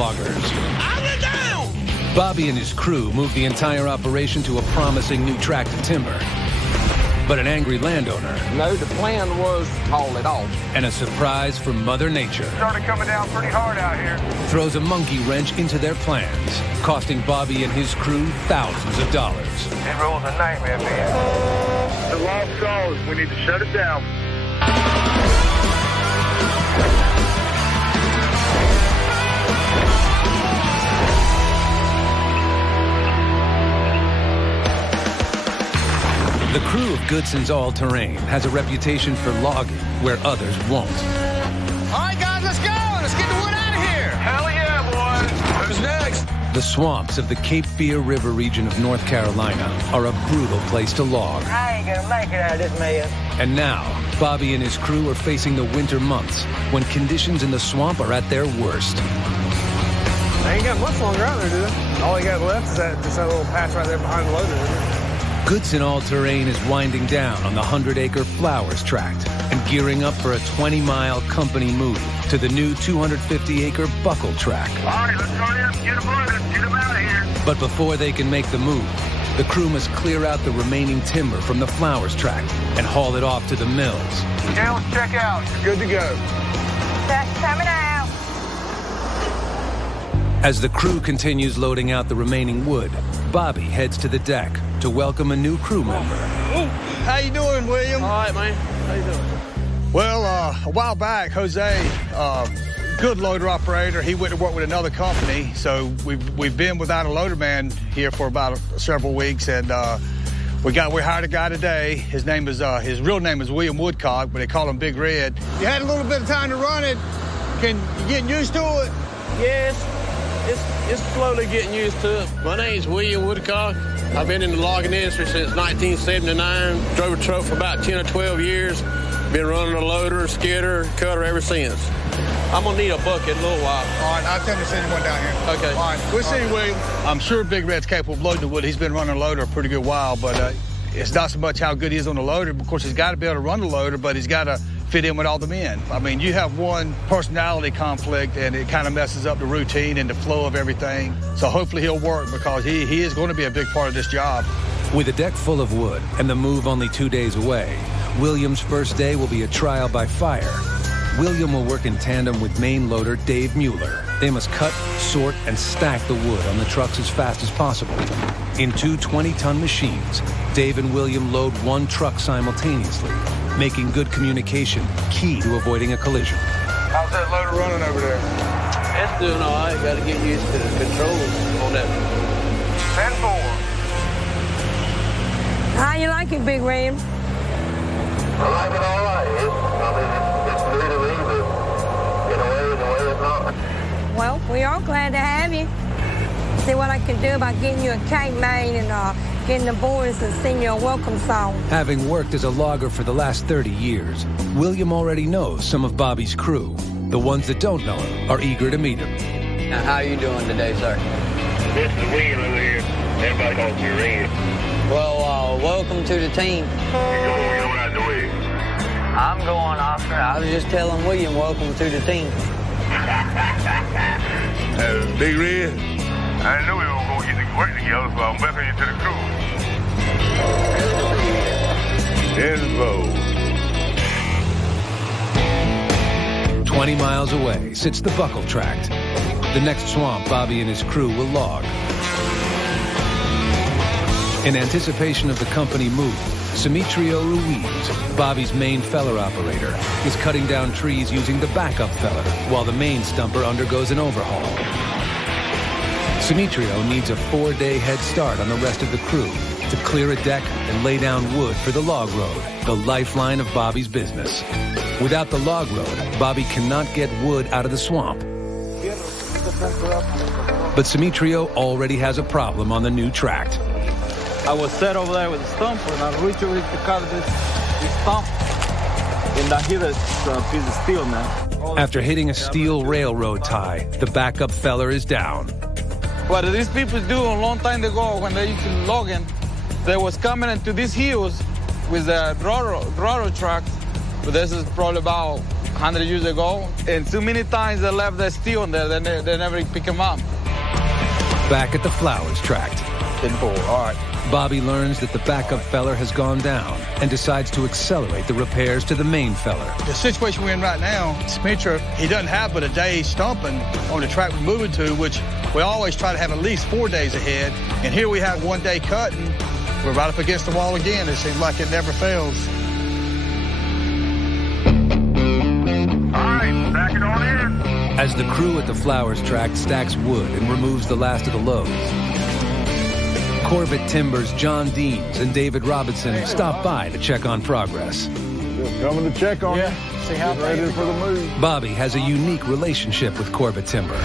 loggers. Out and down! Bobby and his crew moved the entire operation to a promising new tract of timber. But an angry landowner... No, the plan was to haul it off. And a surprise from Mother Nature... Started coming down pretty hard out here. ...throws a monkey wrench into their plans, costing Bobby and his crew thousands of dollars. It rolls a nightmare, man. The log saws. We need to shut it down. The crew of Goodson's All-Terrain has a reputation for logging where others won't. All right, guys, let's go. Let's get the wood out of here. Hell yeah, boy. Who's next? The swamps of the Cape Fear River region of North Carolina are a brutal place to log. I ain't gonna make it out of this mess. And now, Bobby and his crew are facing the winter months when conditions in the swamp are at their worst. They ain't got much longer out there, do they? All they got left is just that little patch right there behind the loader. Goodson All-Terrain is winding down on the 100-acre Flowers tract and gearing up for a 20-mile company move to the new 250-acre Buckle tract. All right, let's hurry up. Get them loaded. Get them out of here. But before they can make the move, the crew must clear out the remaining timber from the Flowers tract and haul it off to the mills. Okay, let's check out. Good to go. That's coming out. As the crew continues loading out the remaining wood, Bobby heads to the deck to welcome a new crew member. How you doing, William? All right, man. How you doing? Well, a while back, Jose, good loader operator, he went to work with another company, so we've been without a loader man here for about several weeks, and we hired a guy today. His real name is William Woodcock, but they call him Big Red. You had a little bit of time to run it. You getting used to it? Yes, it's slowly getting used to it. My name's William Woodcock. I've been in the logging industry since 1979. Drove a truck for about 10 or 12 years. Been running a loader, skidder, cutter ever since. I'm gonna need a bucket in a little while. All right, I'll tell him to send you one down here. Okay. All right, we'll see you, William. I'm sure Big Red's capable of loading the wood. He's been running a loader a pretty good while, but it's not so much how good he is on the loader. Of course, he's got to be able to run the loader, but he's got to fit in with all the men. I mean, you have one personality conflict, and it kind of messes up the routine and the flow of everything. So hopefully he'll work, because he is going to be a big part of this job. With a deck full of wood and the move only 2 days away, William's first day will be a trial by fire. William will work in tandem with main loader Dave Mueller. They must cut, sort, and stack the wood on the trucks as fast as possible. In two 20-ton machines, Dave and William load one truck simultaneously, making good communication key to avoiding a collision. How's that loader running over there? It's doing all right. Got to get used to the controls on that. 10-4. How you like it, Big Red? I like it all right. It's new to me, but in a way it's not. Well, we are glad to have you. See what I can do about getting you a cake made and getting the boys to sing you a welcome song. Having worked as a logger for the last 30 years, William already knows some of Bobby's crew. The ones that don't know him are eager to meet him. Now, how are you doing today, sir? This is William over here. Everybody calls me Red. Well, welcome to the team. You going out the way? I'm going, Oscar. I was just telling William, welcome to the team. Big Red? I didn't know we were going to get to work together, so I'm welcoming you to the crew. Info. 20 miles away sits the Buckle tract. The next swamp Bobby and his crew will log. In anticipation of the company move, Simetrio Ruiz, Bobby's main feller operator, is cutting down trees using the backup feller while the main stumper undergoes an overhaul. Simetrio needs a 4-day head start on the rest of the crew to clear a deck and lay down wood for the log road, the lifeline of Bobby's business. Without the log road, Bobby cannot get wood out of the swamp. But Simetrio already has a problem on the new tract. I was set over there with the stump, and I reached over to cut this stump, and I hit a piece of steel now. After hitting a steel railroad tie, the backup feller is down. What these people do a long time ago when they used to logging, they was coming into these hills with the railroad tracks but this is probably about 100 years ago. And too many times they left the steel in there, they never pick them up. Back at the Flowers tract, 10-4, all right. Bobby learns that the backup feller has gone down and decides to accelerate the repairs to the main feller. The situation we're in right now, Smitra, he doesn't have but a day stumping on the track we're moving to, which we always try to have at least 4 days ahead. And here we have 1 day cutting. We're right up against the wall again. It seems like it never fails. All right, back it on in. As the crew at the Flowers tract stacks wood and removes the last of the loads, Corbett Timbers' John Deans and David Robinson stop by to check on progress. Just coming to check on you. See how Ready for the move. Bobby has a unique relationship with Corbett Timber.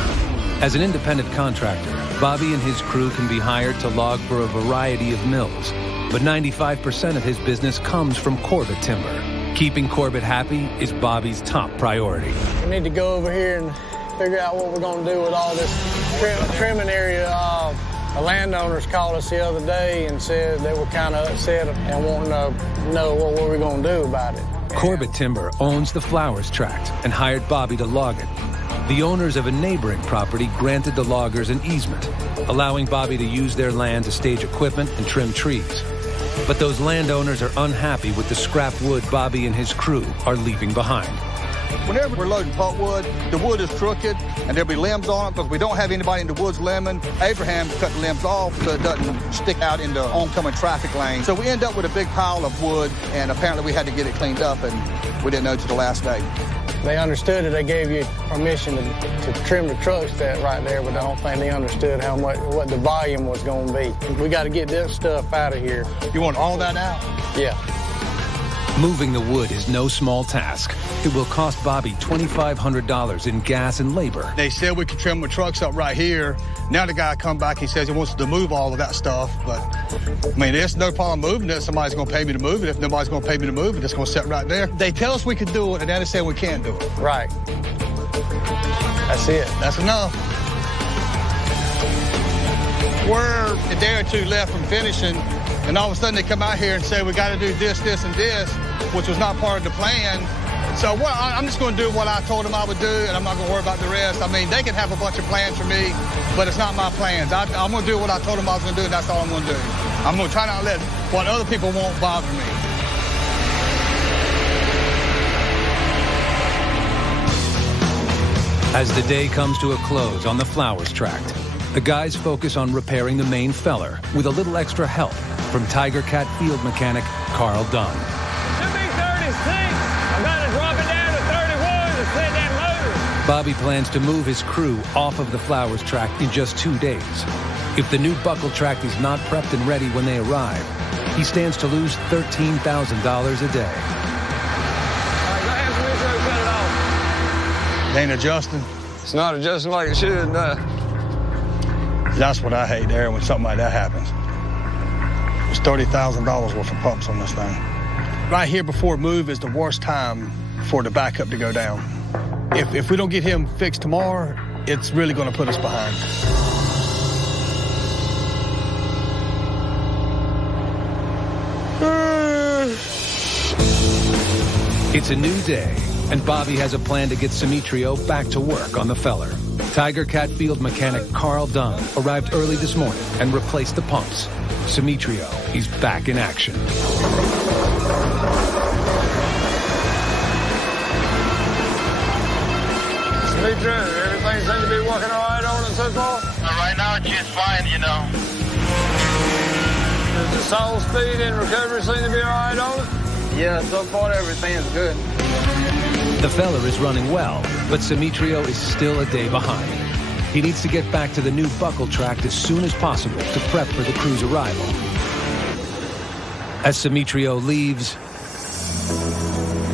As an independent contractor, Bobby and his crew can be hired to log for a variety of mills, but 95% of his business comes from Corbett Timber. Keeping Corbett happy is Bobby's top priority. We need to go over here and figure out what we're going to do with all this trimming area. The landowners called us the other day and said they were kind of upset and wanting to know what we're going to do about it. Corbett Timber owns the Flowers tract and hired Bobby to log it. The owners of a neighboring property granted the loggers an easement, allowing Bobby to use their land to stage equipment and trim trees. But those landowners are unhappy with the scrap wood Bobby and his crew are leaving behind. Whenever we're loading pulpwood, the wood is crooked, and there'll be limbs on it because we don't have anybody in the woods limbing. Abraham cut the limbs off so it doesn't stick out into oncoming traffic lane. So we end up with a big pile of wood, and apparently we had to get it cleaned up, and we didn't know till the last day. They understood that they gave you permission to trim the trucks right there, but I don't think they understood what the volume was going to be. We got to get this stuff out of here. You want all that out? Yeah. Moving the wood is no small task. It will cost Bobby $2,500 in gas and labor. They said we could trim the trucks up right here. Now the guy come back, he says he wants to move all of that stuff. But, I mean, there's no problem moving it. Somebody's going to pay me to move it. If nobody's going to pay me to move it, it's going to sit right there. They tell us we can do it, and then they say we can't do it. Right. That's it. That's enough. We're a day or two left from finishing, and all of a sudden they come out here and say we got to do this, this, and this, which was not part of the plan. So I'm just going to do what I told them I would do, and I'm not going to worry about the rest. I mean, they can have a bunch of plans for me, but it's not my plans. I'm going to do what I told them I was going to do, and that's all I'm going to do. I'm going to try not to let what other people want bother me. As the day comes to a close on the Flowers tract, the guys focus on repairing the main feller with a little extra help from Tiger Cat field mechanic Carl Dunn. Should be 36. I'm going to drop it down to 31 and set that loader. Bobby plans to move his crew off of the Flowers tract in just 2 days. If the new buckle tract is not prepped and ready when they arrive, he stands to lose $13,000 a day. It ain't adjusting. It's not adjusting like it should, no. That's what I hate there when something like that happens. There's $30,000 worth of pumps on this thing. Right here before move is the worst time for the backup to go down. If we don't get him fixed tomorrow, it's really going to put us behind. It's a new day, and Bobby has a plan to get Simitrio back to work on the feller. Tiger Cat field mechanic Carl Dunn arrived early this morning and replaced the pumps. Simitrio is back in action. Simitrio, everything seems to be working all right on it so far? Right now, it's just fine, you know. Does the saw speed and recovery seem to be all right on it? Yeah, so far everything's good. The feller is running well, but Simitrio is still a day behind. He needs to get back to the new buckle tract as soon as possible to prep for the crew's arrival. As Simitrio leaves,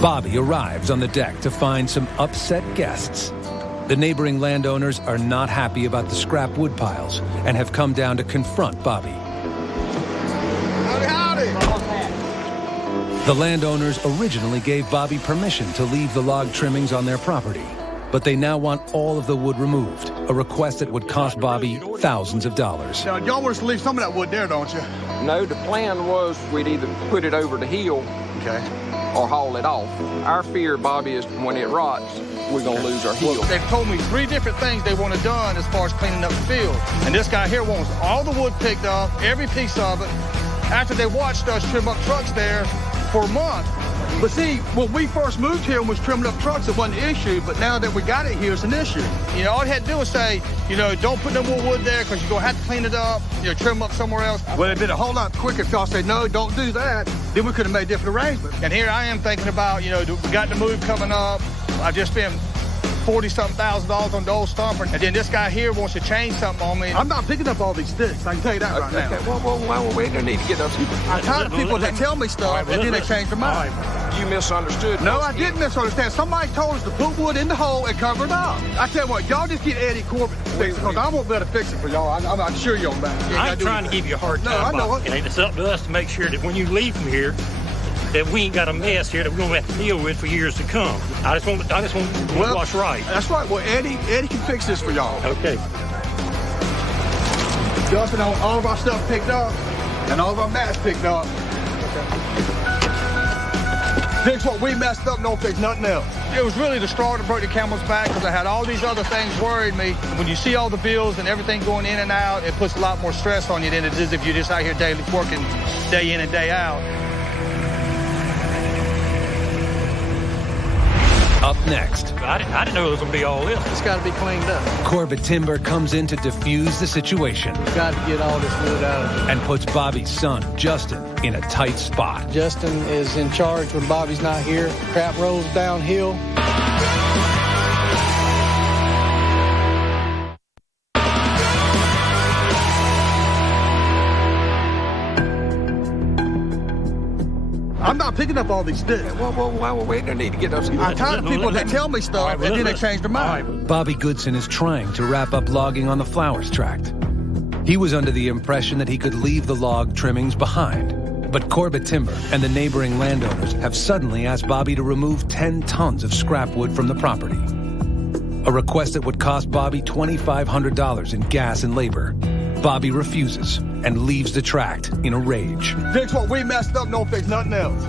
Bobby arrives on the deck to find some upset guests. The neighboring landowners are not happy about the scrap wood piles and have come down to confront Bobby. The landowners originally gave Bobby permission to leave the log trimmings on their property, but they now want all of the wood removed, a request that would cost Bobby thousands of dollars. Now, y'all want us to leave some of that wood there, don't you? No, the plan was we'd either put it over the hill Okay. or haul it off. Our fear, Bobby, is when it rots, we're going to lose our heel. Well, they've told me 3 different things they want it done as far as cleaning up the field. And this guy here wants all the wood picked up, every piece of it, after they watched us trim up trucks there for a month. But see, when we first moved here and was trimming up trucks, it wasn't an issue, but now that we got it here, it's an issue. You know, all they had to do was say, you know, don't put no more wood there because you're going to have to clean it up, you know, trim up somewhere else. Well, it'd been a whole lot quicker if y'all said, no, don't do that. Then we could have made different arrangements. And here I am thinking about, you know, we got the move coming up. I just spent $40-something thousand on the old stumper, and then this guy here wants to change something on me. I'm not picking up all these sticks, I can tell you that right now. Okay, well, we don't need to get those. I'm tired of people that tell me stuff, and then they change their mind. You misunderstood. No, I didn't misunderstand. Somebody told us to put wood in the hole and cover it up. I tell you what, y'all just get Eddie Corbett to fix it, because I won't be able to fix it for y'all. I'm sure you'll back. I ain't trying to give you a hard time. No, I know it. And it's up to us to make sure that when you leave from here, that we ain't got a mess here that we're gonna have to deal with for years to come. I just want what's right. That's right. Well, Eddie can fix this for y'all. Okay. Justin, all of our stuff picked up and all of our mats picked up. Fix what we messed up, don't fix nothing else. It was really the straw that broke the camel's back because I had all these other things worried me. When you see all the bills and everything going in and out, it puts a lot more stress on you than it is if you're just out here daily working day in and day out. Up next, I didn't know it was going to be all this. It's got to be cleaned up. Corbett Timber comes in to defuse the situation. Got to get all this wood out of it. And puts Bobby's son, Justin, in a tight spot. Justin is in charge when Bobby's not here. Crap rolls downhill. I'm not picking up all these sticks. Well, we don't need to get those. I'm tired of people that tell me stuff and then they change their mind. Bobby Goodson is trying to wrap up logging on the Flowers tract. He was under the impression that he could leave the log trimmings behind. But Corbett Timber and the neighboring landowners have suddenly asked Bobby to remove 10 tons of scrap wood from the property. A request that would cost Bobby $2,500 in gas and labor. Bobby refuses and leaves the tract in a rage. Fix what we messed up, don't fix nothing else.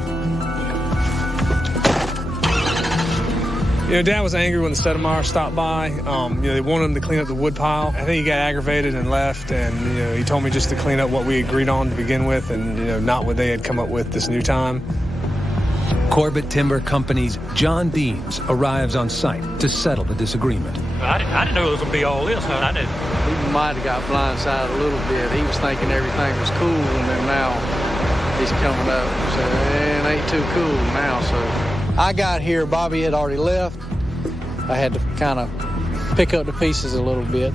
You know, Dad was angry when the Sedemeyers stopped by. You know, they wanted him to clean up the wood pile. I think he got aggravated and left, and, you know, he told me just to clean up what we agreed on to begin with and, you know, not what they had come up with this new time. Corbett Timber Company's John Deans arrives on site to settle the disagreement. I didn't know it was going to be all this. I didn't. He might have got blindsided a little bit. He was thinking everything was cool, and then now he's coming up. So it ain't too cool now. So I got here, Bobby had already left. I had to kind of pick up the pieces a little bit.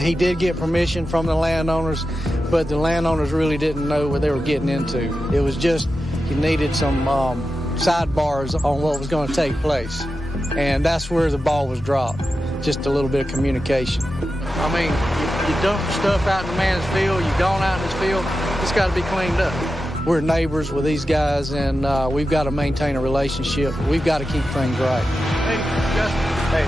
He did get permission from the landowners, but the landowners really didn't know what they were getting into. It was just he needed some sidebars on what was going to take place, and that's where the ball was dropped. Just a little bit of communication. I mean, you dump stuff out in the man's field, you've gone out in his field, it's got to be cleaned up. We're neighbors with these guys, and we've got to maintain a relationship. We've got to keep things right. Hey, Justin. Hey,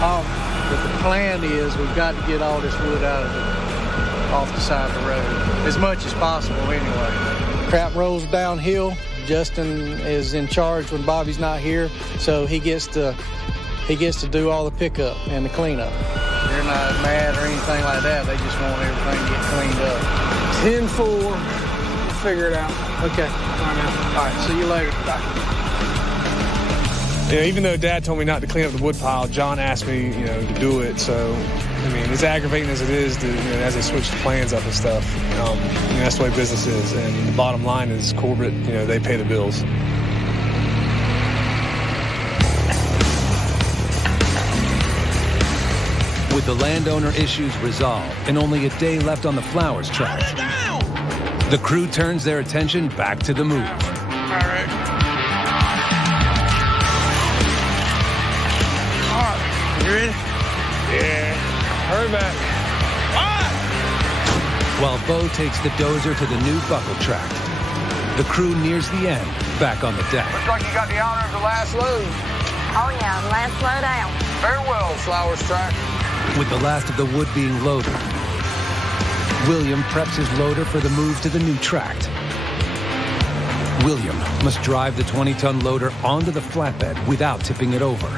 but the plan is we've got to get all this wood out of off the side of the road, as much as possible anyway. Crap rolls downhill. Justin is in charge when Bobby's not here, so he gets to do all the pickup and the cleanup. They're not mad or anything like that. They just want everything to get cleaned up. 10-4. We'll figure it out. Okay. All right, see you later. Bye. You know, even though Dad told me not to clean up the wood pile, John asked me, you know, to do it. So, I mean, as aggravating as it is, to, you know, as they switch the plans up and stuff, you know, that's the way business is. And the bottom line is Corbett, you know, they pay the bills. With the landowner issues resolved and only a day left on the Flowers tract, the crew turns their attention back to the move. All right. You ready? Yeah. Hurry back. While Bo takes the dozer to the new buckle tract, the crew nears the end, back on the deck. Looks like you got the honor of the last load. Oh, yeah, last load out. Farewell, Flowers tract. With the last of the wood being loaded, William preps his loader for the move to the new tract. William must drive the 20-ton loader onto the flatbed without tipping it over.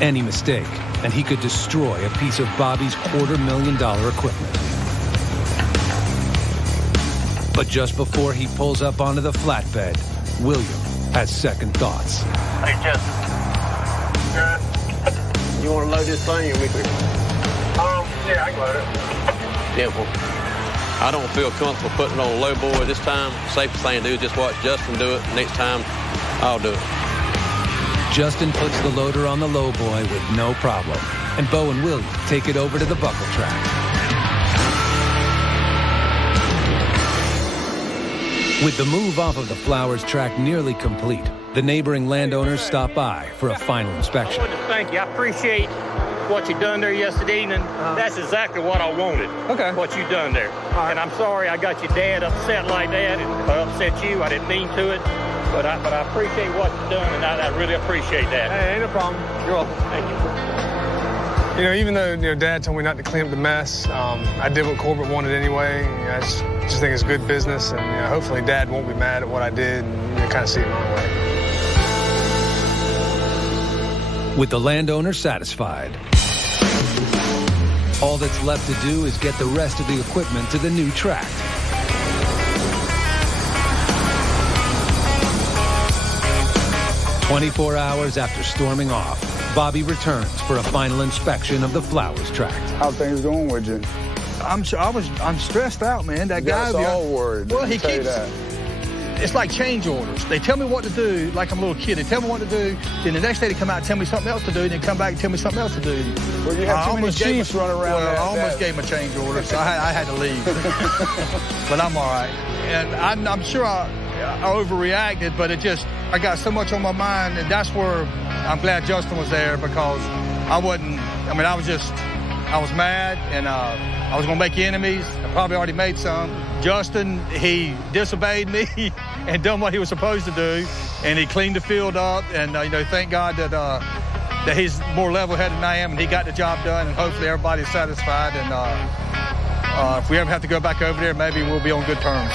Any mistake, and he could destroy a piece of Bobby's $250,000 equipment. But just before he pulls up onto the flatbed, William has second thoughts. Hey, Justin. You want to load this thing or we can? Yeah, I can load it. Yeah, well, I don't feel comfortable putting it on a low boy this time. Safest thing to do is just watch Justin do it. Next time, I'll do it. Justin puts the loader on the low boy with no problem, and Bo and William take it over to the buckle tract. With the move off of the Flowers tract nearly complete, the neighboring landowners stop by for a final inspection. I wanted to thank you. I appreciate what you done there yesterday evening. That's exactly what I wanted. Okay. What you done there. And I'm sorry I got your dad upset like that and upset you. I didn't mean to it. But I appreciate what you've done, and I really appreciate that. Hey, ain't no problem. You're welcome. Thank you. You know, even though Dad told me not to clean up the mess, I did what Corbett wanted anyway. I just think it's good business, and hopefully Dad won't be mad at what I did and kind of see it my way. With the landowner satisfied, all that's left to do is get the rest of the equipment to the new tract. "24 hours after storming off, Bobby returns for a final inspection of the Flowers tract. How things going with you? I'm stressed out, man. That guy. That's all worried. Well, he keeps. It's like change orders. They tell me what to do, like I'm a little kid. They tell me what to do, then the next day they come out and tell me something else to do, and then come back and tell me something else to do. Well, you have too many chiefs running around. Well, I almost gave him a change order, so I had to leave. But I'm all right. And I'm sure I overreacted, but I got so much on my mind, and that's where I'm glad Justin was there, because I was mad, and I was going to make enemies. I probably already made some. Justin, he disobeyed me and done what he was supposed to do, and he cleaned the field up, and thank God that he's more level-headed than I am, and he got the job done, and hopefully everybody's satisfied, and if we ever have to go back over there, maybe we'll be on good terms.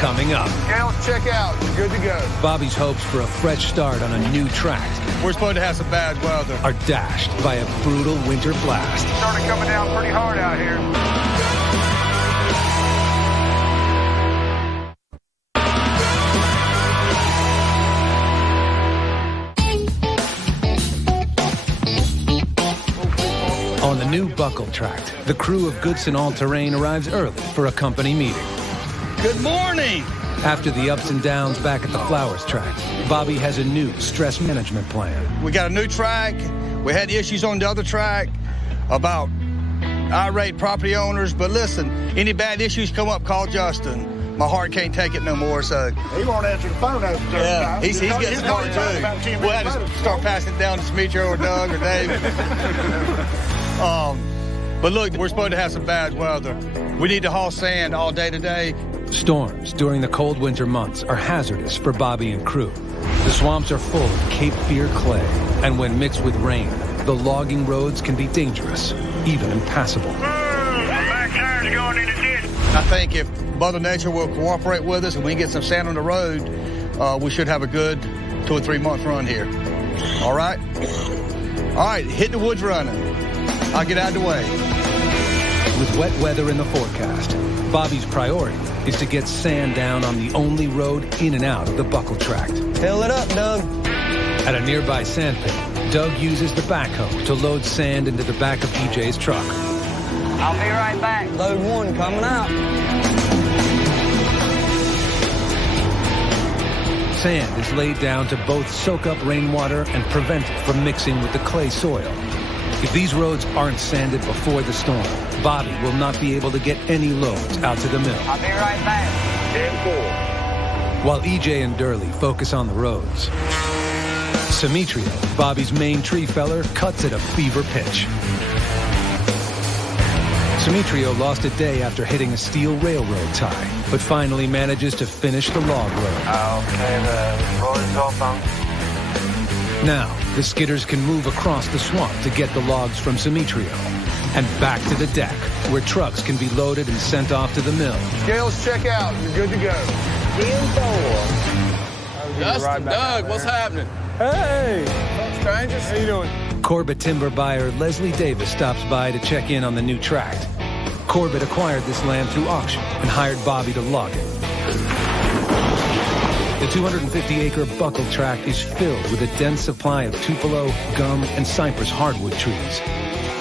Coming up. Okay, let's check out. You're good to go. Bobby's hopes for a fresh start on a new tract We're supposed to have some bad weather. are dashed by a brutal winter blast. Started coming down pretty hard out here. On the new buckle tract, the crew of Goodson All Terrain arrives early for a company meeting. Good morning. After the ups and downs back at the Flowers tract, Bobby has a new stress management plan. We got a new track. We had issues on the other track about irate property owners. But listen, any bad issues come up, call Justin. My heart can't take it no more, so. He won't answer the phone after that. Yeah, he's getting smart, too. We'll have to start passing it down to Smitro or Doug or Dave. But look, we're supposed to have some bad weather. We need to haul sand all day today. Storms during the cold winter months are hazardous for Bobby and crew. The swamps are full of Cape Fear clay, and when mixed with rain, the logging roads can be dangerous, even impassable. I think if Mother Nature will cooperate with us and we can get some sand on the road, we should have a good 2 or 3 month run here. All right? All right, hit the woods running. I'll get out of the way. With wet weather in the forecast, Bobby's priority is to get sand down on the only road in and out of the buckle tract. Fill it up, Doug. At a nearby sand pit, Doug uses the backhoe to load sand into the back of EJ's truck. I'll be right back. Load 1 coming out. Sand is laid down to both soak up rainwater and prevent it from mixing with the clay soil. If these roads aren't sanded before the storm, Bobby will not be able to get any loads out to the mill. I'll be right back. 10-4. While EJ and Durley focus on the roads, Simetrio, Bobby's main tree feller, cuts at a fever pitch. Simetrio lost a day after hitting a steel railroad tie, but finally manages to finish the log road. Okay, the road is open. Now, the skidders can move across the swamp to get the logs from Simitrio and back to the deck, where trucks can be loaded and sent off to the mill. Scales check out. You're good to go. 10-4. Justin, Doug, what's happening? Hey. Strangers. How you doing? Corbett timber buyer Leslie Davis stops by to check in on the new tract. Corbett acquired this land through auction and hired Bobby to log it. The 250-acre buckled tract is filled with a dense supply of tupelo, gum, and cypress hardwood trees.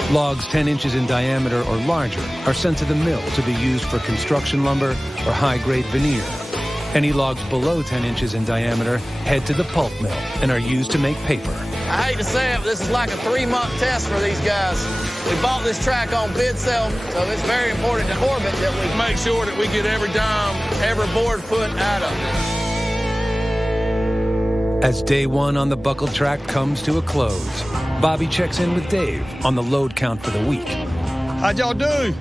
Logs 10 inches in diameter or larger are sent to the mill to be used for construction lumber or high-grade veneer. Any logs below 10 inches in diameter head to the pulp mill and are used to make paper. I hate to say it, but this is like a 3-month test for these guys. We bought this tract on bid sale, so it's very important to Corbett that we make sure that we get every dime, every board foot out of this. As day one on the buckled tract comes to a close, Bobby checks in with Dave on the load count for the week. How'd y'all do?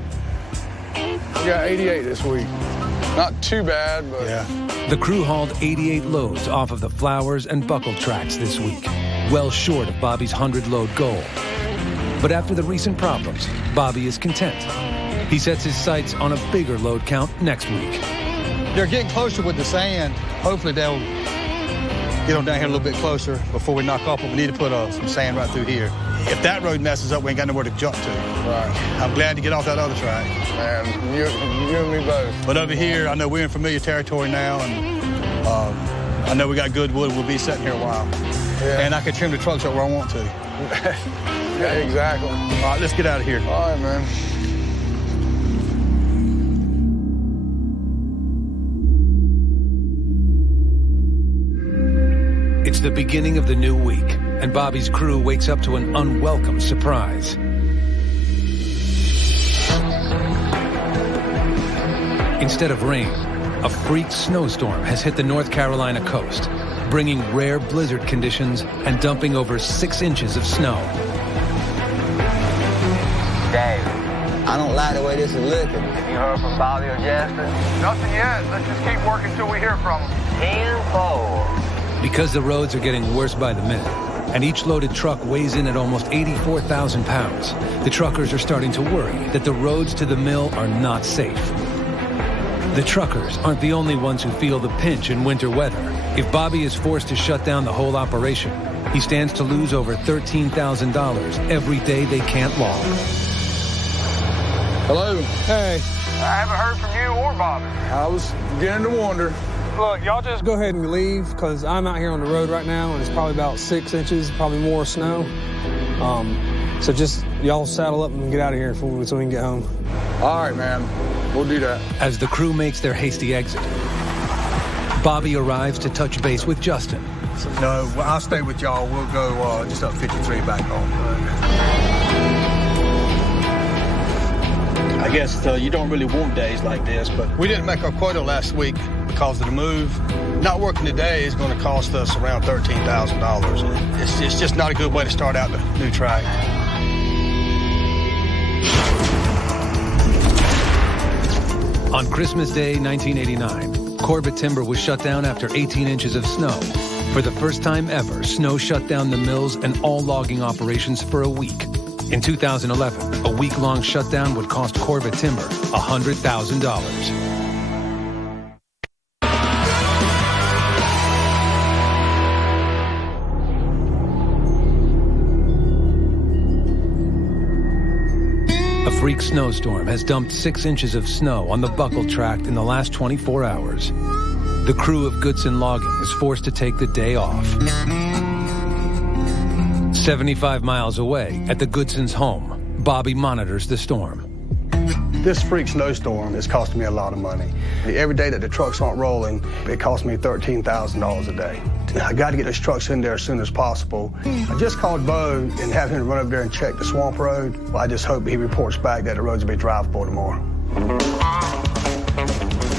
We got 88 this week. Not too bad, but... Yeah. The crew hauled 88 loads off of the flowers and buckled tracts this week, well short of Bobby's 100-load goal. But after the recent problems, Bobby is content. He sets his sights on a bigger load count next week. They're getting closer with the sand. Hopefully they'll get on down here a little bit closer before we knock off, but we need to put some sand right through here. If that road messes up, we ain't got nowhere to jump to. Right. I'm glad to get off that other track. Man, you and me both. But over here, I know we're in familiar territory now, and I know we got good wood. We'll be sitting here a while. Yeah. And I can trim the trucks up where I want to. Yeah, exactly. All right, let's get out of here. All right, man. It's the beginning of the new week, and Bobby's crew wakes up to an unwelcome surprise. Instead of rain, a freak snowstorm has hit the North Carolina coast, bringing rare blizzard conditions and dumping over 6 inches of snow. Dave, I don't like the way this is looking. You heard from Bobby or Jasper? Nothing yet. Let's just keep working till we hear from them. 10-4. Because the roads are getting worse by the minute, and each loaded truck weighs in at almost 84,000 pounds, the truckers are starting to worry that the roads to the mill are not safe. The truckers aren't the only ones who feel the pinch in winter weather. If Bobby is forced to shut down the whole operation, he stands to lose over $13,000 every day they can't log. Hello. Hey. I haven't heard from you or Bobby. I was beginning to wonder. Look, y'all just go ahead and leave, because I'm out here on the road right now, and it's probably about 6 inches, probably more snow. So just y'all saddle up and get out of here so we can get home. All right, man. We'll do that. As the crew makes their hasty exit, Bobby arrives to touch base with Justin. No, I'll stay with y'all. We'll go just up 53 back home. I guess you don't really want days like this, but we didn't make our quota last week because of the move. Not working today is going to cost us around $13,000. It's just not a good way to start out the new track. On Christmas Day, 1989, Corbett Timber was shut down after 18 inches of snow. For the first time ever, snow shut down the mills and all logging operations for a week. In 2011, a week-long shutdown would cost Corbett Timber $100,000. A freak snowstorm has dumped 6 inches of snow on the buckled tract in the last 24 hours. The crew of Goodson Logging is forced to take the day off. 75 miles away, at the Goodsons' home, Bobby monitors the storm. This freak snowstorm is costing me a lot of money. Every day that the trucks aren't rolling, it costs me $13,000 a day. I got to get those trucks in there as soon as possible. I just called Bo and have him run up there and check the swamp road. Well, I just hope he reports back that the roads will be drivable tomorrow.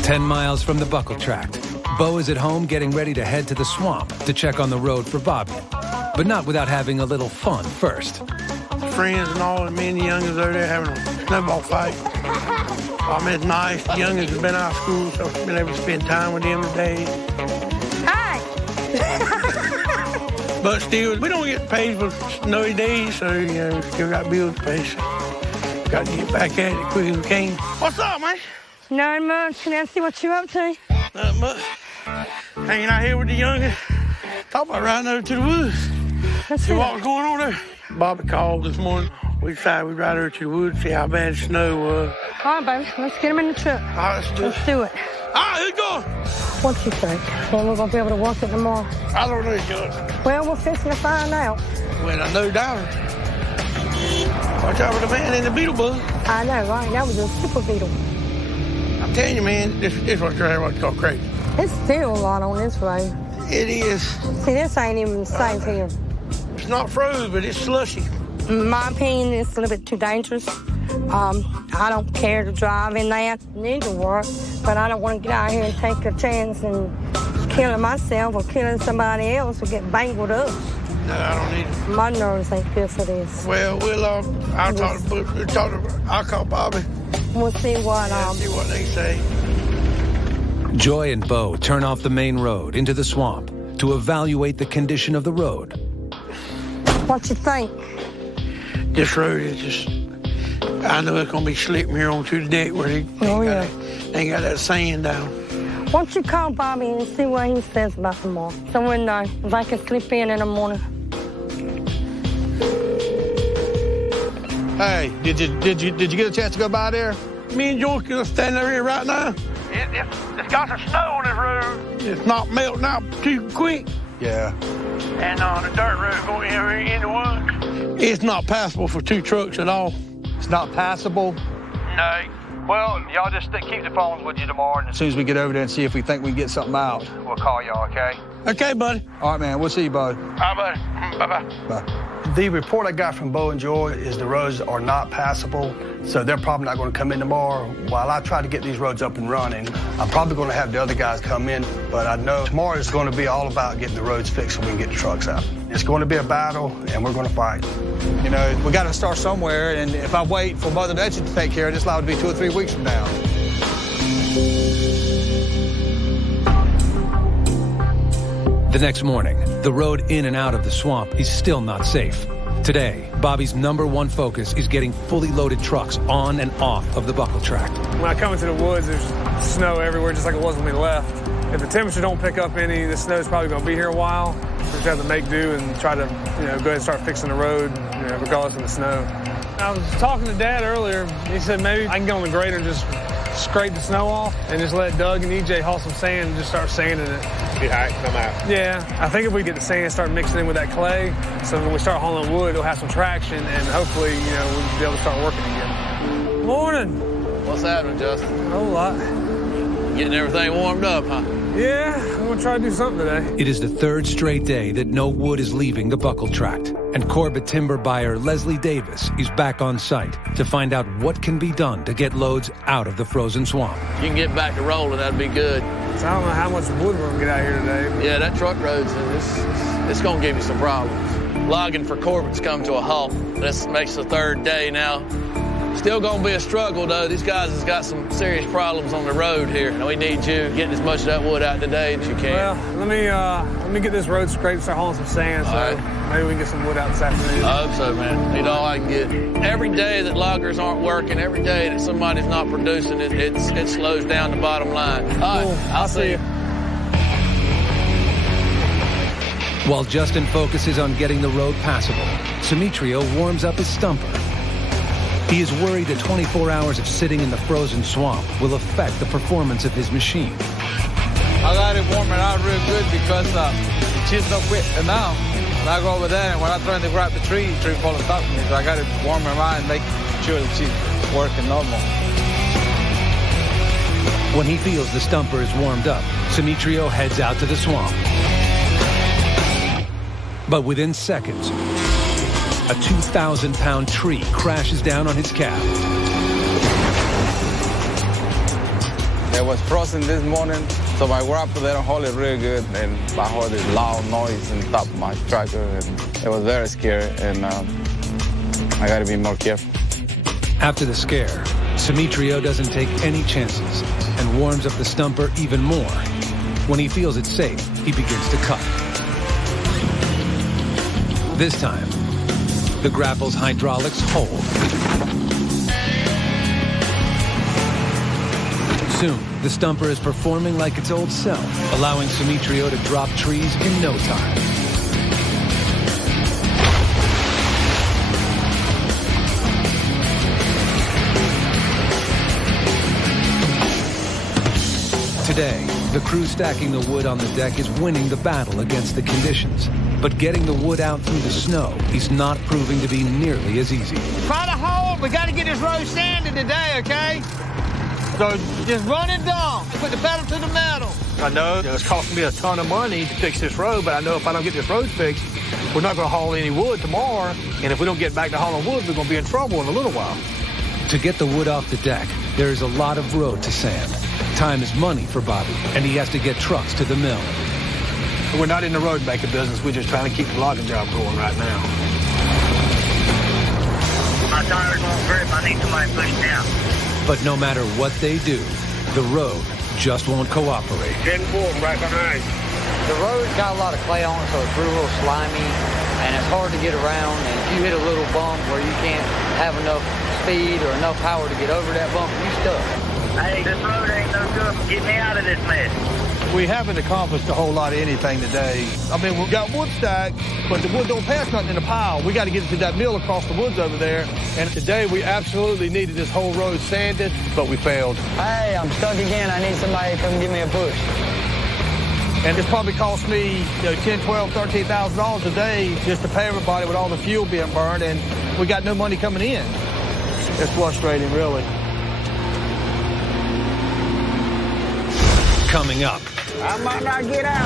10 miles from the buckled tract, Bo is at home getting ready to head to the swamp to check on the road for Bobby. But not without having a little fun first. Friends and all, and me and the youngins over there having a snowball fight. I mean, it's nice. The youngins have been out of school, so I've been able to spend time with them today. Hi! But still, we don't get paid for snowy days, so, you know, we still got bills to pay. So got to get back at it quick as we can. What's up, man? Not much. Can I see what you're up to? Not much. Hanging out here with the youngest. Talk about riding over to the woods. See what's going on there. Bobby called this morning. We decided we'd ride over to the woods, see how bad the snow was. All right, baby. Let's get him in the truck. All right, let's do it. All right, who's going? What you think? Well, we're going to be able to work it tomorrow. I don't know, John. Well, we're fixing to find out. Well, I no doubt. Watch out for the man in the beetle bug. I know, right? That was a super beetle. I'm telling you, man, this is what's called crazy. It's still a lot on this road. It is. See, this ain't even safe here. It's not frozen, but it's slushy. In my opinion, it's a little bit too dangerous. I don't care to drive in that. Need to work, but I don't want to get out here and take a chance and killing myself or killing somebody else or get banged with us. No, I don't need it. My nerves ain't good for this. Well, I'll call Bobby. We'll see what see what they say. Joy and Bo turn off the main road into the swamp to evaluate the condition of the road. What you think? This road is just, I know it's going to be slick from here on to the deck where they ain't got that sand down. Why don't you call Bobby and see what he says about tomorrow? So we'll know if I can slip in the morning. Hey, did you get a chance to go by there? Me and Joy can stand over here right now. It's got some snow on this road. It's not melting out too quick. Yeah. And the dirt road going in the woods. It's not passable for two trucks at all. It's not passable? No. Well, y'all just keep the phones with you tomorrow. And as soon as we get over there and see if we think we can get something out. We'll call y'all, okay? Okay, buddy. All right, man. We'll see you, bud. All right, buddy. Bye-bye. Bye. The report I got from Bo and Joy is the roads are not passable, so they're probably not going to come in tomorrow. While I try to get these roads up and running, I'm probably going to have the other guys come in, but I know tomorrow is going to be all about getting the roads fixed so we can get the trucks out. It's going to be a battle, and we're going to fight. You know, we got to start somewhere, and if I wait for Mother Nature to take care of this, it'll be 2 or 3 weeks from now. The next morning, the road in and out of the swamp is still not safe. Today, Bobby's #1 focus is getting fully loaded trucks on and off of the buckle tract. When I come into the woods, there's snow everywhere, just like it was when we left. If the temperature don't pick up any, the snow's probably going to be here a while. We just have to make do and try to, go ahead and start fixing the road, regardless of the snow. I was talking to Dad earlier. He said maybe I can get on the grader and just scrape the snow off and just let Doug and EJ haul some sand and just start sanding it. See how it come out. Yeah, I think if we get the sand and start mixing in with that clay, so when we start hauling wood, it'll have some traction and hopefully, we'll be able to start working again. Morning. What's happening, Justin? A whole lot. Getting everything warmed up, huh? Yeah, I'm gonna try to do something today. It is the 3rd straight day that no wood is leaving the buckle tract, and Corbett timber buyer Leslie Davis is back on site to find out what can be done to get loads out of the frozen swamp. You can get back to rolling, that'd be good. So I don't know how much wood we're gonna get out here today. Yeah, that truck road's it's gonna give you some problems. Logging for Corbett's come to a halt. This makes the 3rd day now. Still gonna be a struggle though. These guys has got some serious problems on the road here. And we need you getting as much of that wood out today as you can. Well, let me get this road scraped, start hauling some sand, maybe we can get some wood out this afternoon. I hope so, man. Need all I can get. Every day that loggers aren't working, every day that somebody's not producing, it slows down the bottom line. All right, cool. I'll see you. While Justin focuses on getting the road passable, Simitrio warms up his stumper. He is worried that 24 hours of sitting in the frozen swamp will affect the performance of his machine. I got it warming out real good because the cheese don't quit enough. And I go over there, and when I'm trying to grab the tree falls on top of me. So I got it warming around and make sure the cheese is working normal. When he feels the stumper is warmed up, Simitrio heads out to the swamp. But within seconds, a 2,000-pound tree crashes down on his cab. It was frozen this morning, so my grandpa didn't hold it real good, and I heard a loud noise on top of my tractor, and it was very scary, and I got to be more careful. After the scare, Simitrio doesn't take any chances and warms up the stumper even more. When he feels it's safe, he begins to cut. This time, the grapple's hydraulics hold. Soon, the stumper is performing like its old self, allowing Sumitrio to drop trees in no time. Today, the crew stacking the wood on the deck is winning the battle against the conditions. But getting the wood out through the snow is not proving to be nearly as easy. Try to hold. We got to get this road sanded today, okay? So just run it down. Put the pedal to the metal. I know it's costing me a ton of money to fix this road, but I know if I don't get this road fixed, we're not going to haul any wood tomorrow. And if we don't get back to hauling wood, we're going to be in trouble in a little while. To get the wood off the deck, there is a lot of road to sand. Time is money for Bobby, and he has to get trucks to the mill. We're not in the road making business. We're just trying to keep the logging job going right now. My tires won't grip. I need somebody to push down. But no matter what they do, the road just won't cooperate. 10-4 right behind. The road's got a lot of clay on it, so it's real slimy, and it's hard to get around. And if you hit a little bump where you can't have enough speed or enough power to get over that bump, you stuck. Hey, this road ain't no good. Get me out of this mess. We haven't accomplished a whole lot of anything today. I mean, we've got wood stacked, but the wood don't pass nothing in a pile. We got to get it to that mill across the woods over there. And today we absolutely needed this whole road sanded, but we failed. Hey, I'm stuck again. I need somebody to come give me a push. And it's probably cost me, $10,000, $12,000, $13,000 a day just to pay everybody with all the fuel being burned, and we got no money coming in. It's frustrating, really. Coming up, I might not get out.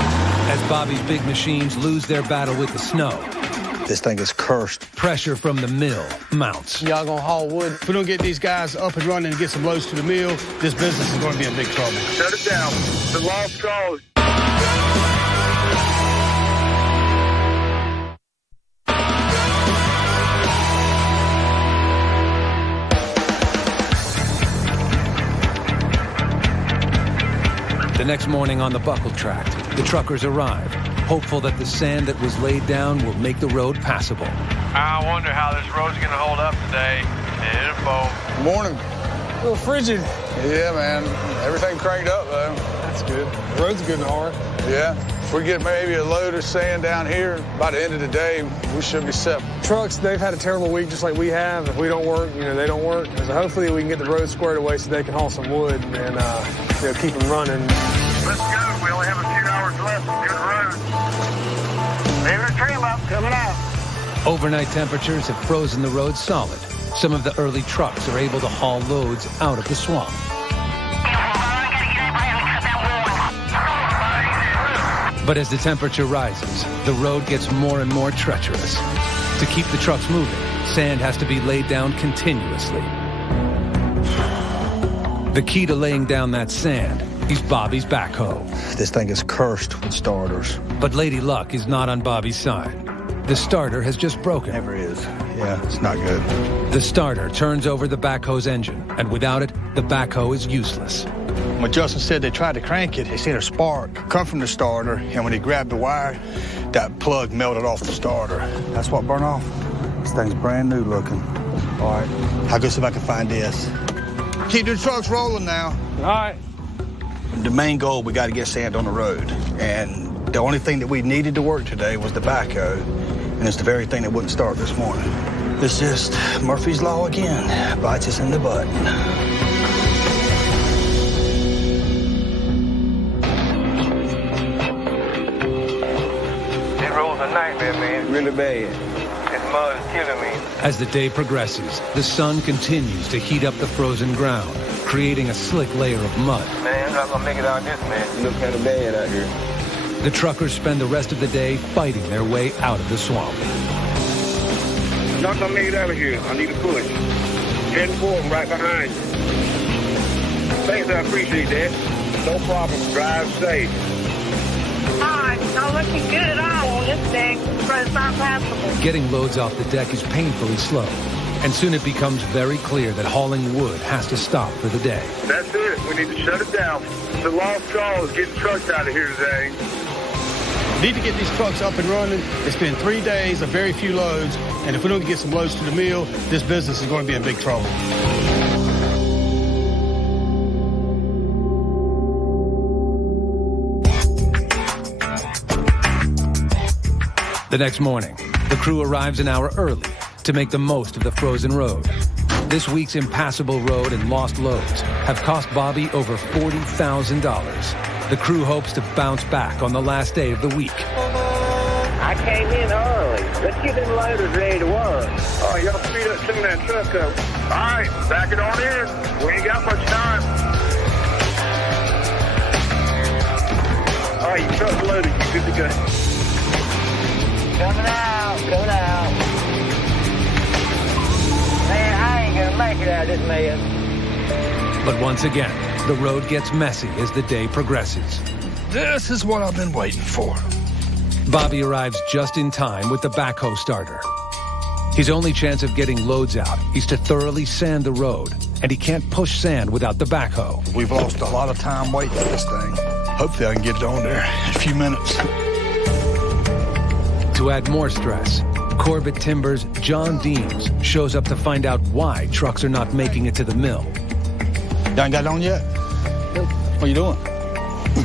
as Bobby's big machines lose their battle with the snow, This thing is cursed. pressure from the mill mounts. Y'all gonna haul wood? If we don't get these guys up and running and get some loads to the mill, this business is going to be in big trouble. Shut it down. The last call. The next morning on the buckle tract, the truckers arrive, hopeful that the sand that was laid down will make the road passable. I wonder how this road's gonna hold up today. Info. Morning. A little frigid. Yeah, man. Everything cranked up, though. That's good. The road's good and hard. Yeah. If we get maybe a load of sand down here, by the end of the day, we should be set. Trucks, they've had a terrible week just like we have. If we don't work, they don't work. So hopefully we can get the road squared away so they can haul some wood and keep them running. Let's go. We only have a few hours left. Good road. There's a trim up coming out. Overnight temperatures have frozen the road solid. Some of the early trucks are able to haul loads out of the swamp. But as the temperature rises, the road gets more and more treacherous. To keep the trucks moving, sand has to be laid down continuously. The key to laying down that sand is Bobby's backhoe. This thing is cursed with starters. But Lady Luck is not on Bobby's side. The starter has just broken. Never is. Yeah, it's not good. The starter turns over the backhoe's engine, and without it, the backhoe is useless. When Justin said they tried to crank it, he seen a spark come from the starter, and when he grabbed the wire, that plug melted off the starter. That's what burned off. This thing's brand new looking. All right, I'll go see if I can find this. Keep the trucks rolling now. All right. The main goal, we got to get sand on the road, and the only thing that we needed to work today was the backhoe, and it's the very thing that wouldn't start this morning. It's just Murphy's Law again, bites us in the butt. This road's a nightmare, man. Really bad. This mud is killing me. As the day progresses, the sun continues to heat up the frozen ground, creating a slick layer of mud. Man, I'm not gonna make it out of this, man. It looks kind of bad out here. The truckers spend the rest of the day fighting their way out of the swamp. I'm not gonna make it out of here. I need a push. 10-4, I'm right behind you. Thanks, I appreciate that. No problem. Drive safe. Hi, not looking good at all on this thing. It's not passable. Getting loads off the deck is painfully slow, and soon it becomes very clear that hauling wood has to stop for the day. That's it. We need to shut it down. The last call is getting trucks out of here today. need to get these trucks up and running. It's been 3 days of very few loads, and if we don't get some loads to the mill, this business is going to be in big trouble. The next morning, the crew arrives an hour early to make the most of the frozen road. This week's impassable road and lost loads have cost Bobby over $40,000. The crew hopes to bounce back on the last day of the week. I came in early. Let's get them loaders ready to work. All right, y'all speed up some of that truck up. All right, back it on in. We ain't got much time. All right, your truck's loaded. You good to go. Coming out. Man, I ain't gonna make it out of this mess. But once again, the road gets messy as the day progresses. This is what I've been waiting for. Bobby arrives just in time with the backhoe starter. His only chance of getting loads out is to thoroughly sand the road, and he can't push sand without the backhoe. We've lost a lot of time waiting for this thing. Hopefully I can get it on there in a few minutes. To add more stress, Corbett Timber's John Deems shows up to find out why trucks are not making it to the mill. Y'all ain't got it on yet? Nope. What are you doing?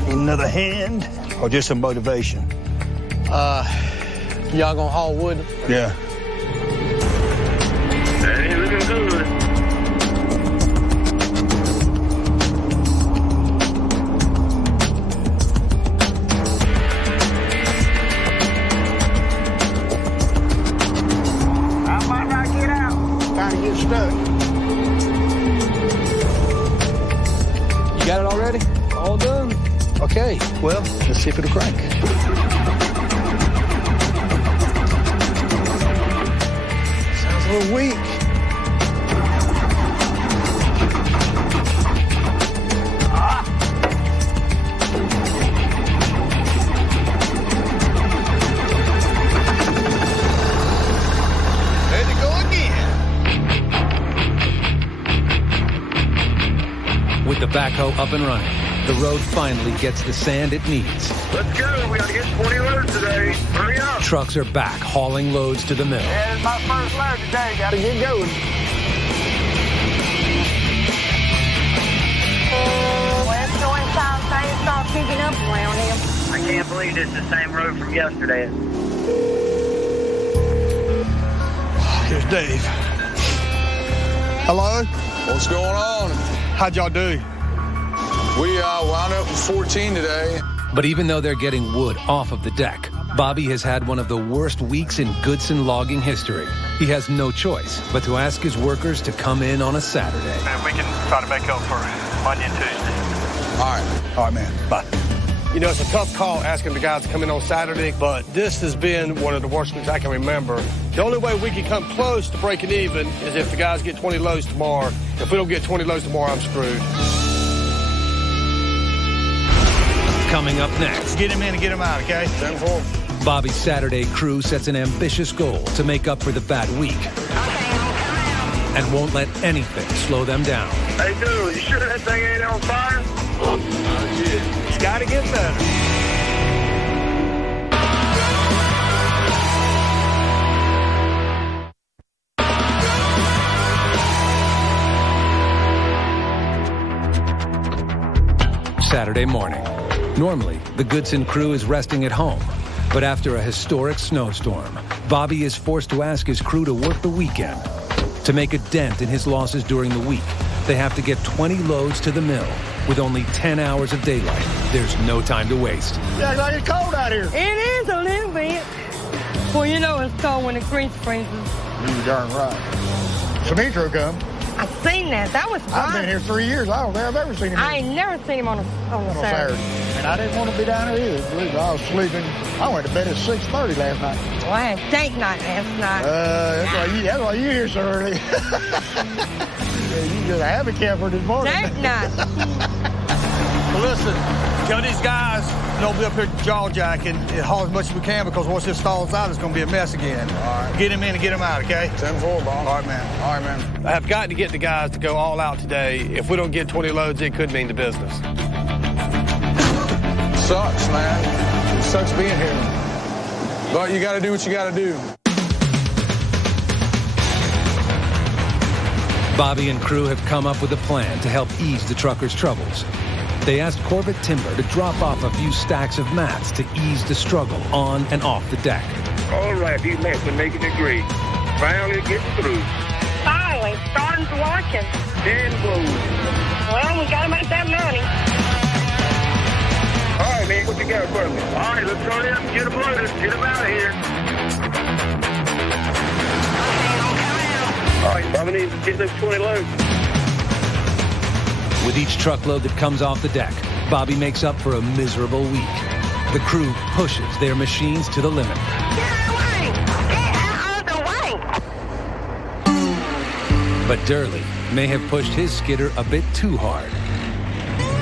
Another hand or just some motivation? Y'all gonna haul wood? Yeah. That ain't looking good. I might not get out. Kind of get stuck. You got it already? All done? Okay, well, let's see if it'll crank. Sounds a little weak. Ready to go again. With the backhoe up and running, the road finally gets the sand it needs. Let's go. We got to get 20 loads today. Hurry up. Trucks are back hauling loads to the mill. Yeah, it's my first load today. Gotta get going. Well, it's going time things start picking up around here. I can't believe it's the same road from yesterday. Here's Dave. Hello? What's going on? How'd y'all do? We wound up with 14 today. But even though they're getting wood off of the deck, Bobby has had one of the worst weeks in Goodson logging history. He has no choice but to ask his workers to come in on a Saturday. And we can try to make up for Monday and Tuesday. All right, man. Bye. You know, it's a tough call asking the guys to come in on Saturday, but this has been one of the worst weeks I can remember. The only way we can come close to breaking even is if the guys get 20 loads tomorrow. If we don't get 20 loads tomorrow, I'm screwed. Coming up next, Get him in and get him out, okay? 10-4. Bobby's Saturday crew sets an ambitious goal to make up for the bad week and won't let anything slow them down. Hey, dude, you sure that thing ain't on fire? It's got to get better. Saturday morning. Normally, the Goodson crew is resting at home. But after a historic snowstorm, Bobby is forced to ask his crew to work the weekend. To make a dent in his losses during the week, they have to get 20 loads to the mill. With only 10 hours of daylight, there's no time to waste. Yeah, like it's cold out here. It is a little bit. Well, you know it's cold when the grease freezes. You're darn right. Dimitro come. I seen that. That was fun. I've been here 3 years. I don't think I've ever seen him I ain't never seen him on a Saturday. And I didn't want to be down here either. Believe me, I was sleeping. I went to bed at 6:30 last night. Well, I had date night last night. That's why you here so early. You just a happy camper this morning. Date night. Well, listen, tell these guys don't be up here jaw-jacking and haul as much as we can, because once this stalls out, it's going to be a mess again. All right. Get him in and get him out, okay? 10-4, boss. All right, man. All right, man. I have got to get the guys to go all out today. If we don't get 20 loads, it could mean the business. Sucks, man. sucks being here. But you got to do what you got to do. Bobby and crew have come up with a plan to help ease the truckers' troubles. They asked Corbett Timber to drop off a few stacks of mats to ease the struggle on and off the deck. All right, these mats are making it great. Finally getting through. Finally, starting to working. 10 blows. Well, we got to make that money. All right, man, what you got for me? All right, let's hurry up and get them loaded. Get them out of here. All right, Bobby needs to get those 20 loads. With each truckload that comes off the deck, Bobby makes up for a miserable week. The crew pushes their machines to the limit. But Durley may have pushed his skidder a bit too hard.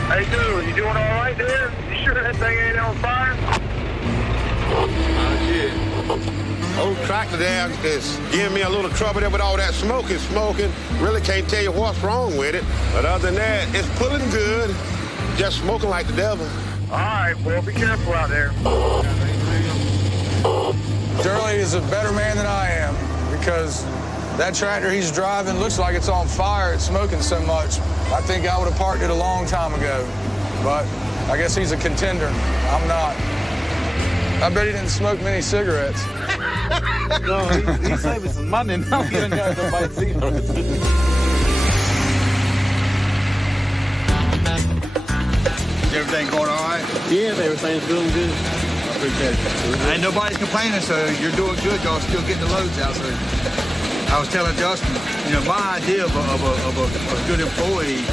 Hey, dude, you doing all right there? You sure that thing ain't on fire? Old tractor there is giving me a little trouble there with all that smoke it's smoking. Really can't tell you what's wrong with it. But other than that, it's pulling good. Just smoking like the devil. All right, well, be careful out there. Durley is a better man than I am because that tractor he's driving looks like it's on fire. It's smoking so much. I think I would have parked it a long time ago. But I guess he's a contender. I'm not. I bet he didn't smoke many cigarettes. No, he's saving some money now. He ain't got nobody cigarettes. Is everything going all right? Yeah, everything's doing good. I appreciate it. Ain't nobody's complaining, so you're doing good. Y'all still getting the loads out. So I was telling Justin, you know, my idea of a good employee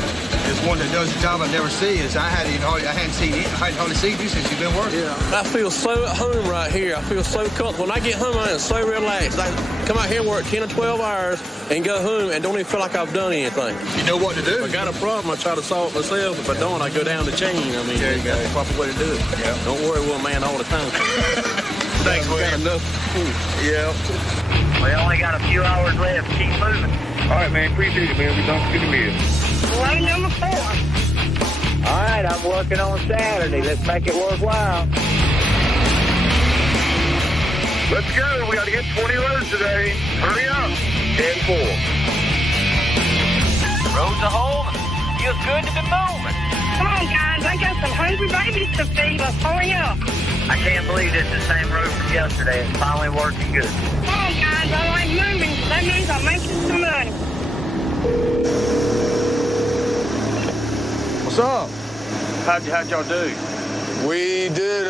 is one that does the job I never see. Is I hadn't hardly seen you since you've been working. Yeah. I feel so at home right here. I feel so comfortable. When I get home, I am so relaxed. I come out here and work 10 or 12 hours and go home and don't even feel like I've done anything. You know what to do. If I got a problem, I try to solve it myself. If I don't, I go down the chain. I mean, there you go. That's the proper way to do it. Yeah. Don't worry, we're a man all the time. Thanks, we got enough. Yeah. We only got a few hours left. Keep moving. All right, man. Appreciate it, man. We don't forget the meal. Load number 4. All right, I'm working on Saturday. Let's make it worthwhile. Let's go. We got to get 20 loads today. Hurry up. 10-4. Roads are holding. Feels good to be moving. Come on, guys. I got some hungry babies to feed. Let's hurry up. I can't believe it's the same road from yesterday. It's finally working good. Come on, guys. I like moving. That means I'm making some money. What's up? How'd y'all do? We did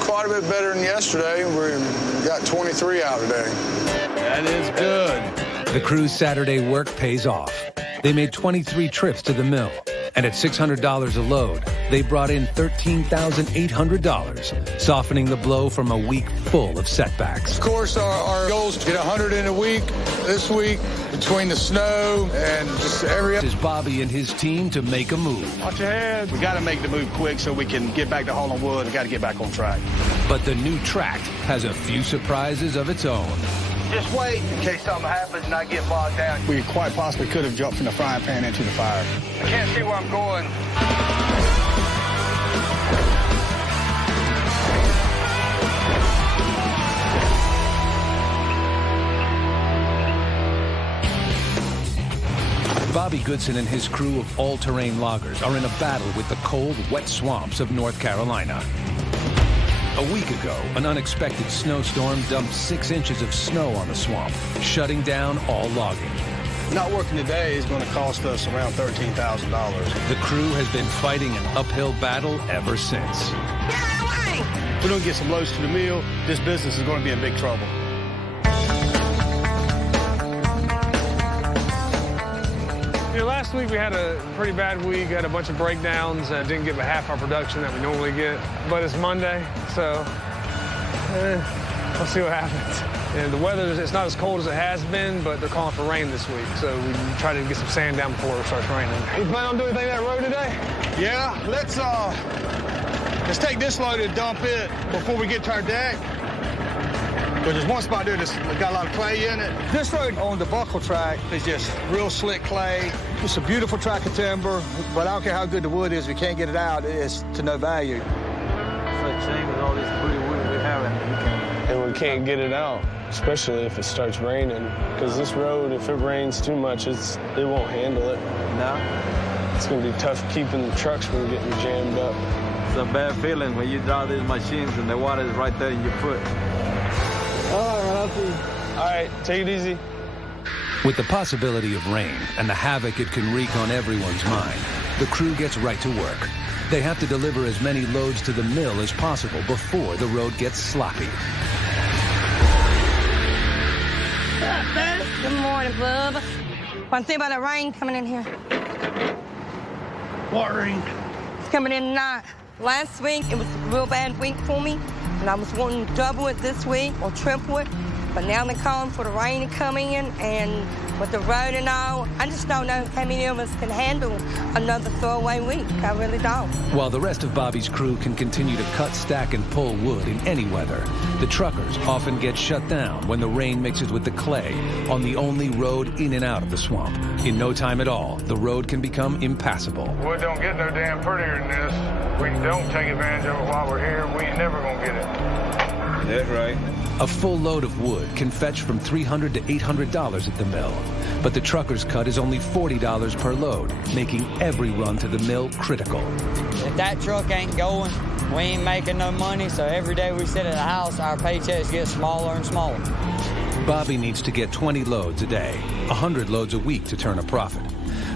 quite a bit better than yesterday. We got 23 out today. That is good. The crew's Saturday work pays off. They made 23 trips to the mill, and at $600 a load, they brought in $13,800, softening the blow from a week full of setbacks. Of course, our goal is to get 100 in a week. This week, between the snow and just every... Is Bobby and his team to make a move. Watch your head. We got to make the move quick so we can get back to hauling wood. We got to get back on track. But the new tract has a few surprises of its own. Just wait in case something happens and I get bogged down. We quite possibly could have jumped from the frying pan into the fire. I can't see where I'm going. Bobby Goodson and his crew of all-terrain loggers are in a battle with the cold, wet swamps of North Carolina. A week ago, an unexpected snowstorm dumped 6 inches of snow on the swamp, shutting down all logging. Not working today is going to cost us around $13,000. The crew has been fighting an uphill battle ever since. If we don't get some loads to the mill, this business is going to be in big trouble. You know, last week we had a pretty bad week, had a bunch of breakdowns, didn't get half our production that we normally get. But it's Monday, so we'll see what happens. And the weather, it's not as cold as it has been, but they're calling for rain this week, so we try to get some sand down before it starts raining. You plan on doing anything on that road today? Yeah, let's take this load and dump it before we get to our deck. But there's one spot there that's got a lot of clay in it. This road on the Backhoe track is just real slick clay. It's a beautiful track of timber, but I don't care how good the wood is, if we can't get it out, it's to no value. such thing with all this pretty wood we have, and we can't get it out, especially if it starts raining. Because this road, if it rains too much, it won't handle it. No. It's gonna be tough keeping the trucks from getting jammed up. It's a bad feeling when you drive these machines and the water is right there in your foot. All right, take it easy. With the possibility of rain and the havoc it can wreak on everyone's mind, the crew gets right to work. They have to deliver as many loads to the mill as possible before the road gets sloppy. Good morning, bub. Want to see about the rain coming in here? What rain? It's coming in tonight. Last week, it was a real bad week for me, and I was wanting to double it this week or triple it. But now they're calling for the rain to come in, and with the road and all, I just don't know how many of us can handle another throwaway week. I really don't. While the rest of Bobby's crew can continue to cut, stack, and pull wood in any weather, the truckers often get shut down when the rain mixes with the clay on the only road in and out of the swamp. In no time at all, the road can become impassable. Wood don't get no damn prettier than this. We don't take advantage of it while we're here, we ain't never gonna get it. That's right. A full load of wood can fetch from $300 to $800 at the mill, but the trucker's cut is only $40 per load, making every run to the mill critical. If that truck ain't going, we ain't making no money, so every day we sit at the house, our paychecks get smaller and smaller. Bobby needs to get 20 loads a day, 100 loads a week to turn a profit.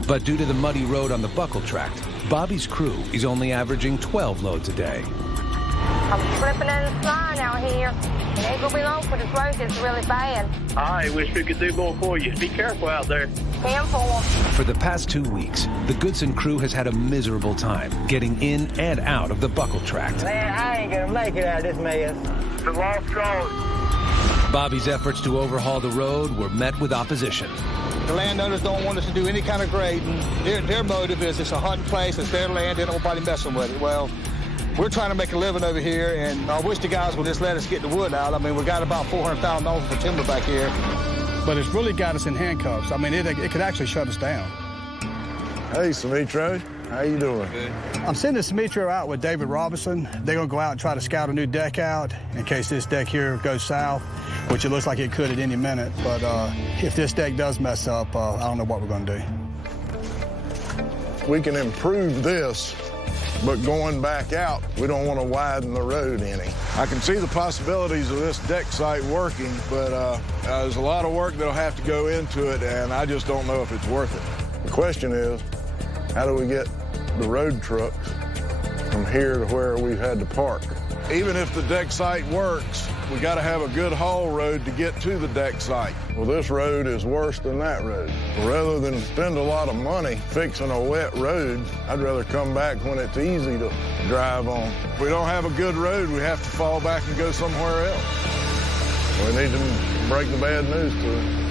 But due to the muddy road on the buckle tract, Bobby's crew is only averaging 12 loads a day. I'm slipping and sliding out here. It ain't gonna be long for this road gets really bad. I wish we could do more for you. Be careful out there. For the past 2 weeks, the Goodson crew has had a miserable time getting in and out of the buckle tract. Man, I ain't gonna make it out of this mess. The lost cause. Bobby's efforts to overhaul the road were met with opposition. The landowners don't want us to do any kind of grading. Their motive is it's a hunting place, it's their land, they don't want nobody messing with it. Well, we're trying to make a living over here, and I wish the guys would just let us get the wood out. I mean, we got about $400,000 for timber back here. But it's really got us in handcuffs. I mean, it could actually shut us down. Hey, Sumitra, how you doing? Good. I'm sending Sumitra out with David Robinson. They're gonna go out and try to scout a new deck out in case this deck here goes south, which it looks like it could at any minute. But if this deck does mess up, I don't know what we're gonna do. We can improve this, but going back out, we don't want to widen the road any. I can see the possibilities of this deck site working, but there's a lot of work that'll have to go into it, and I just don't know if it's worth it. The question is, how do we get the road trucks from here to where we've had to park? Even if the deck site works, we got to have a good haul road to get to the deck site. Well, this road is worse than that road. Rather than spend a lot of money fixing a wet road, I'd rather come back when it's easy to drive on. If we don't have a good road, we have to fall back and go somewhere else. We need to break the bad news to them.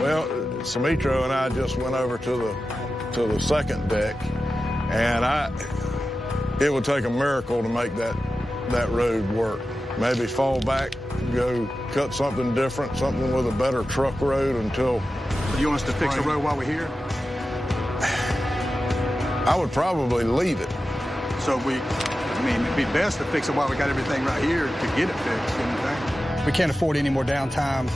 Well, Sumitra and I just went over to the second deck, and it would take a miracle to make that road work. Maybe fall back, go cut something different, something with a better truck road until... You want us to fix the road while we're here? I would probably leave it. So it'd be best to fix it while we got everything right here to get it fixed. We can't afford any more downtime.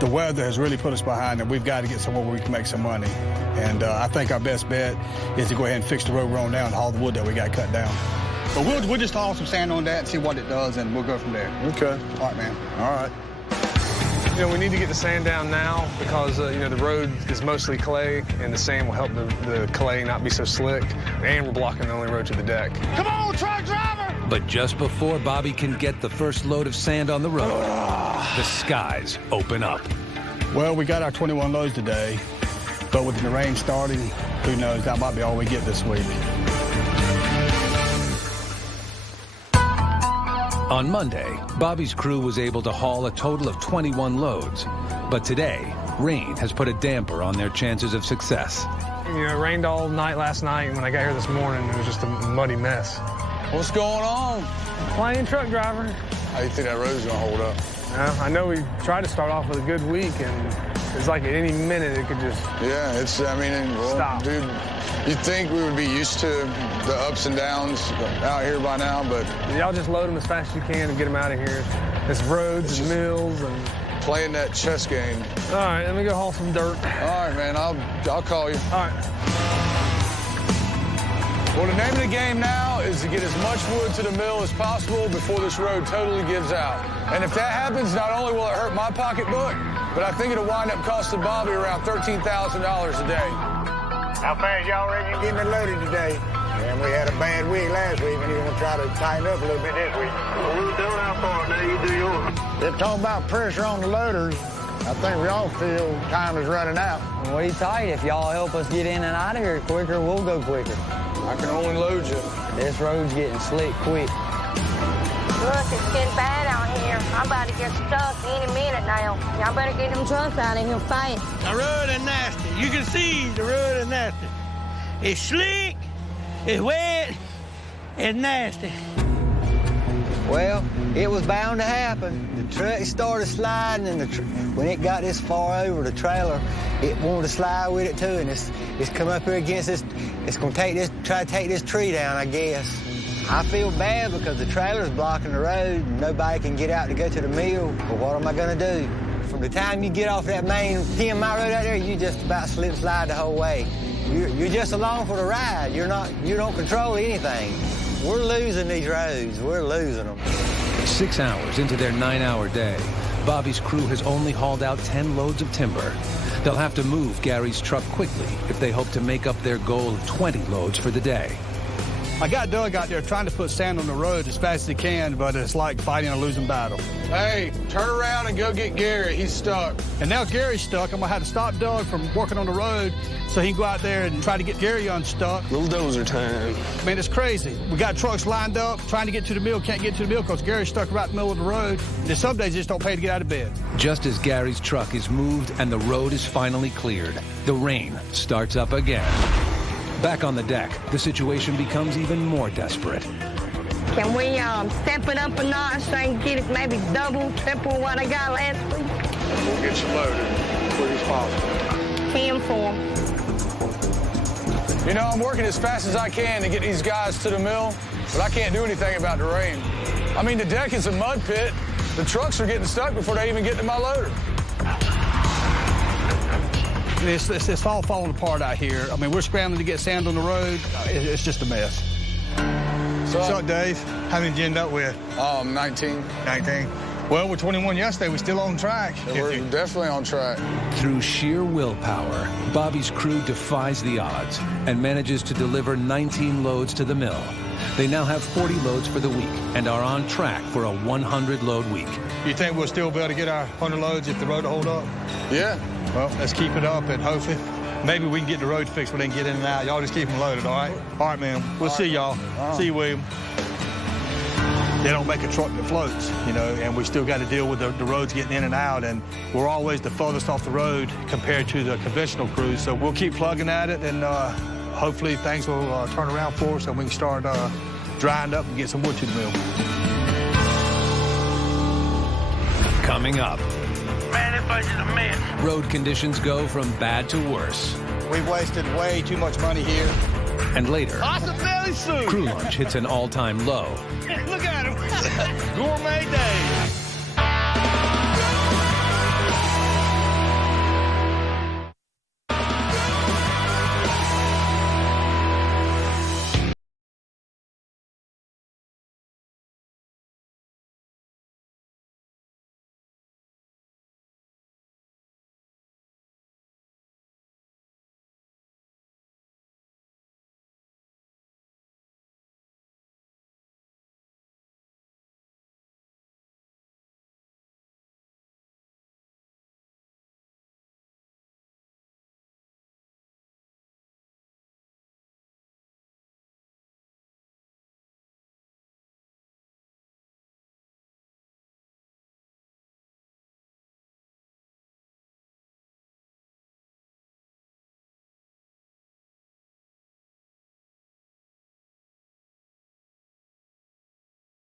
The weather has really put us behind, and we've got to get somewhere where we can make some money. And I think our best bet is to go ahead and fix the road we're on down and haul the wood that we got cut down. But we'll just haul some sand on that and see what it does, and we'll go from there. Okay. All right, man. All right. You know, we need to get the sand down now because, you know, the road is mostly clay, and the sand will help the clay not be so slick, and we're blocking the only road to the deck. Come on, truck driver! But just before Bobby can get the first load of sand on the road, the skies open up. Well, we got our 21 loads today, but with the rain starting, who knows, that might be all we get this week. On Monday, Bobby's crew was able to haul a total of 21 loads. But today, rain has put a damper on their chances of success. You know, it rained all night last night, and when I got here this morning, it was just a muddy mess. What's going on? Flying truck driver. How do you think that road's gonna hold up? I know we tried to start off with a good week, and it's like at any minute it could just stop. Dude, You'd think we would be used to the ups and downs out here by now, but... Y'all just load them as fast as you can and get them out of here. It's roads and mills and... Playing that chess game. All right, let me go haul some dirt. All right, man, I'll call you. All right. Well, the name of the game now is to get as much wood to the mill as possible before this road totally gives out. And if that happens, not only will it hurt my pocketbook, but I think it'll wind up costing Bobby around $13,000 a day. How fast y'all ready to get me loaded today? And we had a bad week last week, and you're going to try to tighten up a little bit this week. Well, we'll do how far now you do yours. They're talking about pressure on the loaders. I think we all feel time is running out. We tight. If y'all help us get in and out of here quicker, we'll go quicker. I can only load you. This road's getting slick quick. Look, it's getting bad out here. I'm about to get stuck any minute now. Y'all better get them trucks out of here fast. The road is nasty. You can see the road is nasty. It's slick, it's wet, it's nasty. Well, it was bound to happen. The truck started sliding, and when it got this far over, the trailer, it wanted to slide with it too, and it's come up here against this. It's gonna try to take this tree down, I guess. I feel bad because the trailer's blocking the road, and nobody can get out to go to the mill. But what am I gonna do? From the time you get off that main 10 mile road out there, you just about slip and slide the whole way. You're just along for the ride. You don't control anything. We're losing these roads. We're losing them. 6 hours into their 9-hour day, Bobby's crew has only hauled out 10 loads of timber. They'll have to move Gary's truck quickly if they hope to make up their goal of 20 loads for the day. I got Doug out there trying to put sand on the road as fast as he can, but it's like fighting a losing battle. Hey, turn around and go get Gary. He's stuck. And now Gary's stuck. I'm gonna have to stop Doug from working on the road so he can go out there and try to get Gary unstuck. Little dozer time. Man, it's crazy. We got trucks lined up, trying to get to the mill, can't get to the mill because Gary's stuck right in the middle of the road. And some days just don't pay to get out of bed. Just as Gary's truck is moved and the road is finally cleared, the rain starts up again. Back on the deck, the situation becomes even more desperate. Can we step it up a notch and get it maybe double, triple what I got last week? We'll get you loaded as quick as possible. 10-4. You know, I'm working as fast as I can to get these guys to the mill, but I can't do anything about the rain. I mean, the deck is a mud pit. The trucks are getting stuck before they even get to my loader. It's all falling apart out here. I mean, we're scrambling to get sand on the road. It's just a mess. What's up, Dave? How many did you end up with? 19. 19. Well, we're 21 yesterday. We're still on track. Yeah, we're definitely on track. Through sheer willpower, Bobby's crew defies the odds and manages to deliver 19 loads to the mill. They now have 40 loads for the week and are on track for a 100-load week. You think we'll still be able to get our 100 loads if the road will hold up? Yeah. Well, let's keep it up and hopefully maybe we can get the road fixed where they can get in and out. Y'all just keep them loaded, all right? All right, man. We'll see y'all. See you, William. They don't make a truck that floats, you know, and we still got to deal with the roads getting in and out, and we're always the furthest off the road compared to the conventional crews. So we'll keep plugging at it, and hopefully things will turn around for us and we can start drying up and get some wood to the mill. Coming up. Man, this place is a mess. Road conditions go from bad to worse. We've wasted way too much money here. And later, Awesome belly soup. crew lunch hits an all-time low. Look at him. Gourmet day.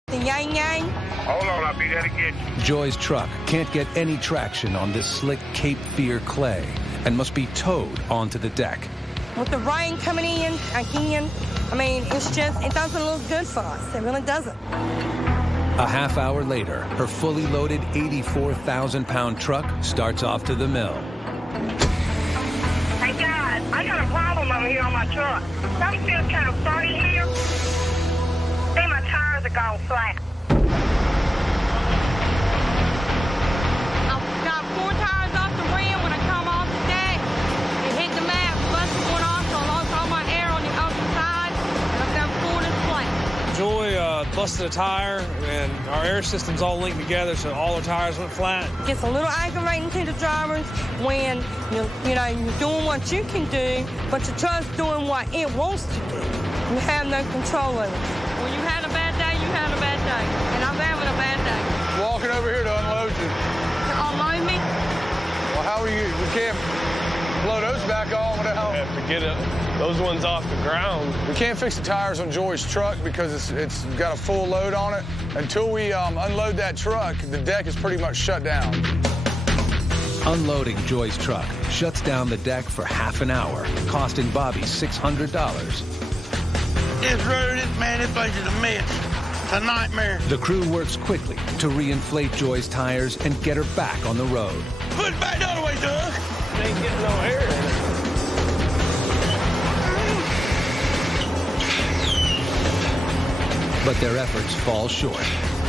Yang yang. Hold on, I'll be there to get you. Joy's truck can't get any traction on this slick Cape Fear clay and must be towed onto the deck. with the rain coming in again, I mean, it's just, it doesn't look good for us. It really doesn't. A half hour later, her fully loaded 84,000-pound truck starts off to the mill. Hey, guys, I got a problem over here on my truck. Don't feel kind of funny here. See, my tires are gone flat. I've got 4 tires off the rim when I come off the deck. It hit the mat, busted one off, so I lost all my air on the other side, and I've got 4 that's flat. Joy busted a tire, and our air system's all linked together, so all our tires went flat. It gets a little aggravating to the drivers when you're doing what you can do, but your truck's doing what it wants to do. You have no control of it. When you had a bad day, you had a bad day, and I'm having a bad day. Walking over here to unload you. To unload me? Well, how are you? We can't blow those back on without. We have to get those ones off the ground. We can't fix the tires on Joy's truck because it's got a full load on it. Until we unload that truck, the deck is pretty much shut down. Unloading Joy's truck shuts down the deck for half an hour, costing Bobby $600. This road, man, this place is a mess. It's a nightmare. The crew works quickly to reinflate Joy's tires and get her back on the road. Put it back the other way, Doug. Ain't getting no air in it. But their efforts fall short.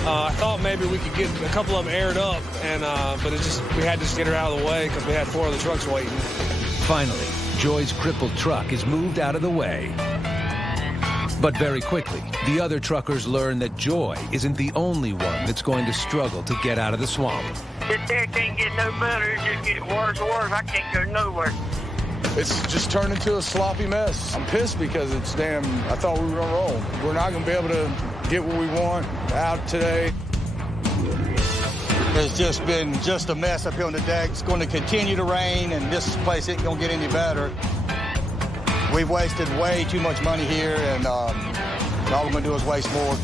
I thought maybe we could get a couple of them aired up, and but we had to just get her out of the way because we had 4 other trucks waiting. Finally, Joy's crippled truck is moved out of the way. But very quickly, the other truckers learn that Joy isn't the only one that's going to struggle to get out of the swamp. This there can't get no better. It just gets worse and worse. I can't go nowhere. It's just turned into a sloppy mess. I'm pissed because I thought we were gonna roll. We're not gonna be able to get what we want out today. It's just been a mess up here on the deck. It's going to continue to rain, and this place ain't gonna get any better. We've wasted way too much money here, and all we're gonna do is waste more.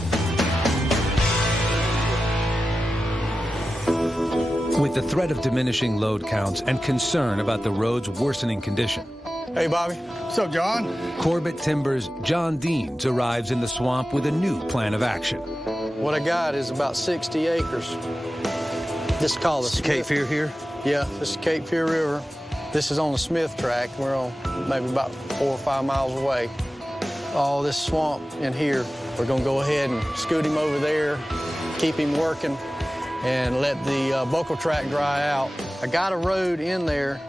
With the threat of diminishing load counts and concern about the road's worsening condition. Hey, Bobby. What's up, John? Corbett Timber's John Deans arrives in the swamp with a new plan of action. What I got is about 60 acres. This is called the Cape Fear here? Yeah, this is Cape Fear River. This is on the Smith tract. We're on maybe about 4 or 5 miles away. All this swamp in here, we're gonna go ahead and scoot him over there, keep him working, and let the buckle track dry out. I got a road in there.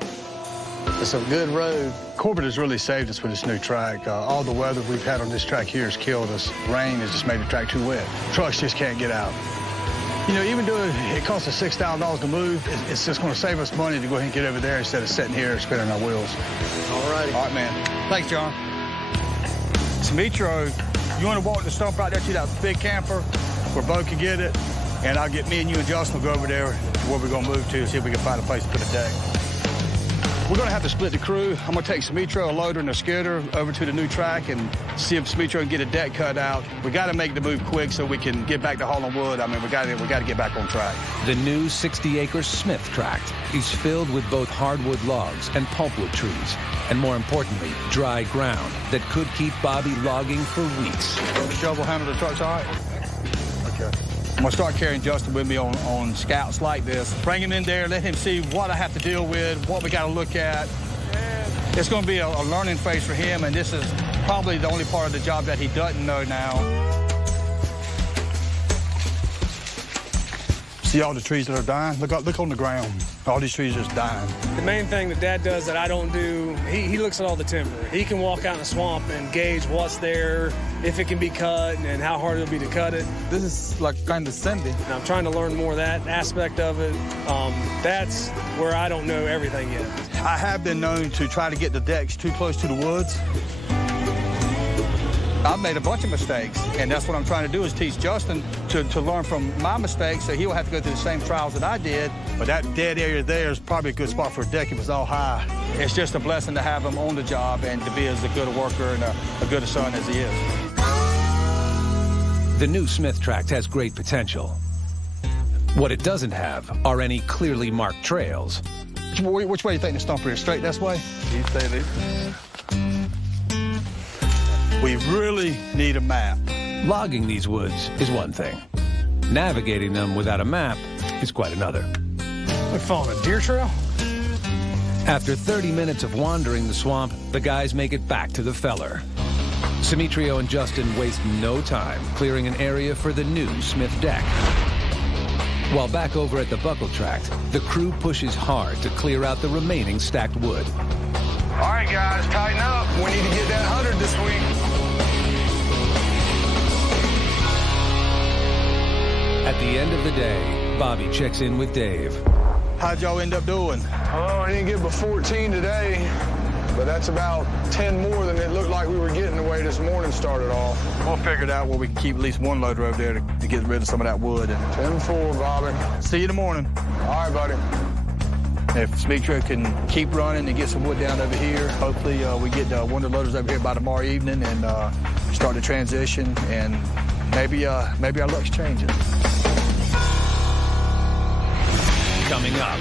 It's a good road. Corbett has really saved us with this new track. All the weather we've had on this track here has killed us. Rain has just made the track too wet. Trucks just can't get out. You know, even though it costs us $6,000 to move, it's just going to save us money to go ahead and get over there instead of sitting here spinning our wheels. All righty. All right, man. Thanks, John. Demetrio, you want to walk the stump right there to that big camper where Bo can get it? And I'll get me and you and Justin will go over there where we're going to move to, see if we can find a place to put a deck. We're going to have to split the crew. I'm going to take Demetrio, a loader, and a skidder over to the new track and see if Demetrio can get a deck cut out. We got to make the move quick so we can get back to hauling wood. I mean, we got to get back on track. The new 60-acre Smith tract is filled with both hardwood logs and pulpwood trees, and more importantly, dry ground that could keep Bobby logging for weeks. Shovel handle the trucks all right? Okay. I'm going to start carrying Justin with me on scouts like this. Bring him in there, let him see what I have to deal with, what we got to look at. It's going to be a learning phase for him, and this is probably the only part of the job that he doesn't know now. See all the trees that are dying? Look on the ground. All these trees are just dying. The main thing that Dad does that I don't do, he looks at all the timber. He can walk out in the swamp and gauge what's there, if it can be cut, and how hard it'll be to cut it. This is like kind of sandy. And I'm trying to learn more of that aspect of it. That's where I don't know everything yet. I have been known to try to get the decks too close to the woods. I've made a bunch of mistakes, and that's what I'm trying to do is teach Justin to learn from my mistakes so he'll have to go through the same trials that I did. But that dead area there is probably a good spot for a deck. It was all high. It's just a blessing to have him on the job and to be as good a worker and a good a son as he is. The new Smith tract has great potential. What it doesn't have are any clearly marked trails. Which way do you think the stumper is? Straight this way? You say this. We really need a map. Logging these woods is one thing. Navigating them without a map is quite another. We're following a deer trail? After 30 minutes of wandering the swamp, the guys make it back to the feller. Simitrio and Justin waste no time clearing an area for the new Smith deck. While back over at the buckle tract, the crew pushes hard to clear out the remaining stacked wood. All right, guys, tighten up. We need to get that 100 this week. At the end of the day, Bobby checks in with Dave. How'd y'all end up doing? Oh, I didn't get but 14 today, but that's about 10 more than it looked like we were getting the way this morning started off. We'll figure it out where we can keep at least one loader over there to get rid of some of that wood. 10-4, Bobby. See you in the morning. All right, buddy. If Simitrio can keep running and get some wood down over here, hopefully we get one of the loaders over here by tomorrow evening and start the transition, and maybe our luck's changing. Coming up,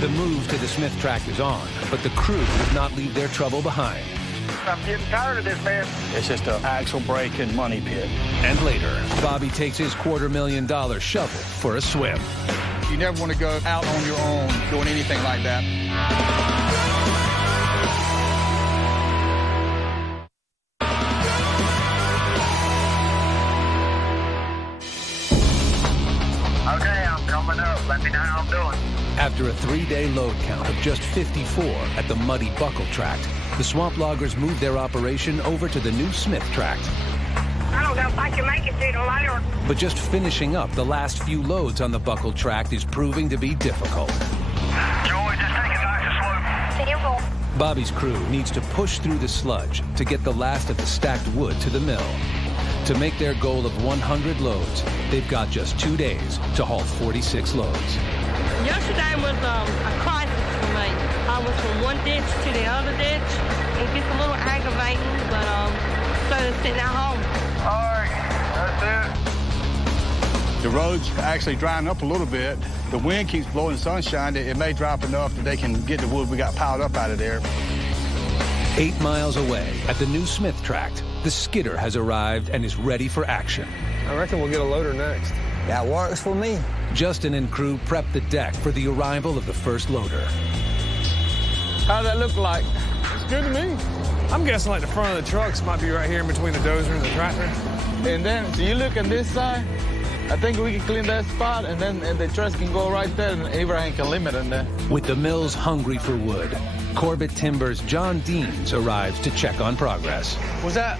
the move to the Smith tract is on, but the crew would not leave their trouble behind. I'm getting tired of this, man. It's just an axle brake and money pit. And later, Bobby takes his $250,000 shovel for a swim. You never want to go out on your own doing anything like that. Okay, I'm coming up. Let me know how I'm doing. After a 3-day load count of just 54 at the muddy buckle tract, the swamp loggers moved their operation over to the new Smith tract. I don't know if I can make it to the later. But just finishing up the last few loads on the buckle tract is proving to be difficult. Joy, just take it nice and slow. Bobby's crew needs to push through the sludge to get the last of the stacked wood to the mill. To make their goal of 100 loads, they've got just 2 days to haul 46 loads. Yesterday was a crisis for me. I was from one ditch to the other ditch. It gets a little aggravating, but instead of sitting at home. All right, that's it. The road's actually drying up a little bit. The wind keeps blowing sunshine. It may dry up enough that they can get the wood we got piled up out of there. 8 miles away at the new Smith tract, the skidder has arrived and is ready for action. I reckon we'll get a loader next. That works for me. Justin and crew prep the deck for the arrival of the first loader. How does that look like? It's good to me. I'm guessing like the front of the trucks might be right here in between the dozer and the tractor. And then, so you look on this side, I think we can clean that spot, and then the trucks can go right there, and Abraham can limit in there. With the mills hungry for wood, Corbett Timber's John Deans arrives to check on progress. Was that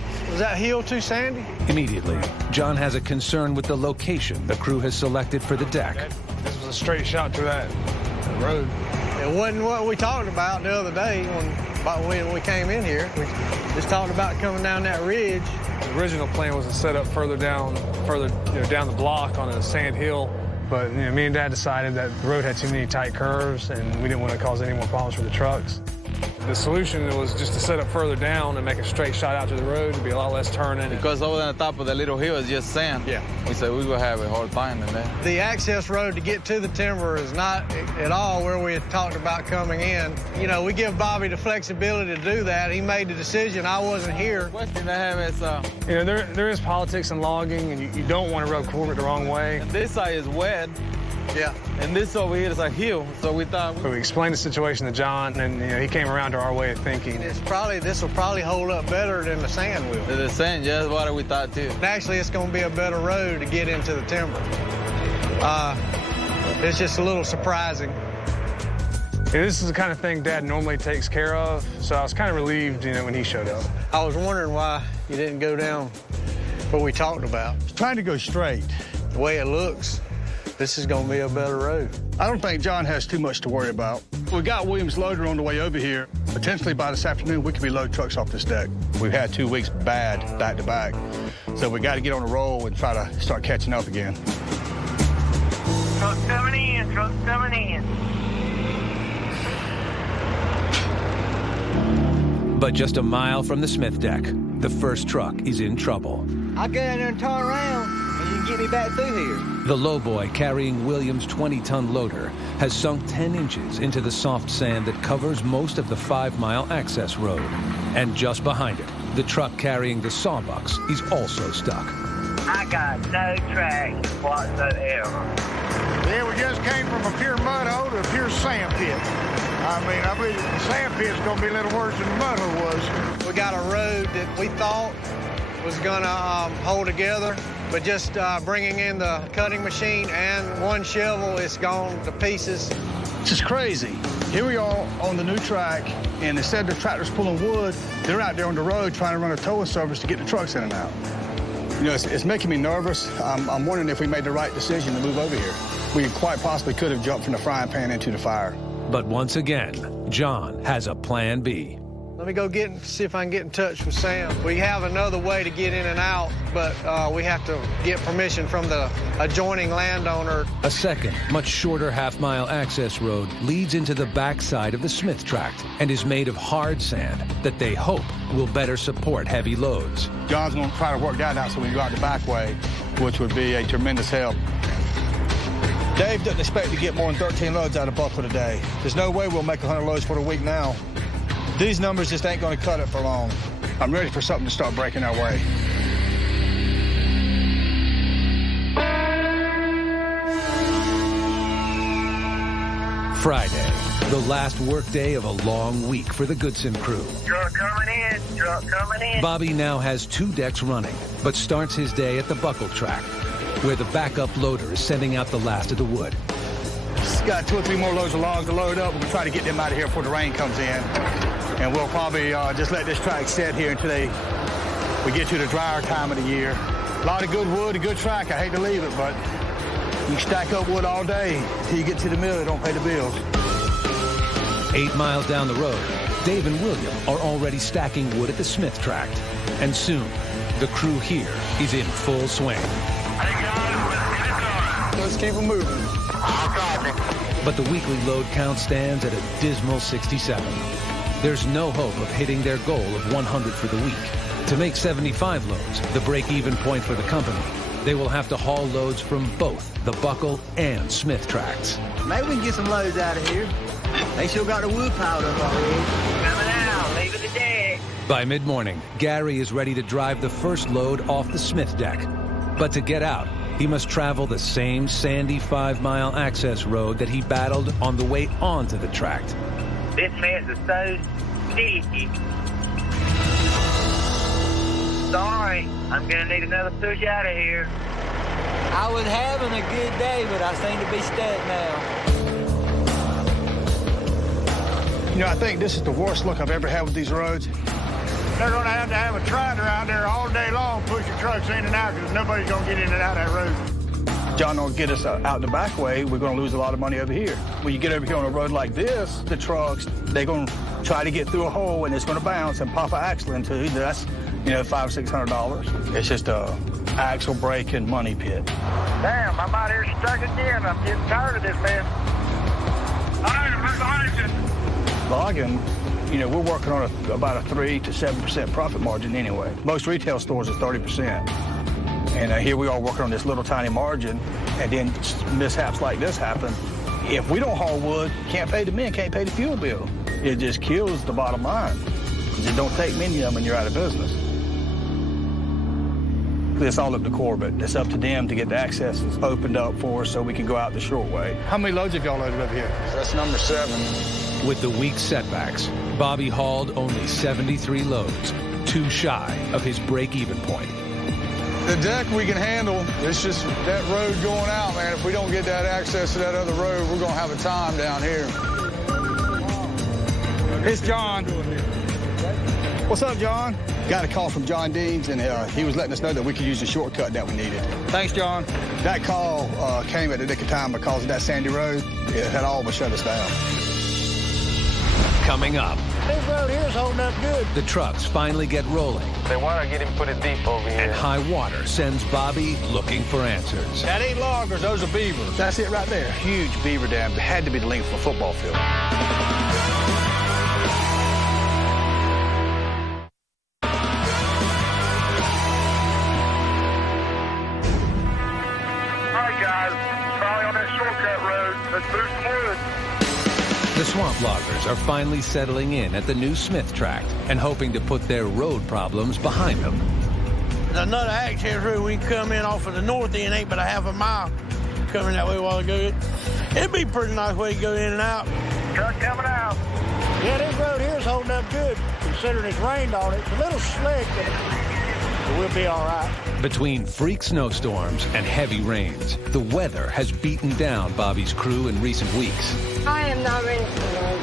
hill too sandy? Immediately, John has a concern with the location the crew has selected for the deck. This was a straight shot to that road. It wasn't what we talked about the other day when we came in here. We just talked about coming down that ridge. The original plan was to set up further down the block on a sand hill. But me and Dad decided that the road had too many tight curves, and we didn't want to cause any more problems for the trucks. The solution was just to set up further down and make a straight shot out to the road. It'd be a lot less turning. Because over on the top of the little hill is just sand. Yeah. We said we would have a hard time in there. The access road to get to the timber is not at all where we had talked about coming in. You know, we give Bobby the flexibility to do that. He made the decision. I wasn't here. The question I have is, there is politics in logging, and you don't want to rub Corbett the wrong way. And this side is wet. Yeah. And this over here is a hill, so we thought... So we explained the situation to John, and he came around to our way of thinking. This will probably hold up better than the sand will. The sand, yeah, that's what we thought too. And actually, it's going to be a better road to get into the timber. It's just a little surprising. This is the kind of thing Dad normally takes care of, so I was kind of relieved, when he showed up. I was wondering why you didn't go down what we talked about. It's trying to go straight. The way it looks, this is going to be a better road. I don't think John has too much to worry about. We got Williams' loader on the way over here. Potentially by this afternoon, we could be loading trucks off this deck. We've had 2 weeks bad, back to back. So we got to get on a roll and try to start catching up again. Truck coming in, truck coming in. But just a mile from the Smith deck, the first truck is in trouble. I'll go in there and turn around, and you can get me back through here. The lowboy carrying Williams' 20-ton loader has sunk 10 inches into the soft sand that covers most of the 5-mile access road. And just behind it, The truck carrying the sawbucks is also stuck. I got no track whatsoever. Yeah, we just came from a pure mud hole to a pure sand pit. I mean, I believe the sand pit's going to be a little worse than the mud hole was. We got a road that we thought was going to hold together, but just bringing in the cutting machine and one shovel, it's gone to pieces. This is crazy. Here we are on the new track, and instead of the tractors pulling wood, they're out there on the road trying to run a towing service to get the trucks in and out. You know, it's making me nervous. I'm wondering if we made the right decision to move over here. We quite possibly could have jumped from the frying pan into the fire. But once again, John has a plan B. Let me go see if I can get in touch with Sam. We have another way to get in and out, but we have to get permission from the adjoining landowner. A second, much shorter half-mile access road leads into the backside of the Smith tract and is made of hard sand that they hope will better support heavy loads. John's going to try to work that out so we can go out the back way, which would be a tremendous help. Dave doesn't expect to get more than 13 loads out of Backhoe today. There's no way we'll make 100 loads for the week now. These numbers just ain't going to cut it for long. I'm ready for something to start breaking our way. Friday, the last workday of a long week for the Goodson crew. Truck coming in, truck coming in. Bobby now has 2 decks running, but starts his day at the Backhoe track, where the backup loader is sending out the last of the wood. Just got 2 or 3 more loads of logs to load up. We'll try to get them out of here before the rain comes in. And we'll probably just let this track sit here until we get to the drier time of the year. A lot of good wood, a good track. I hate to leave it, but you can stack up wood all day until you get to the mill. It don't pay the bills. 8 miles down the road, Dave and William are already stacking wood at the Smith tract. And soon, the crew here is in full swing. Let's keep them moving. But the weekly load count stands at a dismal 67. There's no hope of hitting their goal of 100 for the week. To make 75 loads, the break-even point for the company, they will have to haul loads from both the Backhoe and Smith tracts. Maybe we can get some loads out of here. They still got the wood piled up already. Coming out, leaving the deck. By mid-morning, Gary is ready to drive the first load off the Smith deck. But to get out, he must travel the same sandy 5-mile access road that he battled on the way onto the tract. This mess is so sticky. Sorry, I'm gonna need another push out of here. I was having a good day, but I seem to be stuck now. You know, I think this is the worst look I've ever had with these roads. They're going to have a tractor out there all day long pushing trucks in and out because nobody's going to get in and out of that road. John don't get us out the back way, we're going to lose a lot of money over here. When you get over here on a road like this, the trucks, they're going to try to get through a hole and it's going to bounce and pop an axle into it. That's, you know, $500 or $600. It's just a axle breaking money pit. Damn, I'm out here stuck again. I'm getting tired of this mess. Logging, you know, we're working on about a 3 to 7% profit margin anyway. Most retail stores are 30%. And here we are working on this little tiny margin, and then mishaps like this happen. If we don't haul wood, can't pay the men, can't pay the fuel bill. It just kills the bottom line. Because it don't take many of them and you're out of business. It's all up to Corbett. It's up to them to get the accesses opened up for us so we can go out the short way. How many loads have y'all loaded up here? That's number 7. With the week's setbacks, Bobby hauled only 73 loads, 2 shy of his break-even point. The deck we can handle. It's just that road going out, man. If we don't get that access to that other road, we're going to have a time down here. It's John. What's up, John? Got a call from John Deans, and he was letting us know that we could use the shortcut that we needed. Thanks, John. That call came at the nick of time because of that sandy road. It had all but shut us down. Coming up. This road here is holding up good. The trucks finally get rolling. They want to get him put it deep over here. And high water sends Bobby looking for answers. That ain't loggers, those are beavers. That's it right there. Huge beaver dam. It had to be the length of a football field. All right, guys. Probably on that shortcut road. Let's move some wood. The swamp loggers are finally settling in at the new Smith tract and hoping to put their road problems behind them. Another access road we can come in off of the north end, ain't but a half a mile coming that way a while ago. It'd be a pretty nice way to go in and out. Truck coming out. Yeah, this road here is holding up good, considering it's rained on it. It's a little slick, but we'll be all right. Between freak snowstorms and heavy rains, the weather has beaten down Bobby's crew in recent weeks. I am not ready for that.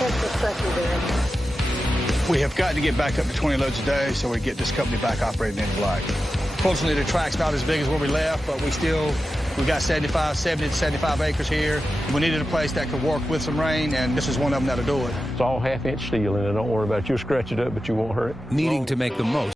That's the second day. We have got to get back up to 20 loads a day so we get this company back operating in the black. Fortunately, the tract's not as big as where we left, but we got 70 to 75 acres here. We needed a place that could work with some rain, and this is one of them that'll do it. It's all half-inch steel in it. Don't worry about it. You'll scratch it up, but you won't hurt it. Needing to make the most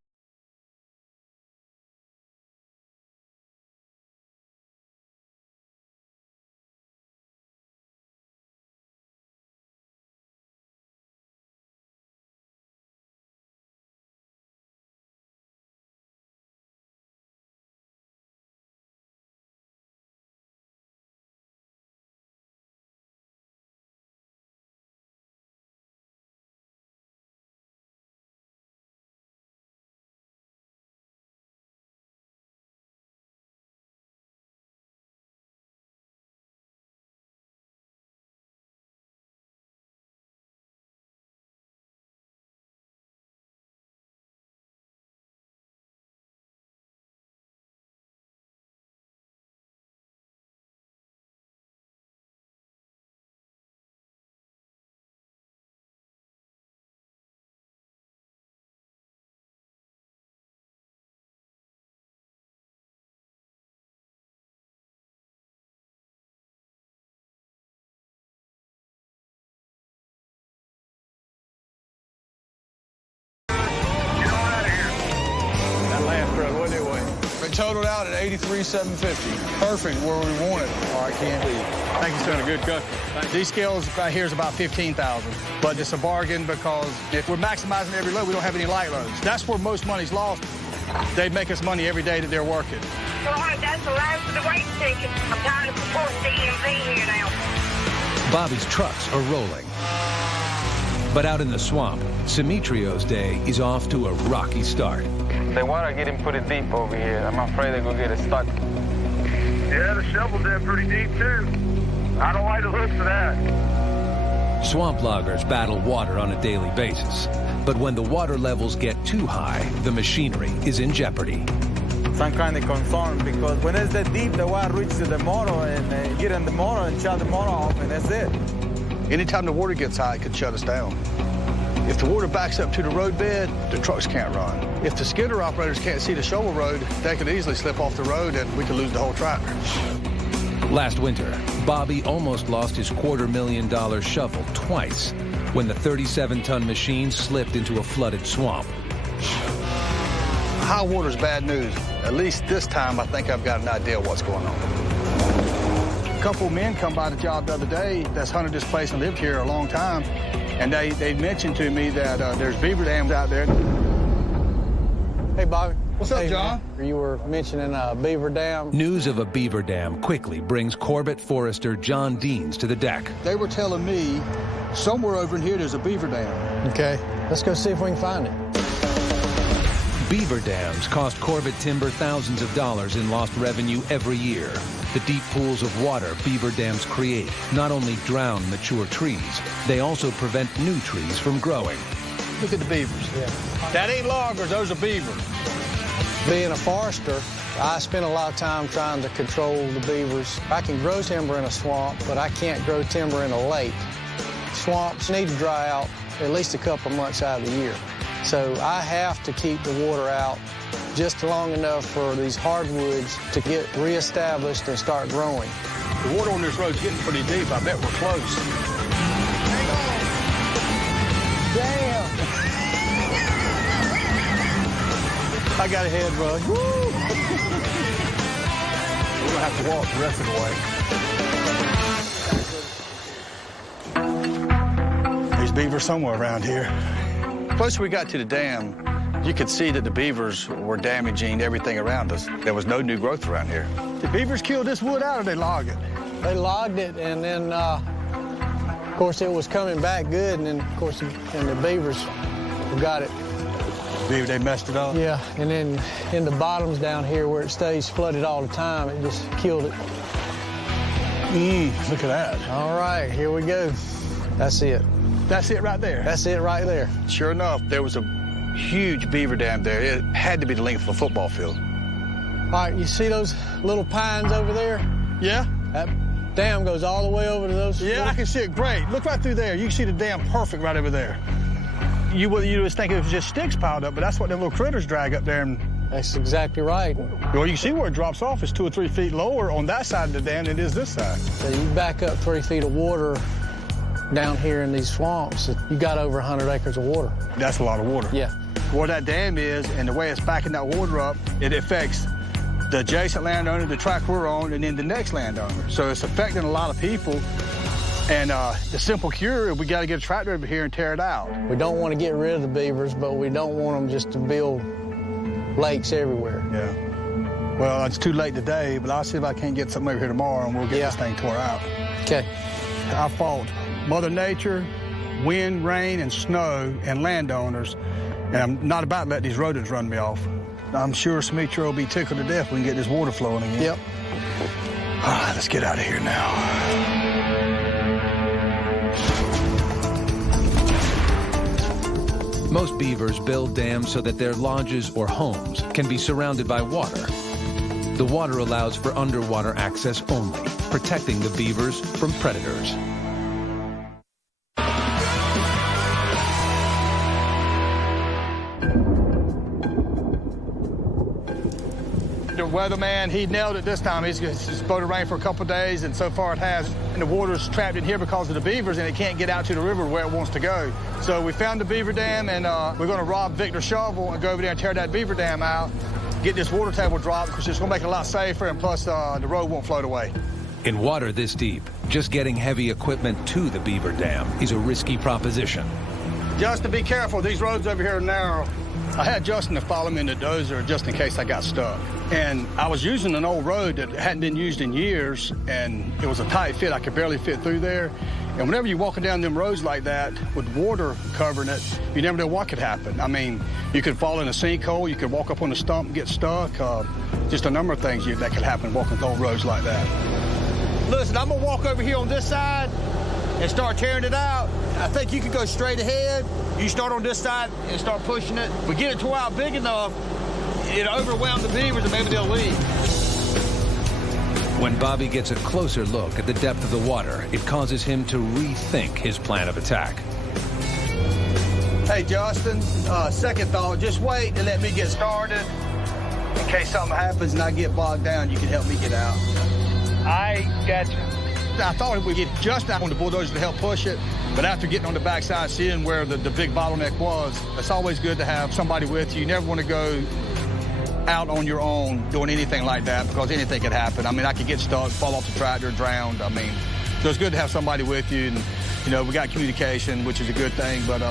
Totaled out at 83,750. Perfect where we want it. All right, Ken. Thank you, son. A good cook. These scales right here is about 15,000, but it's a bargain because if we're maximizing every load, we don't have any light loads. That's where most money's lost. They make us money every day that they're working. So that's the last of the weight ticket. I'm tired of supporting DMV here now. Bobby's trucks are rolling. But out in the swamp, Simitrio's day is off to a rocky start. The water getting pretty deep over here. I'm afraid they're gonna get it stuck. Yeah, the shovel's in pretty deep too. I don't like the looks of that. Swamp loggers battle water on a daily basis. But when the water levels get too high, the machinery is in jeopardy. So I'm kind of concerned because when it's that deep, the water reaches the motor and get in the motor and shut the motor off, and that's it. Anytime the water gets high, it could shut us down. If the water backs up to the roadbed, the trucks can't run. If the skidder operators can't see the shovel road, they could easily slip off the road and we could lose the whole tractor. Last winter, Bobby almost lost his $250,000 shovel twice when the 37-ton machine slipped into a flooded swamp. High water's bad news. At least this time, I think I've got an idea what's going on. A couple of men come by the job the other day that's hunted this place and lived here a long time, and they mentioned to me that there's beaver dams out there. Hey, Bobby. What's up, John? You were mentioning a beaver dam. News of a beaver dam quickly brings Corbett Forester John Deans to the deck. They were telling me somewhere over in here there's a beaver dam. Okay, let's go see if we can find it. Beaver dams cost Corbett Timber thousands of dollars in lost revenue every year. The deep pools of water beaver dams create not only drown mature trees, they also prevent new trees from growing. Look at the beavers. Yeah. That ain't loggers, those are beavers. Being a forester, I spend a lot of time trying to control the beavers. I can grow timber in a swamp, but I can't grow timber in a lake. Swamps need to dry out at least a couple months out of the year. So I have to keep the water out just long enough for these hardwoods to get reestablished and start growing. The water on this road's getting pretty deep. I bet we're close. Hang on. Damn! I got a head rush. Woo! We're gonna have to walk the rest of the way. There's beavers somewhere around here. Closer we got to the dam, you could see that the beavers were damaging everything around us. There was no new growth around here. The beavers kill this wood out or they log it? They logged it, and then, of course, it was coming back good, and then, of course, and the beavers got it. Beaver, they messed it up? Yeah, and then in the bottoms down here where it stays flooded all the time, it just killed it. Look at that. All right, here we go. That's it. That's it right there? That's it right there. Sure enough, there was a huge beaver dam there. It had to be the length of a football field. All right, you see those little pines over there? Yeah. That dam goes all the way over to those. Yeah, I can see it great. Look right through there. You can see the dam perfect right over there. You would think it was just sticks piled up, but that's what them little critters drag up there. And that's exactly right. Well, you can see where it drops off. It's 2 or 3 feet lower on that side of the dam than it is this side. So you back up 3 feet of water down here in these swamps, you got over 100 acres of water. That's a lot of water. Yeah. Where that dam is and the way it's backing that water up, it affects the adjacent landowner, the tract we're on, and then the next landowner. So it's affecting a lot of people. And the simple cure, we got to get a tractor over here and tear it out. We don't want to get rid of the beavers, but we don't want them just to build lakes everywhere. Yeah. Well, it's too late today, but I'll see if I can't get something over here tomorrow, and we'll get this thing tore out. Okay. I fought Mother Nature, wind, rain, and snow, and landowners, and I'm not about to let these rodents run me off. I'm sure Smitro will be tickled to death if we can get this water flowing again. Yep. All right, let's get out of here now. Most beavers build dams so that their lodges or homes can be surrounded by water. The water allows for underwater access only, protecting the beavers from predators. The weatherman, he nailed it this time. It's supposed to rain for a couple of days, and so far it has. And the water's trapped in here because of the beavers, and it can't get out to the river where it wants to go. So we found the beaver dam, and we're going to rob Victor's shovel and go over there and tear that beaver dam out, get this water table dropped, because it's going to make it a lot safer, and plus the road won't float away. In water this deep, just getting heavy equipment to the beaver dam is a risky proposition. Justin, be careful. These roads over here are narrow. I had Justin to follow me in the dozer just in case I got stuck. And I was using an old road that hadn't been used in years, and it was a tight fit. I could barely fit through there. And whenever you're walking down them roads like that with water covering it, you never know what could happen. I mean, you could fall in a sinkhole, you could walk up on a stump and get stuck. Just a number of things that could happen walking old roads like that. Listen, I'm gonna walk over here on this side and start tearing it out. I think you can go straight ahead. You start on this side and start pushing it. We get it tore out big enough, it'll overwhelm the beavers and maybe they'll leave. When Bobby gets a closer look at the depth of the water, it causes him to rethink his plan of attack. Hey, Justin, second thought, just wait and let me get started. In case something happens and I get bogged down, you can help me get out. I got you. I thought we'd get Justin out on the bulldozer to help push it, but after getting on the backside, seeing where the big bottleneck was, it's always good to have somebody with you. You never want to go out on your own doing anything like that, because anything could happen. I mean, I could get stuck, fall off the tractor, drowned. I mean, so it's good to have somebody with you. And, you know, we got communication, which is a good thing, but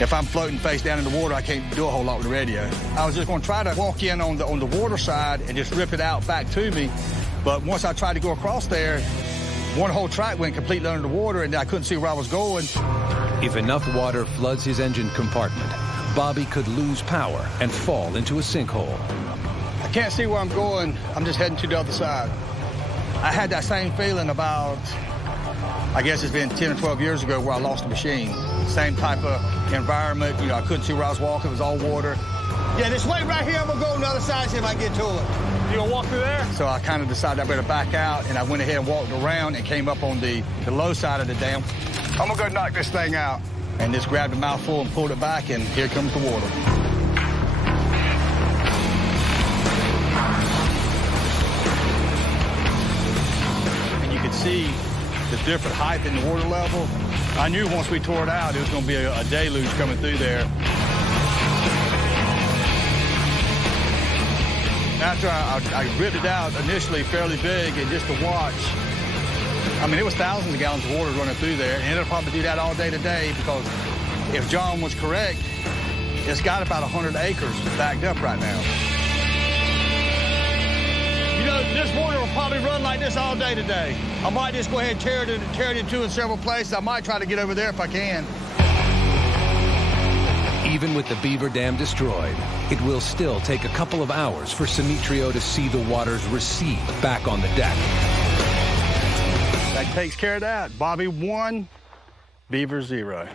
if I'm floating face down in the water, I can't do a whole lot with the radio. I was just going to try to walk in on the water side and just rip it out back to me, but once I tried to go across there, one whole track went completely under the water, and I couldn't see where I was going. If enough water floods his engine compartment, Bobby could lose power and fall into a sinkhole. I can't see where I'm going. I'm just heading to the other side. I had that same feeling about, I guess it's been 10 or 12 years ago, where I lost a machine. Same type of environment. You know, I couldn't see where I was walking. It was all water. Yeah, this way right here, I'm going to go on the other side, see if I can get to it. You gonna walk through there? So I kind of decided I better back out, and I went ahead and walked around and came up on the low side of the dam. I'm gonna go knock this thing out. And just grabbed a mouthful and pulled it back, and here comes the water. And you could see the different height in the water level. I knew once we tore it out, it was gonna be a deluge coming through there. After I ripped it out initially fairly big, and just to watch, I mean, it was thousands of gallons of water running through there, and it'll probably do that all day today, because if John was correct, it's got about 100 acres backed up right now. You know, this morning will probably run like this all day today. I might just go ahead and tear it in two in several places. I might try to get over there if I can. Even with the Beaver Dam destroyed, it will still take a couple of hours for Simitrio to see the waters recede back on the deck. That takes care of that. Bobby 1, Beaver 0.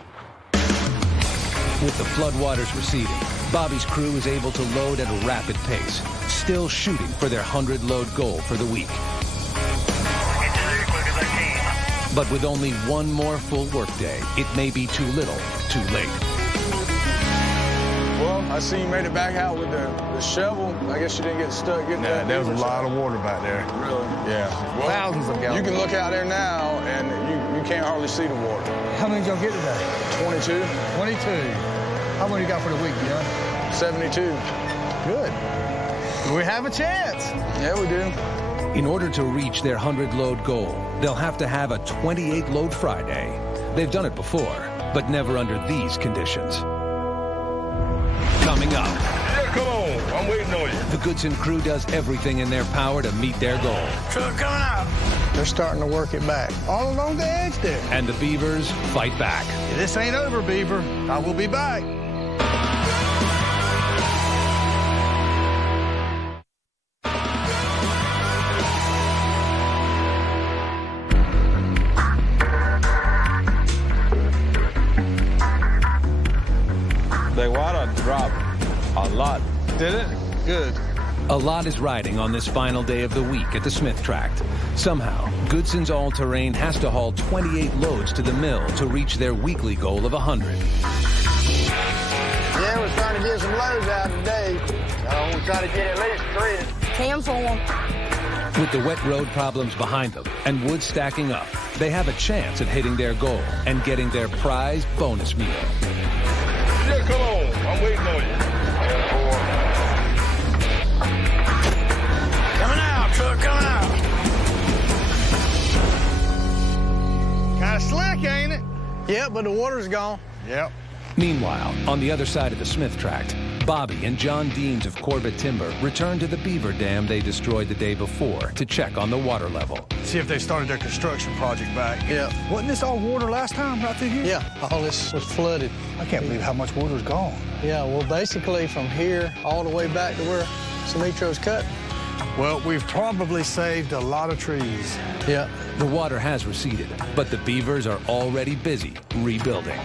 With the floodwaters receding, Bobby's crew is able to load at a rapid pace, still shooting for their 100-load goal for the week. But with only one more full workday, it may be too little, too late. Well, I see you made it back out with the shovel. I guess you didn't get stuck getting that. There was a lot of water back there. Really? Yeah. Well, thousands of gallons. You can look out there now, and you can't hardly see the water. How many did y'all get today? 22. 22. How many you got for the week, yeah? 72. Good. We have a chance. Yeah, we do. In order to reach their 100-load goal, they'll have to have a 28-load Friday. They've done it before, but never under these conditions. Coming up. Yeah, come on. I'm waiting on you. The Goodson crew does everything in their power to meet their goal. Truck coming out. They're starting to work it back. All along the edge there. And the Beavers fight back. This ain't over, Beaver. I will be back. The water dropped a lot. Did it? Good. A lot is riding on this final day of the week at the Smith Tract. Somehow, Goodson's all-terrain has to haul 28 loads to the mill to reach their weekly goal of 100. Yeah, we're trying to get some loads out today. We'll try to get at least 3. 10 for them. With the wet road problems behind them and wood stacking up, they have a chance at hitting their goal and getting their prize bonus meal. Yeah, come on. I'm waiting on you. Coming out, truck coming out. Kind of slick, ain't it? Yeah, but the water's gone. Yep. Meanwhile, on the other side of the Smith Tract, Bobby and John Deans of Corbett Timber returned to the Beaver Dam they destroyed the day before to check on the water level. See if they started their construction project back. Yeah. Wasn't this all water last time right through here? Yeah, all this was flooded. I can't believe how much water's gone. Yeah, well, basically from here all the way back to where Simitrio's cut. Well, we've probably saved a lot of trees. Yeah. The water has receded, but the Beavers are already busy rebuilding.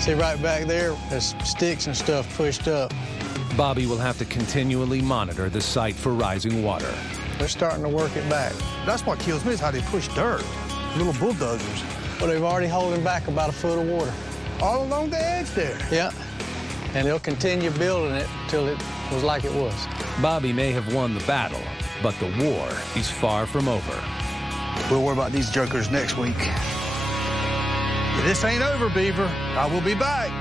See, right back there, there's sticks and stuff pushed up. Bobby will have to continually monitor the site for rising water. They're starting to work it back. That's what kills me is how they push dirt. Little bulldozers. Well, they've already holding back about a foot of water. All along the edge there. Yeah. And they'll continue building it until it was like it was. Bobby may have won the battle, but the war is far from over. We'll worry about these jokers next week. This ain't over, Beaver. I will be back.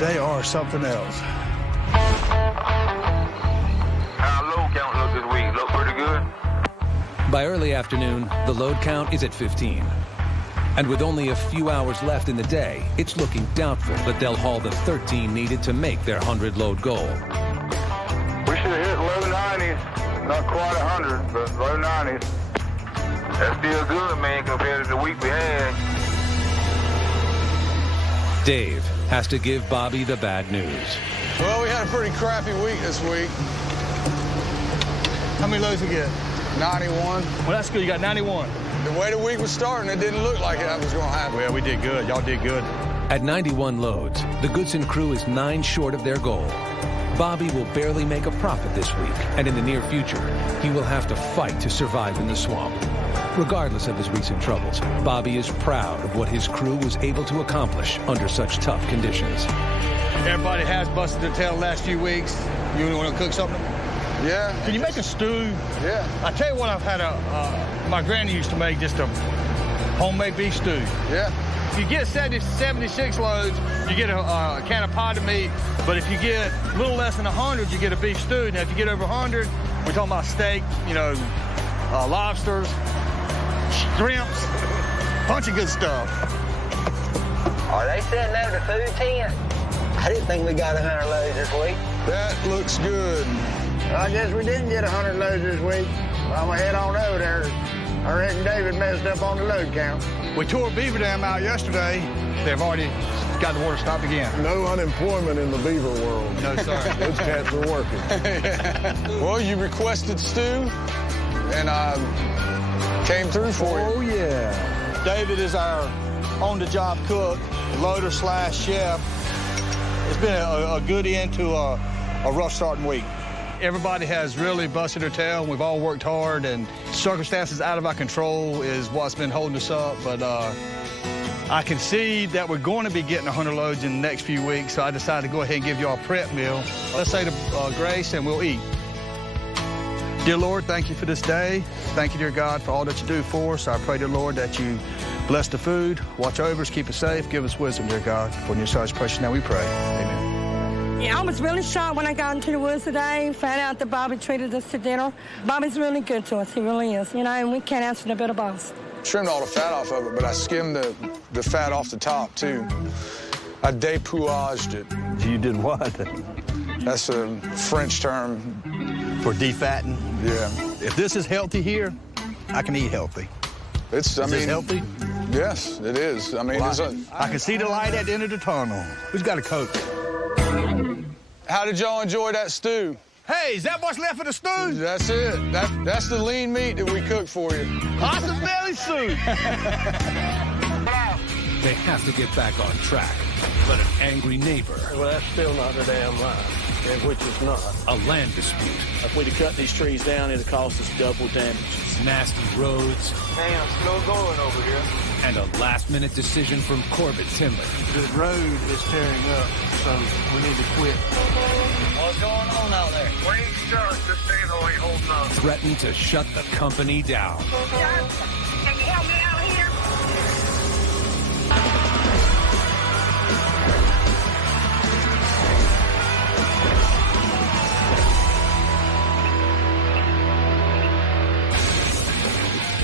They are something else. How load count look this week? Look pretty good? By early afternoon, the load count is at 15. And with only a few hours left in the day, it's looking doubtful that they'll haul the 13 needed to make their 100-load goal. We should have hit low 90s. Not quite 100, but low 90s. That's still good, man, compared to the week we had. Dave has to give Bobby the bad news. Well, we had a pretty crappy week this week. How many loads we get? 91. Well, that's good. You got 91. The way the week was starting, it didn't look like that was going to happen. Well, we did good. Y'all did good. At 91 loads, the Goodson crew is 9 short of their goal. Bobby will barely make a profit this week, and in the near future, he will have to fight to survive in the swamp. Regardless of his recent troubles, Bobby is proud of what his crew was able to accomplish under such tough conditions. Everybody has busted their tail the last few weeks. You want to cook something? Yeah. Can you make a stew? Yeah. I tell you what, I've had my granny used to make just a homemade beef stew. Yeah. If you get 76 loads, you get a can of potted meat. But if you get a little less than 100, you get a beef stew. Now, if you get over 100, we're talking about steak, lobsters, shrimps, bunch of good stuff. Are they setting up the food tent? I didn't think we got 100 loads this week. That looks good. I guess we didn't get 100 loads this week. I'm gonna head on over there. I reckon David messed up on the load count. We tore Beaver Dam out yesterday. They've already got the water stopped again. No unemployment in the beaver world. No, sir. Those cats are working. Well, you requested stew, and I came through for you. Oh, yeah. David is our on-the-job cook, loader / chef. It's been a good end to a rough starting week. Everybody has really busted their tail, and we've all worked hard, and circumstances out of our control is what's been holding us up. But I can see that we're going to be getting 100 loads in the next few weeks, so I decided to go ahead and give you all a prep meal. Let's say the grace, and we'll eat. Dear Lord, thank you for this day. Thank you, dear God, for all that you do for us. I pray, dear Lord, that you bless the food, watch over us, keep us safe, give us wisdom, dear God. For in your son's precious name we pray. Amen. Yeah, I was really shocked when I got into the woods today, found out that Bobby treated us to dinner. Bobby's really good to us, he really is, you know, and we can't ask for no better boss. Trimmed all the fat off of it, but I skimmed the fat off the top, too. I depuaged it. You did what? That's a French term. For defatting? Yeah. If this is healthy here, I can eat healthy. Is this healthy? Yes, it is. I mean, well, I can see the light at the end of the tunnel. Who's got a Coke? How did y'all enjoy that stew? Hey, is that what's left of the stew? That's it. That's the lean meat that we cooked for you. Awesome belly soup. They have to get back on track, but an angry neighbor. Well, that's still not the damn line, which is not. A land dispute. If we'd have cut these trees down, it'd have cost us double damage. Nasty roads. Damn, slow going over here. And a last-minute decision from Corbett Timber. The road is tearing up, so we need to quit. What's going on out there? We ain't stuck. This thing's only holding up. Threatened to shut the company down. John, can you help me out here?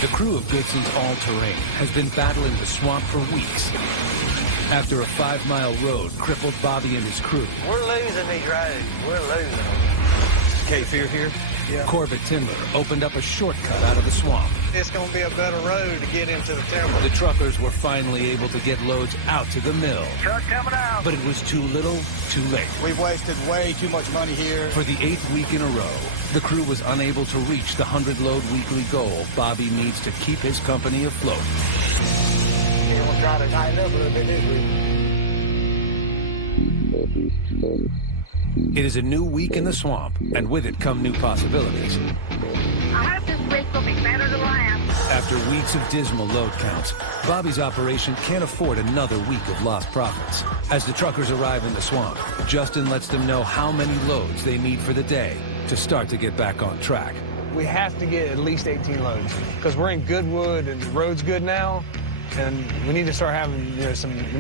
The crew of Goodson's All-Terrain has been battling the swamp for weeks. After a 5-mile road crippled Bobby and his crew. We're losing these roads. We're losing. Cape Fear here? Yeah. Corbett Timber opened up a shortcut out of the swamp. It's going to be a better road to get into the timber. The truckers were finally able to get loads out to the mill. Truck coming out. But it was too little, too late. We've wasted way too much money here. For the 8th week in a row, the crew was unable to reach the 100-load weekly goal Bobby needs to keep his company afloat. Yeah, we'll try to tighten up a little bit this week. It is a new week in the swamp, and with it come new possibilities. I hope this week will be better than last. After weeks of dismal load counts, Bobby's operation can't afford another week of lost profits. As the truckers arrive in the swamp, Justin lets them know how many loads they need for the day to start to get back on track. We have to get at least 18 loads because we're in good wood and the road's good now, and we need to start having, we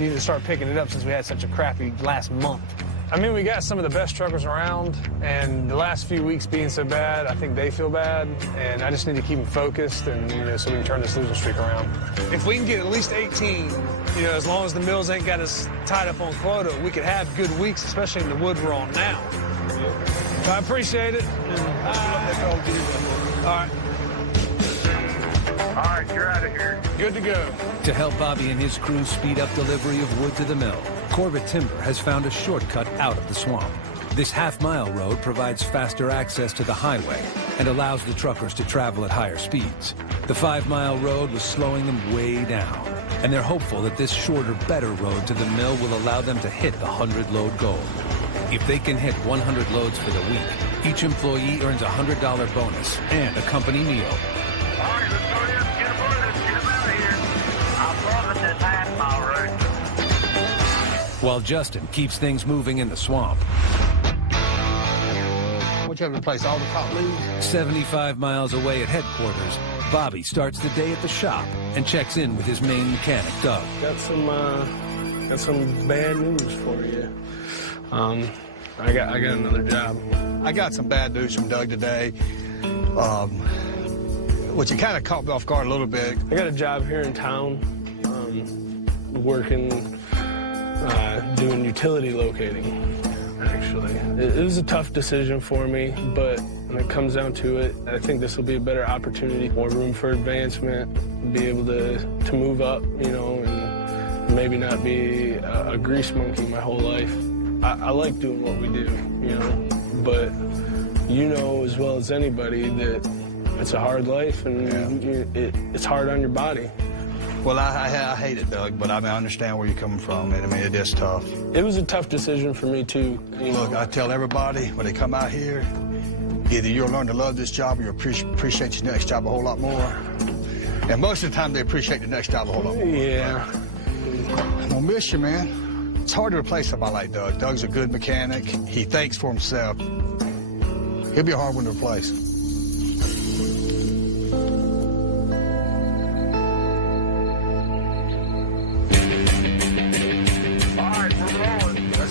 need to start picking it up since we had such a crappy last month. I mean, we got some of the best truckers around, and the last few weeks being so bad, I think they feel bad, and I just need to keep them focused and, so we can turn this losing streak around. If we can get at least 18, as long as the mills ain't got us tied up on quota, we could have good weeks, especially in the wood we're on now. So I appreciate it. All right. All right, you're out of here. Good to go. To help Bobby and his crew speed up delivery of wood to the mill, Corbett Timber has found a shortcut out of the swamp. This half-mile road provides faster access to the highway and allows the truckers to travel at higher speeds. The 5-mile road was slowing them way down, and they're hopeful that this shorter, better road to the mill will allow them to hit the 100-load goal. If they can hit 100 loads for the week, each employee earns a $100 bonus and a company meal. All right, let's go ahead and get them loaded. Get them out of here. I'm loving this half-mile road. While Justin keeps things moving in the swamp. What you have to replace all the top leaves? 75 miles away at headquarters, Bobby starts the day at the shop and checks in with his main mechanic, Doug. Got some bad news for you. I got another job. I got some bad news from Doug today, which kind of caught me off guard a little bit. I got a job here in town, working, doing utility locating. actually. It was a tough decision for me, but when it comes down to it, I think this will be a better opportunity, more room for advancement, be able to move up, you know, and maybe not be a grease monkey my whole life. I like doing what we do, you know, but you know as well as anybody that it's a hard life and it's hard on your body. Well, I hate it, Doug, but I mean, I understand where you're coming from, and I mean, it is tough. It was a tough decision for me, too. Look, I tell everybody when they come out here, either you'll learn to love this job or you'll appreciate your next job a whole lot more. And most of the time, they appreciate the next job a whole lot more. Yeah. I'm gonna miss you, man. It's hard to replace somebody like Doug. Doug's a good mechanic. He thinks for himself. He'll be a hard one to replace.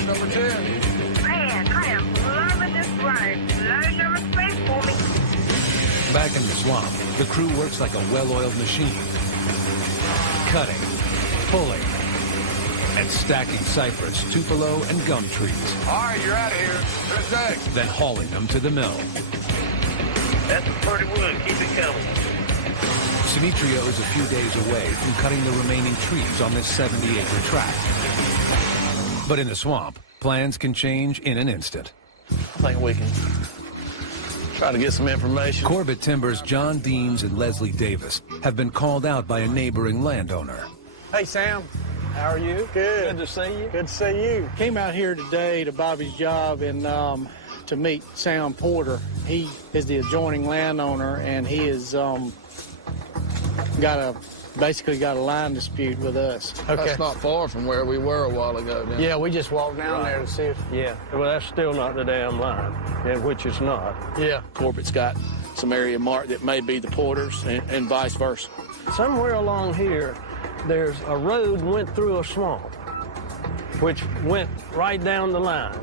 Number 10. Man, I am loving this ride. Load number 3 for me. Back in the swamp, the crew works like a well-oiled machine. Cutting, pulling, and stacking cypress, tupelo, and gum trees. All right, you're out of here. Who's next? Then hauling them to the mill. That's some pretty wood. Keep it coming. Demetrio is a few days away from cutting the remaining trees on this 70-acre tract. But in the swamp, plans can change in an instant. I think we can try to get some information. Corbett Timber's John Deans and Leslie Davis have been called out by a neighboring landowner. Hey, Sam. How are you? Good to see you. Good to see you. Came out here today to Bobby's job and to meet Sam Porter. He is the adjoining landowner, and he is basically got a line dispute with us. Okay. That's not far from where we were a while ago, then. Yeah, we just walked down there to see if... Yeah, well, that's still not the damn line, which it's not. Yeah. Corbett's got some area marked that may be the Porters and vice versa. Somewhere along here, there's a road went through a swamp, which went right down the line,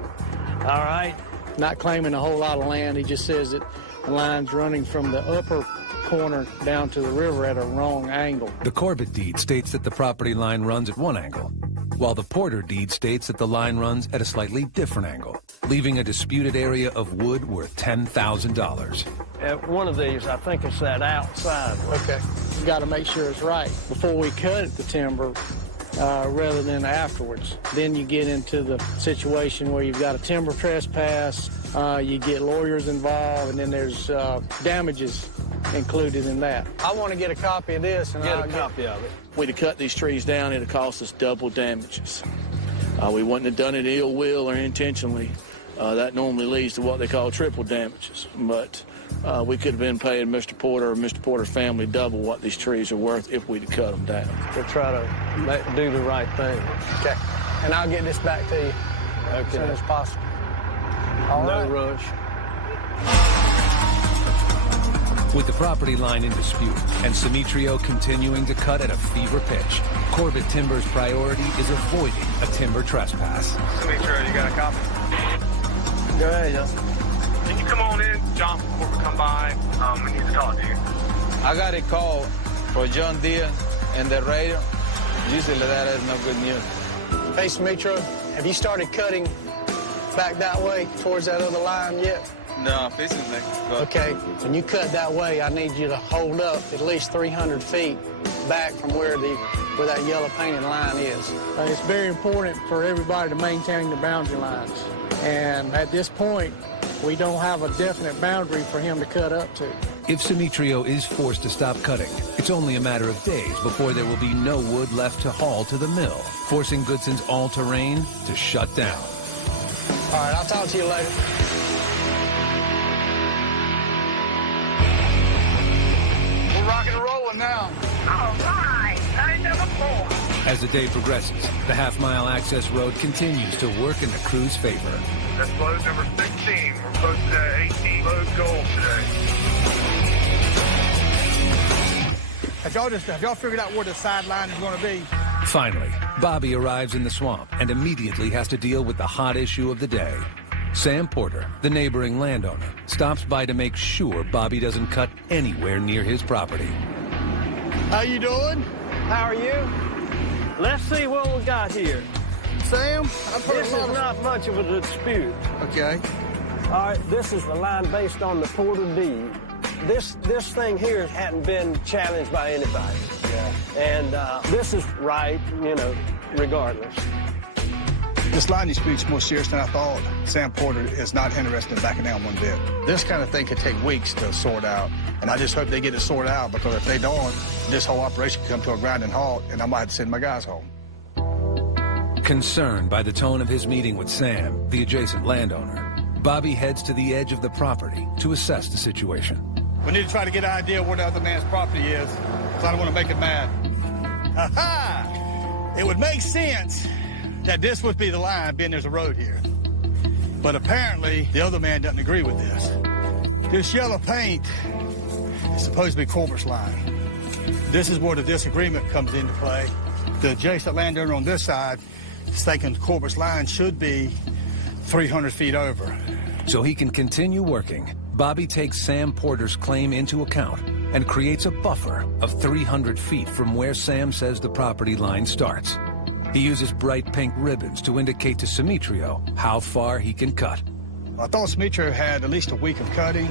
all right? Not claiming a whole lot of land, he just says that the line's running from the upper corner down to the river at a wrong angle. The Corbett deed states that the property line runs at one angle, while the Porter deed states that the line runs at a slightly different angle, leaving a disputed area of wood worth $10,000. At one of these, I think it's that outside one. Okay. You got to make sure it's right before we cut the timber rather than afterwards. Then you get into the situation where you've got a timber trespass, you get lawyers involved, and then there's damages included in that. I want to get a copy of this, and Get a copy of it. We'd have cut these trees down, it'd have cost us double damages. We wouldn't have done it ill will or intentionally. That normally leads to what they call triple damages. But we could have been paying Mr. Porter or Mr. Porter's family double what these trees are worth if we'd have cut them down. To try to do the right thing. Okay. And I'll get this back to you as soon as possible. All right. No rush. With the property line in dispute and Demetrio continuing to cut at a fever pitch, Corbett Timber's priority is avoiding a timber trespass. Demetrio, you got a copy? Go ahead, Justin. Can you come on in? John from Corporate come by. We need to talk to you. I got a call for John Deere and the radio. Usually that is no good news. Hey, Demetrio, have you started cutting back that way towards that other line yet? No, facing there. Okay, when you cut that way, I need you to hold up at least 300 feet back from where that yellow painted line is. It's very important for everybody to maintain the boundary lines. And at this point, we don't have a definite boundary for him to cut up to. If Demetrio is forced to stop cutting, it's only a matter of days before there will be no wood left to haul to the mill, forcing Goodson's all-terrain to shut down. All right, I'll talk to you later. We're rocking and rolling now. All right, load number 4. As the day progresses, the half-mile access road continues to work in the crew's favor. That's load number 16. We're posted at 18 load goals today. Have y'all figured out where the sideline is going to be? Finally, Bobby arrives in the swamp and immediately has to deal with the hot issue of the day. Sam Porter, the neighboring landowner, stops by to make sure Bobby doesn't cut anywhere near his property. How you doing? How are you? Let's see what we got here. Sam, I've heard this is not much of a dispute. Okay. All right, this is the line based on the Porter deed. This thing here hadn't been challenged by anybody. Yeah. And this is right, you know, regardless. This line dispute's more serious than I thought. Sam Porter is not interested in backing down one bit. This kind of thing could take weeks to sort out, and I just hope they get it sorted out, because if they don't, this whole operation could come to a grinding halt, and I might have to send my guys home. Concerned by the tone of his meeting with Sam, the adjacent landowner, Bobby heads to the edge of the property to assess the situation. We need to try to get an idea where the other man's property is, because I don't want to make it mad. Ha-ha! It would make sense that this would be the line, being there's a road here. But apparently, the other man doesn't agree with this. This yellow paint is supposed to be Corbett's line. This is where the disagreement comes into play. The adjacent landowner on this side is thinking Corbett's line should be 300 feet over. So he can continue working, Bobby takes Sam Porter's claim into account and creates a buffer of 300 feet from where Sam says the property line starts. He uses bright pink ribbons to indicate to Simitrio how far he can cut. I thought Simitrio had at least a week of cutting,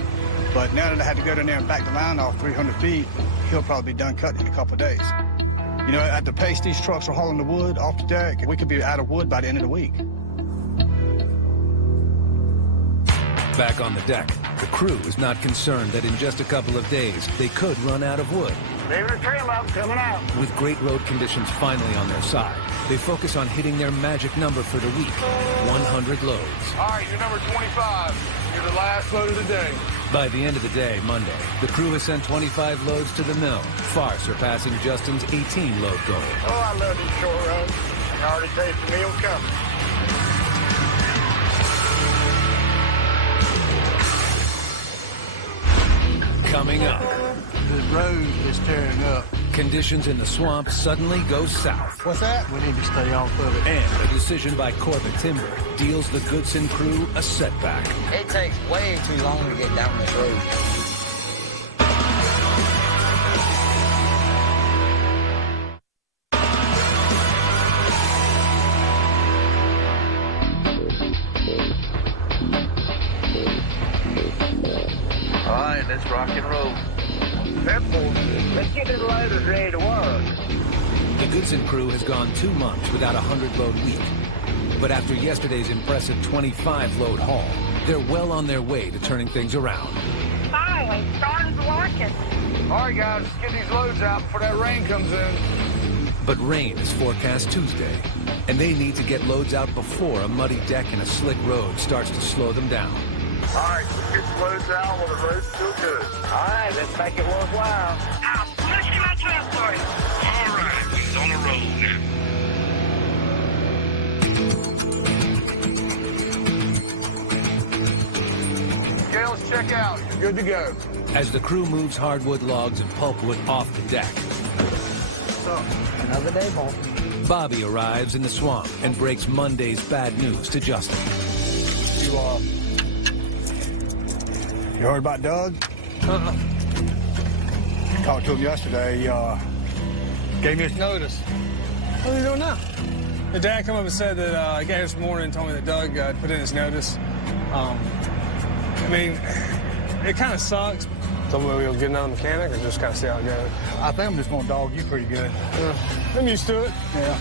but now that I had to go down there and back the line off 300 feet, he'll probably be done cutting in a couple of days. You know, at the pace these trucks are hauling the wood off the deck, we could be out of wood by the end of the week. Back on the deck, the crew is not concerned that in just a couple of days, they could run out of wood. Beaver trim up, coming out. With great road conditions finally on their side, they focus on hitting their magic number for the week, 100 loads. All right, you're number 25. You're the last load of the day. By the end of the day, Monday, the crew has sent 25 loads to the mill, far surpassing Justin's 18-load goal. Oh, I love these short runs. I can already taste the meal coming. Coming up. The road is tearing up. Conditions in the swamp suddenly go south. What's that? We need to stay off of it. And a decision by Corbett Timber deals the Goodson crew a setback. It takes way too long to get down this road. All right, let's rock and roll. Let's get this loaders ready to work. The Goodson crew has gone 2 months without a 100-load week. But after yesterday's impressive 25-load haul, they're well on their way to turning things around. Finally, starting to working. All right, guys, let's get these loads out before that rain comes in. But rain is forecast Tuesday, and they need to get loads out before a muddy deck and a slick road starts to slow them down. All right, let's get the loads out while the road's still good. All right, let's make it worthwhile. I'll push my truck for you. All right, he's on the road now. Okay, let's check out. You're good to go. As the crew moves hardwood logs and pulpwood off the deck, Another day, boy. Bobby arrives in the swamp and breaks Monday's bad news to Justin. You heard about Doug? Talked to him yesterday. He gave me his notice. What are you doing now? The dad come up and said that he got here this morning and told me that Doug put in his notice. I mean, it kind of sucks. So we'll get another mechanic or just kind of see how it goes? I think I'm just going to dog you pretty good. I'm used to it. Yeah.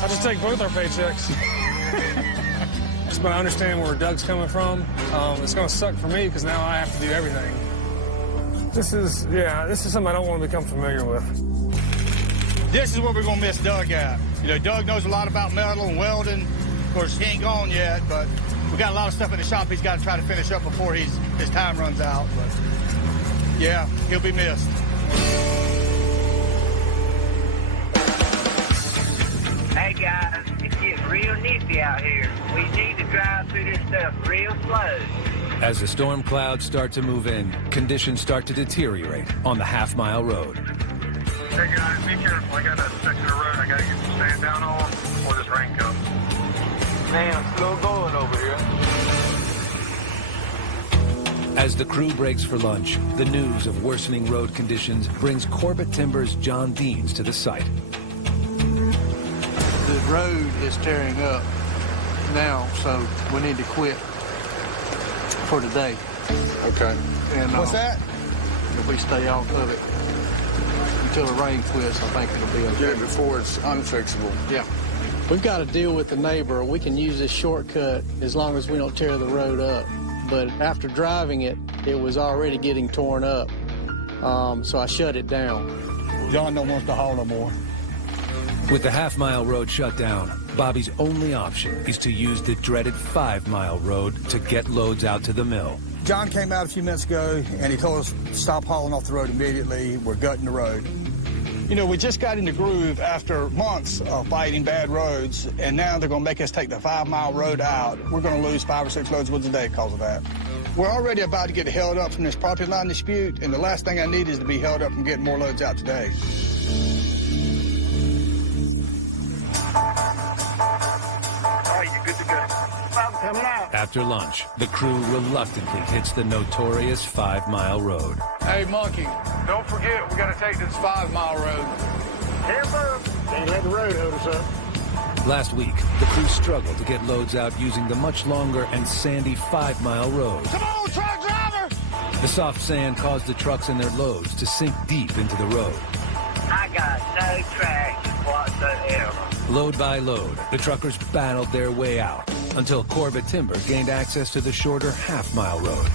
I just take both our paychecks. Just by understanding where Doug's coming from, it's going to suck for me because now I have to do everything. This is something I don't want to become familiar with. This is where we're going to miss Doug at. You know, Doug knows a lot about metal and welding. Of course, he ain't gone yet, but we got a lot of stuff in the shop he's got to try to finish up before his time runs out. But yeah, he'll be missed. Hey guys, it's getting real nippy out here. We need to drive through this stuff real slow. As the storm clouds start to move in, conditions start to deteriorate on the half-mile road. Hey guys, be careful. I got a section of road I got to get some sand down on before this rain comes. Man, slow going over here. As the crew breaks for lunch, the news of worsening road conditions brings Corbett Timber's John Deans to the site. The road is tearing up now, so we need to quit for today. Okay. And what's that? If we stay off of it until the rain quits, I think it'll be okay. Get it before it's unfixable. Yeah. We've got to deal with the neighbor. We can use this shortcut as long as we don't tear the road up. But after driving it, it was already getting torn up. So I shut it down. John don't want to haul no more. With the half-mile road shut down, Bobby's only option is to use the dreaded 5-mile road to get loads out to the mill. John came out a few minutes ago, and he told us to stop hauling off the road immediately. We're gutting the road. You know, we just got in the groove after months of fighting bad roads, and now they're going to make us take the 5-mile road out. We're going to lose 5 or 6 loads a day because of that. We're already about to get held up from this property line dispute, and the last thing I need is to be held up from getting more loads out today. After lunch, the crew reluctantly hits the notorious 5-mile road. Hey, Monkey, don't forget we got to take this 5-mile road. Can't let the road hold us up. Last week, the crew struggled to get loads out using the much longer and sandy 5-mile road. Come on, truck driver! The soft sand caused the trucks and their loads to sink deep into the road. I got no traction whatsoever. Load by load, the truckers battled their way out until Corbett Timber gained access to the shorter half-mile road.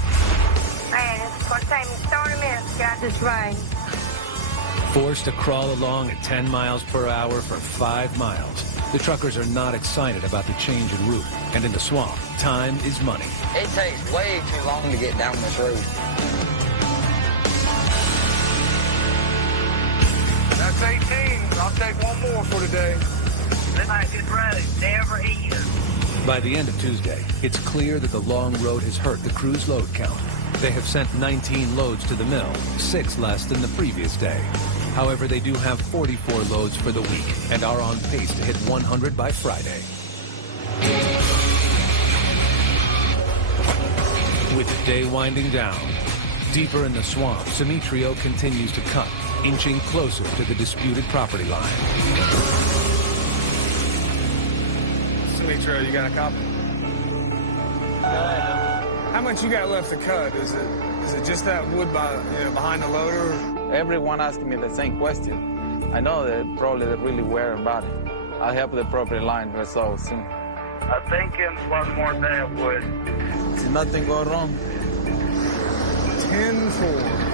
Man, it's going to take me 30 minutes to get this rain. Forced to crawl along at 10 miles per hour for 5 miles, the truckers are not excited about the change in route. And in the swamp, time is money. It takes way too long to get down this road. That's 18. I'll take one more for today. Looks like this road never ends. By the end of Tuesday, it's clear that the long road has hurt the crew's load count. They have sent 19 loads to the mill, 6 less than the previous day. However, they do have 44 loads for the week and are on pace to hit 100 by Friday. With the day winding down, deeper in the swamp, Simitrio continues to cut, inching closer to the disputed property line. Simitrio, you got a copy? How much you got left to cut? Is it just that wood behind the loader? Everyone asking me the same question. I know that probably they're really worried about it. I'll help the property line resolve soon. I think in one more day of wood. Did nothing go wrong? 10-4.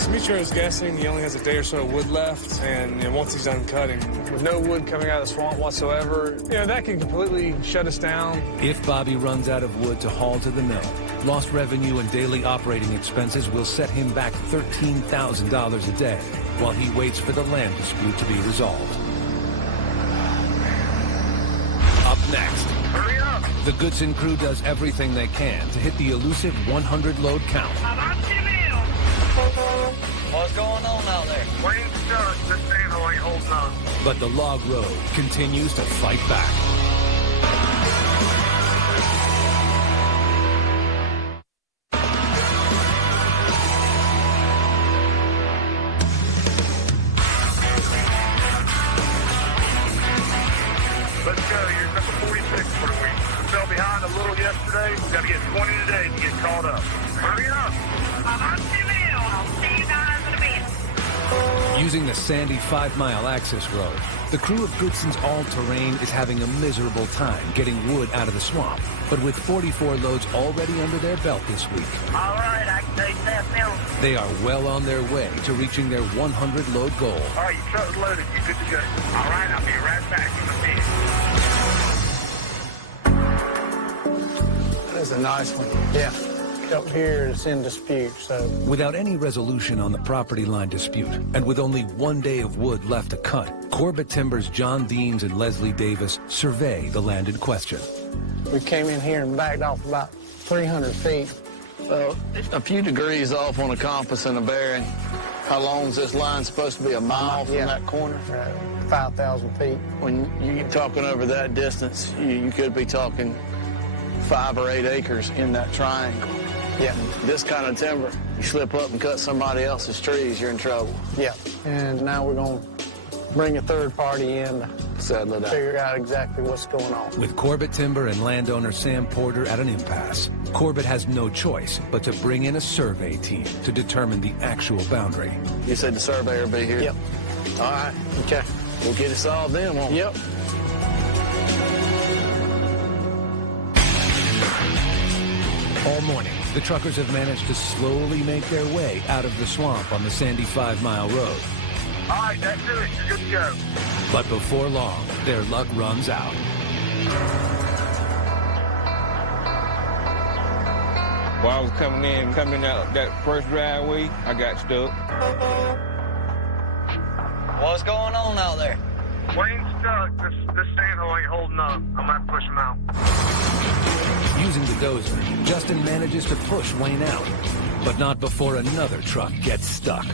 Simitrio's guessing he only has a day or so of wood left, and once he's done cutting, with no wood coming out of the swamp whatsoever, that can completely shut us down. If Bobby runs out of wood to haul to the mill, lost revenue and daily operating expenses will set him back $13,000 a day while he waits for the land dispute to be resolved. Up next, hurry up! The Goodson crew does everything they can to hit the elusive 100-load count. What's going on out there? Wayne's stuck. This thing only holding on. But the log road continues to fight back. Let's go. You're number 46 for the week. We fell behind a little yesterday. We've got to get 20 today to get caught up. Hurry up. I'm on the mill. I'll see you guys in a minute. Using the sandy 5-mile access road, the crew of Goodson's all-terrain is having a miserable time getting wood out of the swamp. But with 44 loads already under their belt this week, all right, I can take that mill. They are well on their way to reaching their 100-load goal. All right, your truck's loaded. You're good to go. All right, I'll be right back in a minute. That's a nice one. Yeah. Up here, it's in dispute, so. Without any resolution on the property line dispute, and with only 1 day of wood left to cut, Corbett Timber's John Deans and Leslie Davis survey the land in question. We came in here and backed off about 300 feet. Well, a few degrees off on a compass and a bearing. How long is this line supposed to be? A mile from that corner? 5,000 feet. When you're talking over that distance, you could be talking 5 or 8 acres in that triangle. Yeah. This kind of timber, you slip up and cut somebody else's trees, you're in trouble. Yeah. And now we're going to bring a third party in to settle it out, figure out exactly what's going on. With Corbett Timber and landowner Sam Porter at an impasse, Corbett has no choice but to bring in a survey team to determine the actual boundary. You said the surveyor will be here? Yep. All right. Okay. We'll get it solved then, won't we? Yep. All morning, the truckers have managed to slowly make their way out of the swamp on the sandy 5-mile road. All right, that's it. You're good to go. But before long, their luck runs out. While I was coming out that first driveway, I got stuck. What's going on out there? Wayne's stuck. This sandhole ain't holding up. I'm gonna have to push him out. Using the dozer, Justin manages to push Wayne out, but not before another truck gets stuck.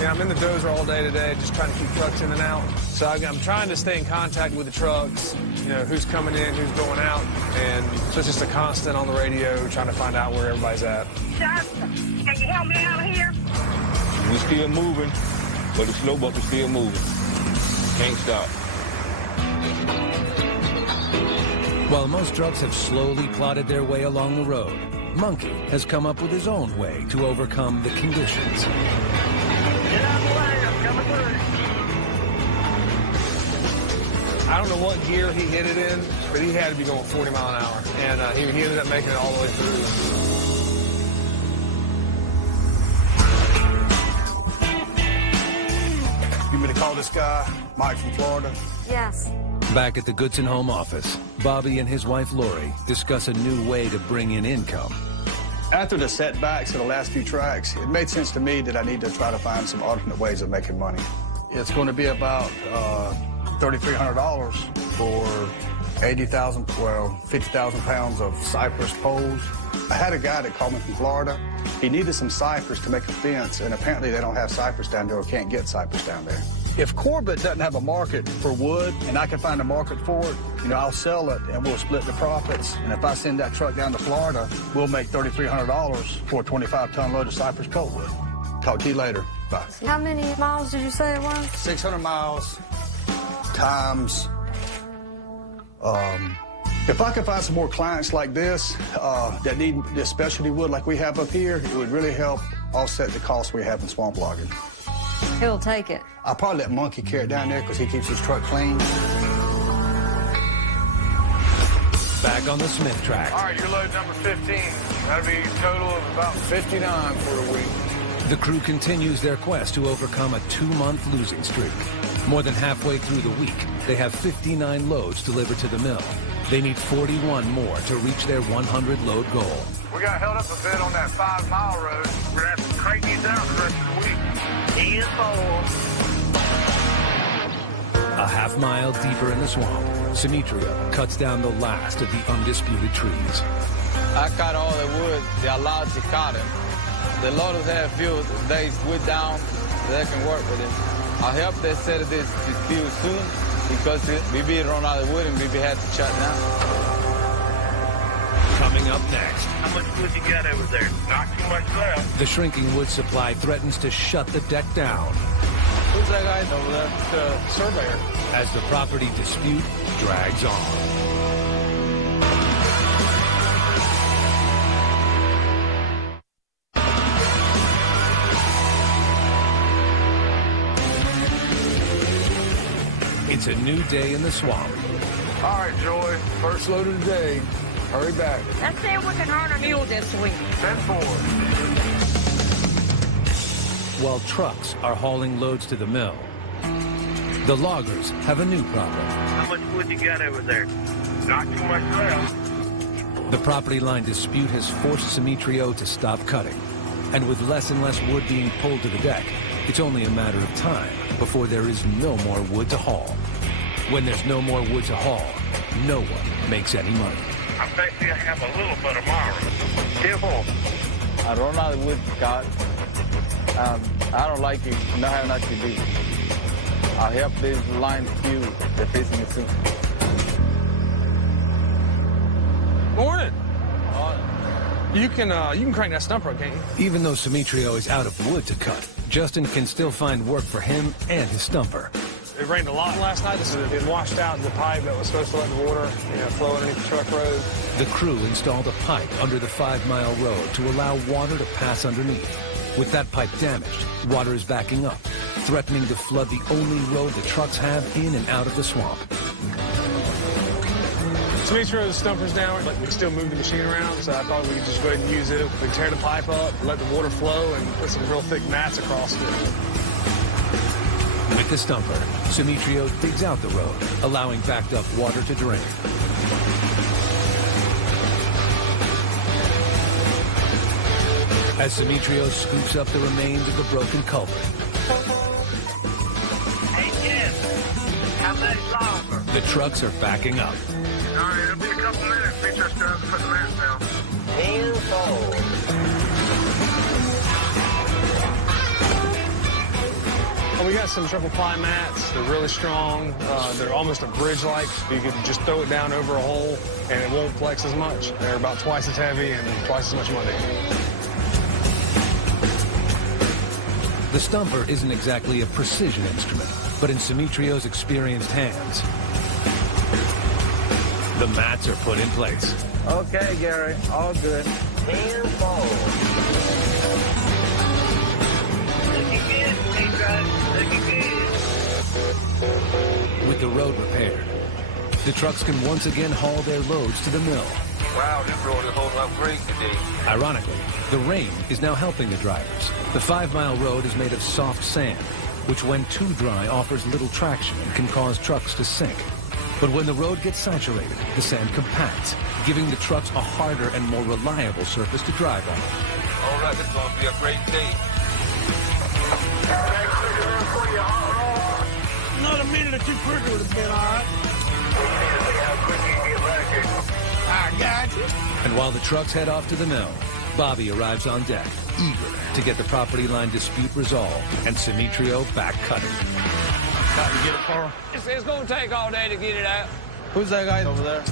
Yeah, I'm in the dozer all day today, just trying to keep trucks in and out. So I'm trying to stay in contact with the trucks, you know, who's coming in, who's going out. And so it's just a constant on the radio, trying to find out where everybody's at. Justin, can you help me out here? We still moving, but the slow buck is still moving. Can't stop. While most trucks have slowly plodded their way along the road, Monkey has come up with his own way to overcome the conditions. Get out of the way. I'm coming through. I don't know what gear he hit it in, but he had to be going 40 miles an hour. And he ended up making it all the way through. You want me to call this guy, Mike from Florida? Yes. Back at the Goodson home office, Bobby and his wife Lori discuss a new way to bring in income. After the setbacks of the last few tracks, it made sense to me that I need to try to find some alternate ways of making money. It's going to be about $3,300 for 50,000 pounds of cypress poles. I had a guy that called me from Florida. He needed some cypress to make a fence, and apparently they don't have cypress down there or can't get cypress down there. If Corbett doesn't have a market for wood and I can find a market for it, you know, I'll sell it and we'll split the profits. And if I send that truck down to Florida, we'll make $3,300 for a 25-ton load of cypress pulpwood. Talk to you later. Bye. How many miles did you say it was? 600 miles times. If I could find some more clients like this that need this specialty wood like we have up here, it would really help offset the costs we have in swamp logging. He'll take it. I'll probably let Monkey carry it down there because he keeps his truck clean. Back on the Smith tract. All right, you're load number 15. That'll be a total of about 59 for the week. The crew continues their quest to overcome a 2-month losing streak. More than halfway through the week, they have 59 loads delivered to the mill. They need 41 more to reach their 100-load goal. We got held up a bit on that 5-mile road. We're going to have to crank these out the rest of the week. 10-4. A half-mile deeper in the swamp, Simetrio cuts down the last of the undisputed trees. I cut all the wood they allowed to cut it. The loaders have few days wood down, they can work with it. I hope they settle this dispute soon because we be run out of wood and we had to shut down. Coming up next. How much wood you got over there? Not too much left. The shrinking wood supply threatens to shut the deck down. Who's that guy over there? The surveyor. As the property dispute drags on. It's a new day in the swamp. All right, Joy. First load of the day. Hurry back. Let's see if we can earn a mule this week. 10-4. While trucks are hauling loads to the mill, the loggers have a new problem. How much wood you got over there? Not too much left. The property line dispute has forced Simetrio to stop cutting. And with less and less wood being pulled to the deck, it's only a matter of time before there is no more wood to haul. When there's no more wood to haul, no one makes any money. I bet you have a little bit tomorrow. 10-4. I run out of wood, Scott. I don't like it. I have nothing to do. I'll help this line few. They're facing it soon. Morning. You can crank that stump up, can't you? Even though Simetrio is out of wood to cut, Justin can still find work for him and his stumper. It rained a lot last night, so it washed out the pipe that was supposed to let the water, flow underneath the truck road. The crew installed a pipe under the 5-mile road to allow water to pass underneath. With that pipe damaged, water is backing up, threatening to flood the only road the trucks have in and out of the swamp. Demetrio's stumper's down, but we still move the machine around, so I thought we could just go ahead and use it. We tear the pipe up, let the water flow, and put some real thick mats across it. With the stumper, Demetrio digs out the road, allowing backed up water to drain. As Demetrio scoops up the remains of the broken culvert. Hey, Jim, how much longer? The trucks are backing up. All right, it'll be a couple minutes. They just put the mats down. Well, we got some triple ply mats. They're really strong. They're almost a bridge-like. You could just throw it down over a hole, and it won't flex as much. They're about twice as heavy and twice as much money. The stumper isn't exactly a precision instrument, but in Demetrio's experienced hands, the mats are put in place. Okay, Gary, all good. With the road repaired, the trucks can once again haul their loads to the mill. Wow, this road is holding up great today. Ironically, the rain is now helping the drivers. The 5-mile road is made of soft sand, which when too dry offers little traction and can cause trucks to sink. But when the road gets saturated, the sand compacts, giving the trucks a harder and more reliable surface to drive on. All right, this is going to be a great day. Another minute or two quicker would have been all right. I got you. And while the trucks head off to the mill, Bobby arrives on deck, eager to get the property line dispute resolved and Demetrio back cutting. Got to get it for him. It's going to take all day to get it out. Who's that guy over there?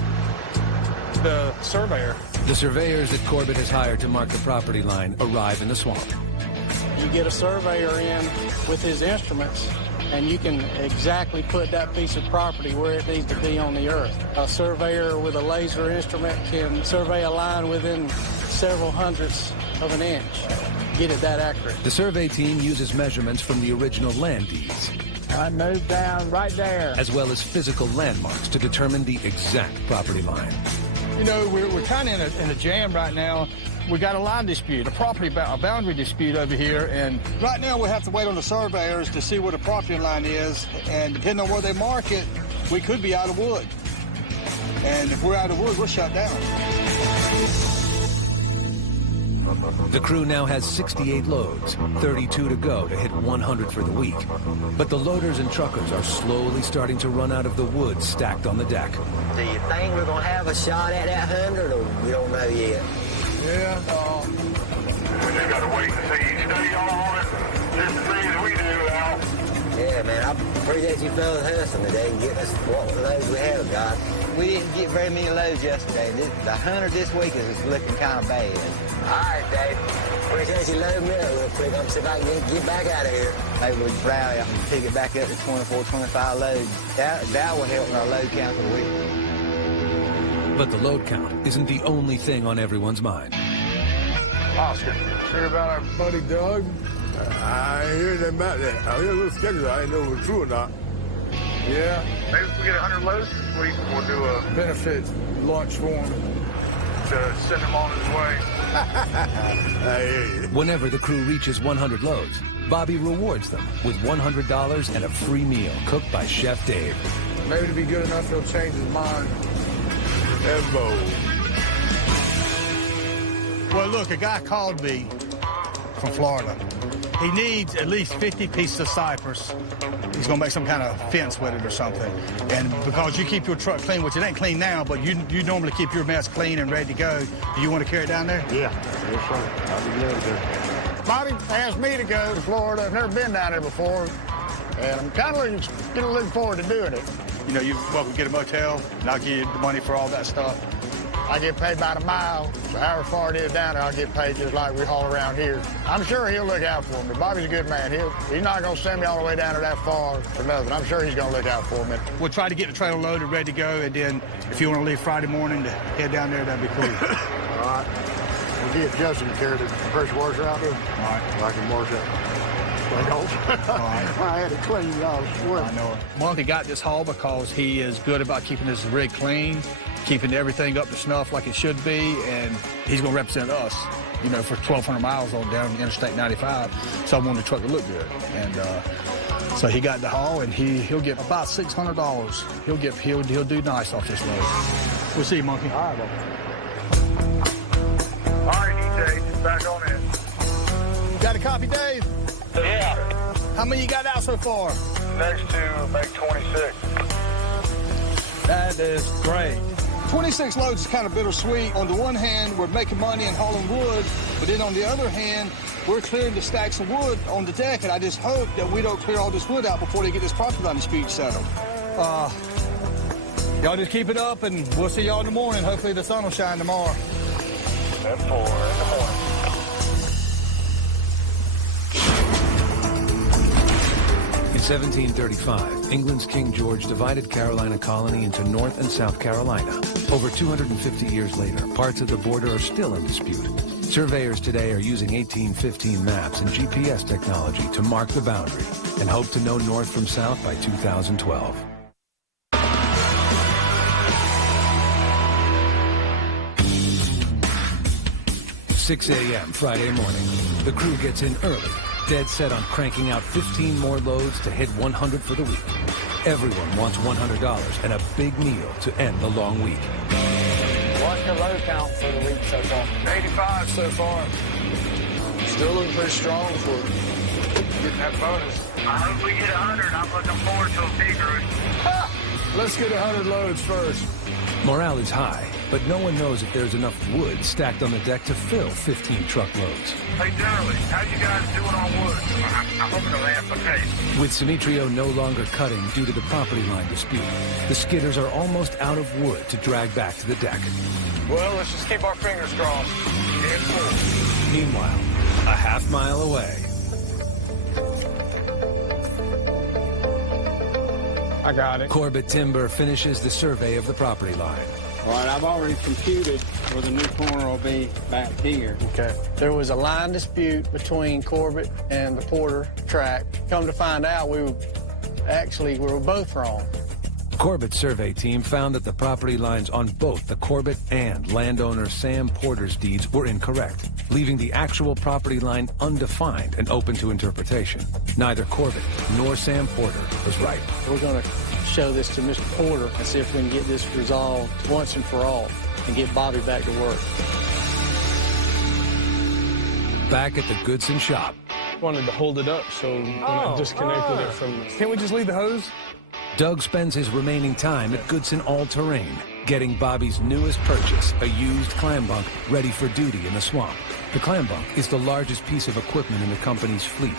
The surveyor. The surveyors that Corbett has hired to mark the property line arrive in the swamp. You get a surveyor in with his instruments, and you can exactly put that piece of property where it needs to be on the earth. A surveyor with a laser instrument can survey a line within several hundredths of an inch. Get it that accurate. The survey team uses measurements from the original land deeds, I moved down right there. as well as physical landmarks to determine the exact property line. You know, we're kind of in a jam right now. We got a line dispute, a boundary dispute over here, and right now we have to wait on the surveyors to see where the property line is, and depending on where they mark it, we could be out of wood. And if we're out of wood, we're shut down. The crew now has 68 loads, 32 to go to hit 100 for the week. But the loaders and truckers are slowly starting to run out of the wood stacked on the deck. Do you think we're going to have a shot at that 100, or we don't know yet? Yeah, we just got to wait and see. Stay on it. Just as easy as we do, Al. Yeah, man, I appreciate you fellas hustling today and getting us what loads we have got. We didn't get very many loads yesterday. The 100 this week is looking kind of bad. All right, Dave. Appreciate you loading me up real quick. I'm see if I can get back out of here. Maybe we'll rally up and pick it back up to 24, 25 loads. That will help in our load count for the week. But the load count isn't the only thing on everyone's mind. Oscar, hear about our buddy Doug? I ain't heard nothing about that. I heard a little schedule. I didn't know if it was true or not. Yeah. Maybe if we get 100 loads this week, we'll do a benefit lunch for him to send him on his way. Whenever the crew reaches 100 loads, Bobby rewards them with $100 and a free meal cooked by Chef Dave. Maybe to be good enough, he'll change his mind. Well, look, a guy called me from Florida. He needs at least 50 pieces of cypress. He's going to make some kind of fence with it or something. And because you keep your truck clean, which it ain't clean now, but you normally keep your mess clean and ready to go. Do you want to carry it down there? Yeah, yes, sir. I'll be glad to. Bobby asked me to go to Florida. I've never been down there before, and I'm kind of looking forward to doing it. You know, you're welcome to get a motel, and I'll give you the money for all that stuff. I get paid by the mile, so however far it is down there, I'll get paid just like we haul around here. I'm sure he'll look out for me. Bobby's a good man. He's not going to send me all the way down there that far for nothing. I'm sure he's going to look out for me. We'll try to get the trailer loaded, ready to go, and then if you want to leave Friday morning to head down there, that'd be cool. All right. We'll get Justin to carry the pressure washer out there. All right. So I can wash that. I had it clean, I know it. Monkey got this haul because he is good about keeping his rig clean, keeping everything up to snuff like it should be, and he's going to represent us, you know, for 1,200 miles on down Interstate 95. So I wanted the truck to look good, and so he got the haul, and he'll get about $600. He'll do nice off this load. We'll see you, Monkey. All right, DJ, back on in. Got a copy, Dave? Yeah. How many you got out so far? Next to make 26. That is great. 26 loads is kind of bittersweet. On the one hand, we're making money and hauling wood, but then on the other hand, we're clearing the stacks of wood on the deck, and I just hope that we don't clear all this wood out before they get this property line dispute settled. Y'all just keep it up, and we'll see y'all in the morning. Hopefully the sun will shine tomorrow. 10-4 in the morning. In 1735, England's King George divided Carolina colony into North and South Carolina. Over 250 years later, parts of the border are still in dispute. Surveyors today are using 1815 maps and GPS technology to mark the boundary and hope to know north from south by 2012. "6 a.m. Friday morning. The crew gets in early, dead set on cranking out 15 more loads to hit 100 for the week. Everyone wants $100 and a big meal to end the long week. What's the load count for the week so far? 85 so far. Still looking pretty strong for getting that bonus. I hope we get 100. I'm looking forward to a big route. Let's get 100 loads first. Morale is high, but no one knows if there's enough wood stacked on the deck to fill 15 truckloads. Hey, Darley, how you guys doing on wood? I'm hoping to laugh okay. With Simitrio no longer cutting due to the property line dispute, the skidders are almost out of wood to drag back to the deck. Well, let's just keep our fingers crossed. Meanwhile, a half-mile away. I got it. Corbett Timber finishes the survey of the property line. All right, I've already computed where the new corner will be back here. Okay. There was a line dispute between Corbett and the Porter tract. Come to find out, we were both wrong. Corbett's survey team found that the property lines on both the Corbett and landowner Sam Porter's deeds were incorrect, leaving the actual property line undefined and open to interpretation. Neither Corbett nor Sam Porter was right. We're going to show this to Mr. Porter and see if we can get this resolved once and for all and get Bobby back to work. Back at the Goodson shop. Wanted to hold it up so when I disconnected it from... Can't we just leave the hose? Doug spends his remaining time at Goodson All-Terrain, getting Bobby's newest purchase, a used clam bunk ready for duty in the swamp. The clam bunk is the largest piece of equipment in the company's fleet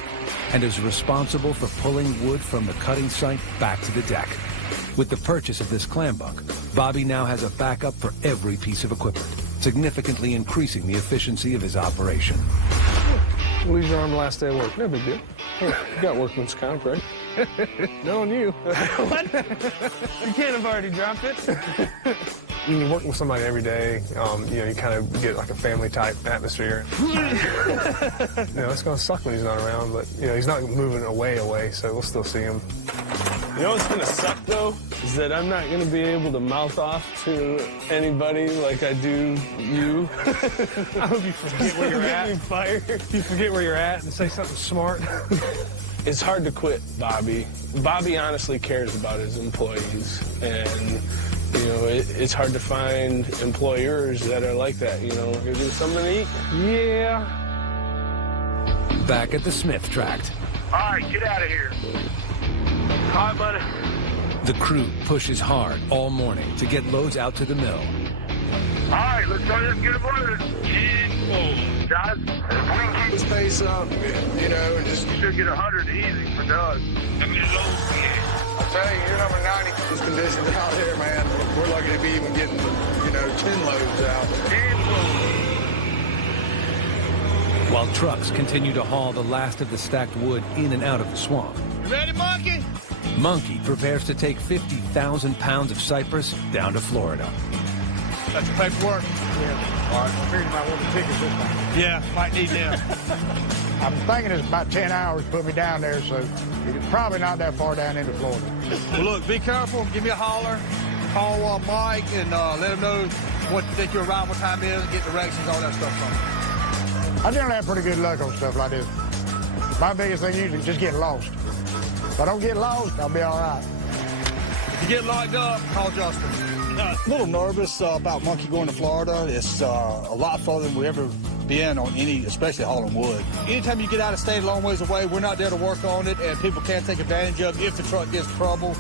and is responsible for pulling wood from the cutting site back to the deck. With the purchase of this clam bunk, Bobby now has a backup for every piece of equipment, significantly increasing the efficiency of his operation. Lose your arm the last day of work. No big deal. You got workman's comp, right? No on you. What? You can't have already dropped it. When you work with somebody every day, you know, you kind of get like a family-type atmosphere. You know, it's going to suck when he's not around, but, you know, he's not moving away, so we'll still see him. You know what's going to suck, though, is that I'm not going to be able to mouth off to anybody like I do you. I hope you forget where you're at. Get me fired. You forget where you're at and say something smart. It's hard to quit Bobby. Bobby honestly cares about his employees, and you know, it's hard to find employers that are like that, you know. Give them something to eat. Yeah. Back at the Smith tract. All right, get out of here. All right, buddy. The crew pushes hard all morning to get loads out to the mill. All right, let's go ahead and get them loaded. Guys, if we can keep this pace up, you know, and just... You should get 100 easy for Doug. I tell you, you're number 90. Just conditions out here, man. We're lucky to be even getting, 10 loads out. 10 loads. While trucks continue to haul the last of the stacked wood in and out of the swamp, You ready, Monkey? Monkey prepares to take 50,000 pounds of cypress down to Florida. That's your paperwork? Yeah. All right. I figured you might want the tickets this time. Yeah, might need them. I'm thinking it's about 10 hours to put me down there, so it's probably not that far down into Florida. Well, look, be careful. Give me a holler. Call Mike and let him know that your arrival time is, get directions, all that stuff from him. I generally have pretty good luck on stuff like this. My biggest thing usually is just getting lost. If I don't get lost, I'll be all right. If you get locked up, call Justin. A little nervous about Monkey going to Florida. It's a lot farther than we ever been on any, especially hauling wood. Anytime you get out of state a long ways away, we're not there to work on it, and people can't take advantage of it if the truck gets trouble.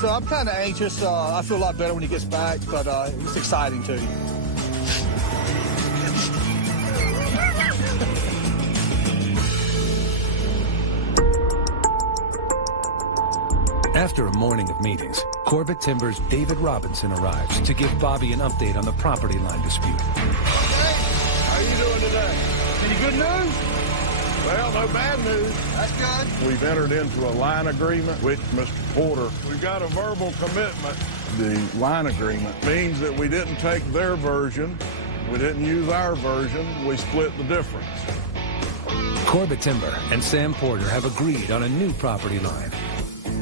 So I'm kind of anxious. I feel a lot better when he gets back, but it's exciting too. After a morning of meetings, Corbett Timber's David Robinson arrives to give Bobby an update on the property line dispute. How you doing today? Any good news? Well, no bad news. That's good. We've entered into a line agreement with Mr. Porter. We've got a verbal commitment. The line agreement means that we didn't take their version, we didn't use our version, we split the difference. Corbett Timber and Sam Porter have agreed on a new property line,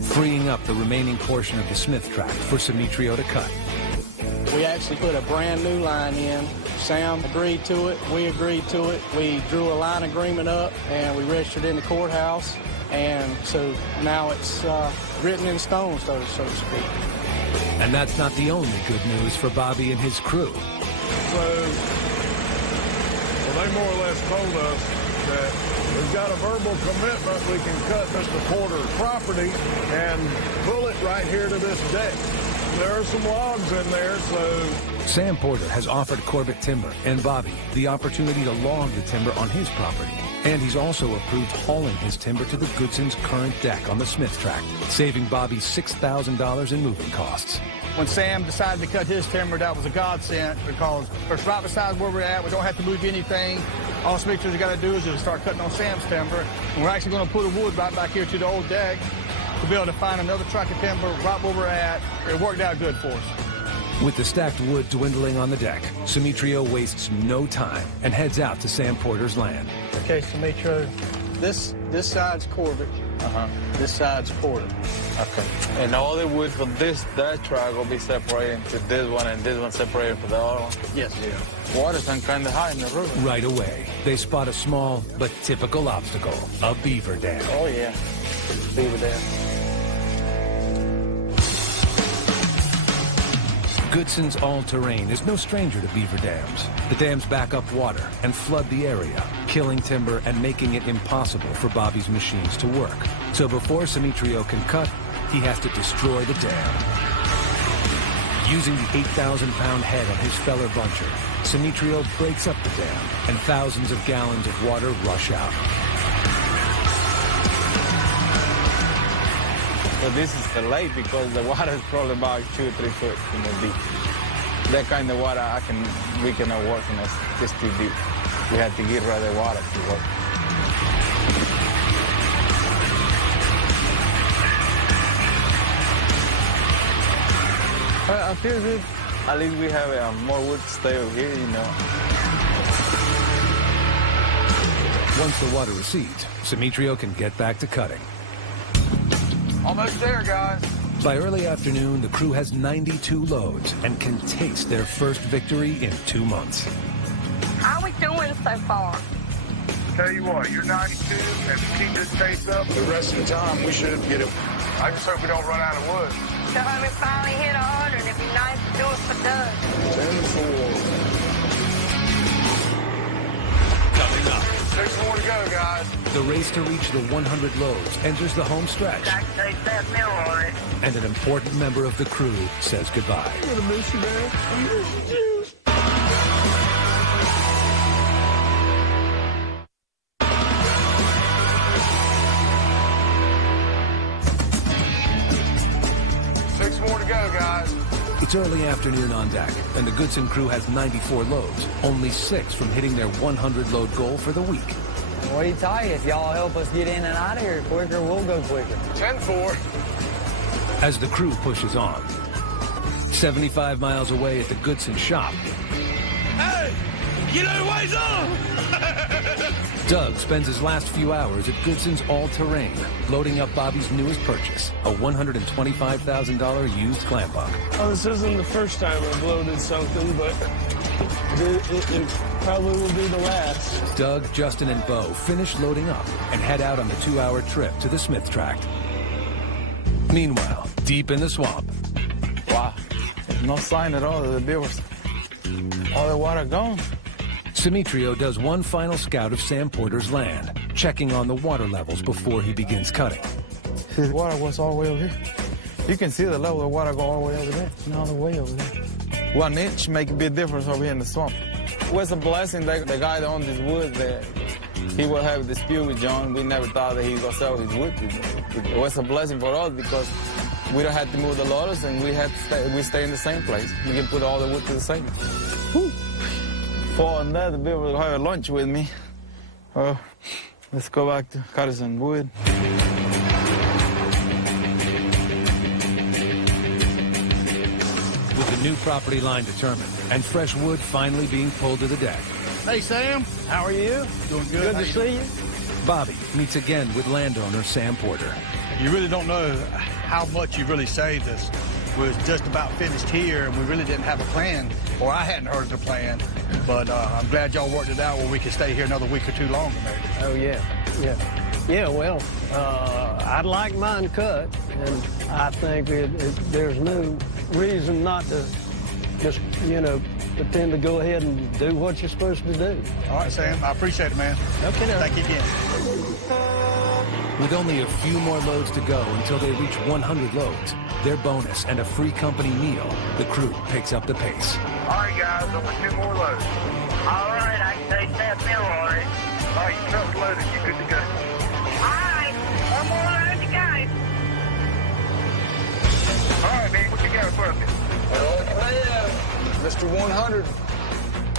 freeing up the remaining portion of the Smith tract for Simitrio to cut. We actually put a brand new line in. Sam agreed to it, we agreed to it. We drew a line agreement up and we registered in the courthouse. And so now it's written in stone, so to speak. And that's not the only good news for Bobby and his crew. So, well, they more or less told us that we've got a verbal commitment. We can cut Mr. Porter's property and pull it right here to this deck. There are some logs in there, so... Sam Porter has offered Corbett Timber and Bobby the opportunity to log the timber on his property. And he's also approved hauling his timber to the Goodson's current deck on the Smith tract, saving Bobby $6,000 in moving costs. When Sam decided to cut his timber, that was a godsend because it's right beside where we're at. We don't have to move anything. All Smitrios got to do is just start cutting on Sam's timber. And we're actually going to put a wood right back here to the old deck to be able to find another truck of timber right where we're at. It worked out good for us. With the stacked wood dwindling on the deck, Simitrio wastes no time and heads out to Sam Porter's land. Okay, Simitrio, this side's Corbett. This side's Porter. Okay. And all the wood for that track will be separated into this one and this one separated for the other one? Yes. Yeah. Water's kind of high in the river. Right away, they spot a small but typical obstacle, a beaver dam. Oh, yeah. Beaver dam. Goodson's all-terrain is no stranger to beaver dams. The dams back up water and flood the area, killing timber and making it impossible for Bobby's machines to work. So before Simitrio can cut, he has to destroy the dam. Using the 8,000-pound head on his feller buncher, Simitrio breaks up the dam, and thousands of gallons of water rush out. So this is the lake because the water is probably about 2 or 3 foot deep. That kind of water we cannot work in. It's too deep. We had to get rid of the water to work. I feel good. At least we have more wood to stay over here, you know. Once the water recedes, Simitrio can get back to cutting. Almost there, guys. By early afternoon, the crew has 92 loads and can taste their first victory in 2 months. How are we doing so far? Tell you what, you're 92, and to keep this pace up, the rest of the time we should get it. I just hope we don't run out of wood. So when we finally hit 100, it'd be nice to do it for done. 10-4. Coming up. 6 more to go, guys. The race to reach the 100 loads enters the home stretch. And an important member of the crew says goodbye. I'm gonna miss you, man. I'm gonna miss you. more to go, guys. It's early afternoon on deck, and the Goodson crew has 94 loads, only 6 from hitting their 100-load goal for the week. What do you tell you? If y'all help us get in and out of here quicker, we'll go quicker. 10-4. As the crew pushes on, 75 miles away at the Goodson shop, Hey, get out of the way, son! Doug spends his last few hours at Goodson's all-terrain, loading up Bobby's newest purchase, a $125,000 used clam buck. Oh, this isn't the first time I've loaded something, but it probably will be the last. Doug, Justin, and Bo finish loading up and head out on the 2-hour trip to the Smith tract. Meanwhile, deep in the swamp. Wow, there's no sign at all of the beavers. All the water gone. Simitrio does one final scout of Sam Porter's land, checking on the water levels before he begins cutting. The water was all the way over here. You can see the level of water go all the way over there. And all the way over there. 1 inch make a big difference over here in the swamp. It was a blessing that the guy that owned this wood, that he will have a dispute with John. We never thought that he was going to sell his wood. It was a blessing for us because we don't have to move the loaders and we stay in the same place. We can put all the wood to the same. Woo. For another Beaver will have lunch with me. Let's go back to cut some wood. With the new property line determined and fresh wood finally being pulled to the deck. Hey, Sam. How are you? Doing good. Good to see you. Bobby meets again with landowner Sam Porter. You really don't know how much you really saved us. We was just about finished here, and we really didn't have a plan, or I hadn't heard of the plan. But I'm glad y'all worked it out where we could stay here another week or two longer, maybe. Oh, yeah. Yeah, well, I'd like mine cut, and I think there's no reason not to just, pretend to go ahead and do what you're supposed to do. All right, Sam. I appreciate it, man. Okay. Thank you again. With only a few more loads to go until they reach 100 loads, their bonus and a free company meal, the crew picks up the pace. All right, guys, only 2 more loads. All right, I can taste that meal already. All right, your truck's loaded. You're good to go. All right, 1 more load to go. All right, man, what you got for me? Mr. 100.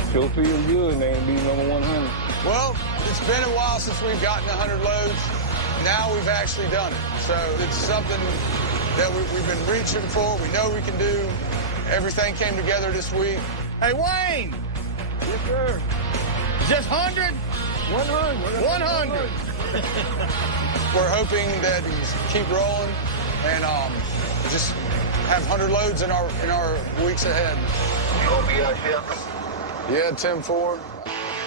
Still feel good, man, being number 100. Well, it's been a while since we've gotten 100 loads. Now we've actually done it. So it's something that we've been reaching for. We know we can do. Everything came together this week. Hey, Wayne! Yes, sir. Just 100? 100. We're hoping that he's keep rolling and just have 100 loads in our weeks ahead. You gonna be out here? Yeah, 10-4.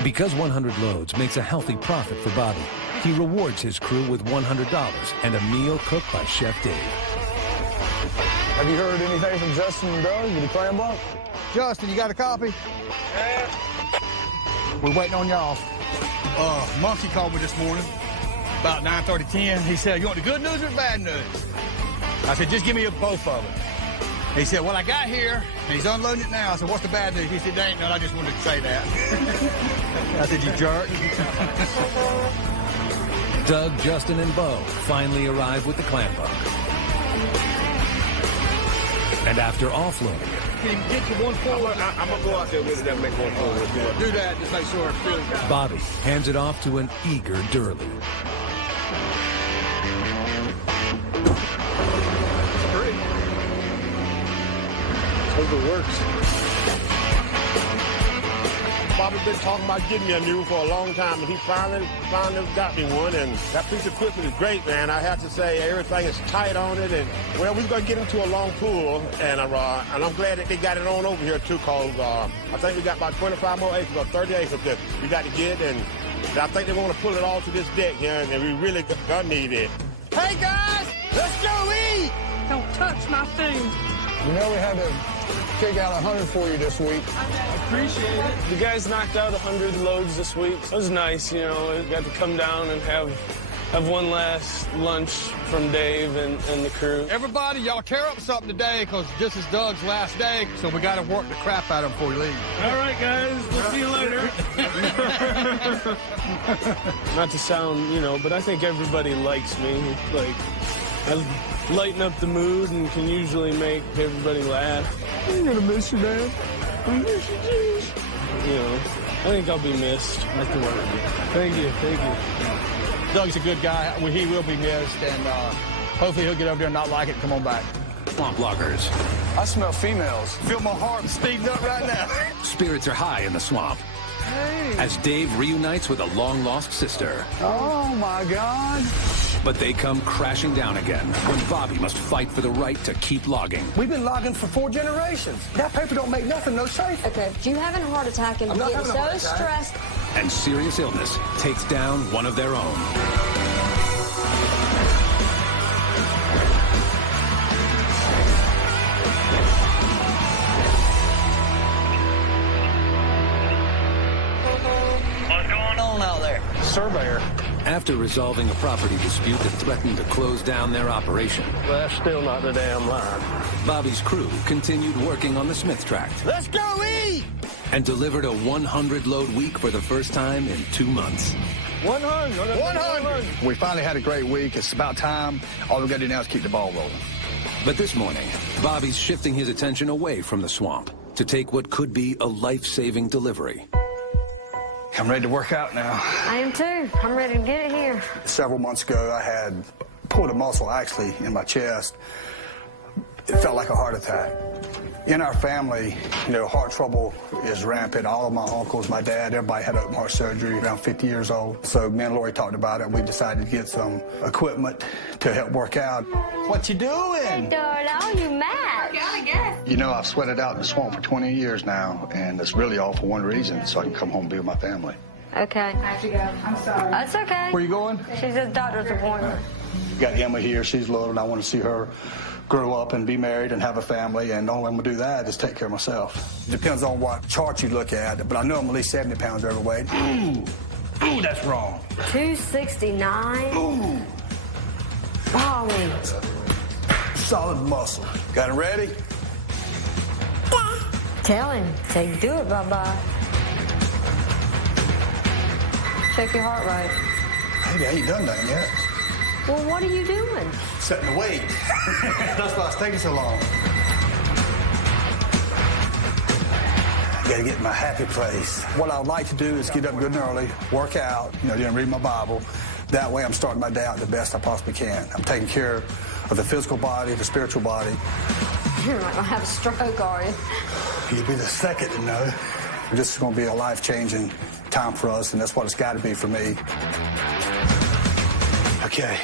Because 100 loads makes a healthy profit for Bobby, he rewards his crew with $100 and a meal cooked by Chef Dave. Have you heard anything from Justin and Doug with the clam buck? Justin, you got a copy? Yeah. We're waiting on y'all. Monkey called me this morning about 9:30, 10. He said, you want the good news or the bad news? I said, just give me both of them. He said, well, I got here, and he's unloading it now. I said, what's the bad news? He said, there ain't none. I just wanted to say that. I said, you jerk. Doug, Justin, and Bo finally arrive with the clam buck. And after offloading it, Can you get to 140? I'm going to go out there with it and make 140. Do that, just make sure it's good. Bobby hands it off to an eager Durley. Hope it works. Bobby been talking about getting me a new one for a long time, and he finally got me one. And that piece of equipment is great, man. I have to say, everything is tight on it. And well, we're gonna get into a long pool, and I'm glad that they got it on over here too, cause I think we got about 25 more acres or 30 acres that we got to get, and I think they want to pull it all to this deck here, and we really gonna need it. Hey guys, let's go eat! Don't touch my food. You know we had to kick out 100 for you this week. Appreciate it. You guys knocked out 100 loads this week. It was nice, you know. I got to come down and have one last lunch from Dave and the crew. Everybody, y'all tear up something today, because this is Doug's last day, so we got to work the crap out of him before we leave. All right, guys. We'll see you later. Not to sound, but I think everybody likes me. Like, I lighten up the mood and can usually make everybody laugh. I'm gonna miss you, man. I miss you, Jesus. You know, I think I'll be missed. Thank you. Doug's a good guy. He will be missed, and hopefully he'll get over there and not like it and come on back. Swamp loggers. I smell females. Feel my heart speeding up right now. Spirits are high in the swamp. As Dave reunites with a long-lost sister. Oh, my God. But they come crashing down again when Bobby must fight for the right to keep logging. We've been logging for 4 generations. That paper don't make nothing no safe. Okay, if you having a heart attack and getting so stressed. And serious illness takes down one of their own. What's going on out there? Surveyor. After resolving a property dispute that threatened to close down their operation. Well, that's still not the damn line. Bobby's crew continued working on the Smith tract. Let's go eat! And delivered a 100-load week for the first time in 2 months. 100! We finally had a great week. It's about time. All we got to do now is keep the ball rolling. But this morning, Bobby's shifting his attention away from the swamp to take what could be a life-saving delivery. I'm ready to work out now. I am too. I'm ready to get it here. Several months ago, I had pulled a muscle actually in my chest. It felt like a heart attack. In our family, you know, heart trouble is rampant. All of my uncles, my dad, everybody had open heart surgery around 50 years old. So me and Lori talked about it. We decided to get some equipment to help work out. What you doing? Hey, darling, you mad? I guess. You know, I've sweated out in the swamp for 20 years now, and it's really all for one reason, so I can come home and be with my family. Okay. I have to go. I'm sorry. That's okay. Where you going? She's at a doctor's appointment. Got Emma here. She's little, and I want to see her grow up and be married and have a family, and the only way I'm going to do that is take care of myself. Depends on what chart you look at, but I know I'm at least 70 pounds overweight. Ooh, that's wrong. 269? Ooh. Bobby. Solid muscle. Got it ready? Tell him. Say, do it, bye-bye. Check your heart rate. Maybe I ain't done nothing yet. Well, what are you doing? Setting the weight. That's why it's taking so long. I gotta get in my happy place. What I would like to do is get up good and early, work out, then read my Bible. That way I'm starting my day out the best I possibly can. I'm taking care of the physical body, the spiritual body. You're not gonna have a stroke, are you? You'll be the second to know. This is gonna be a life-changing time for us, and that's what it's gotta be for me. Okay,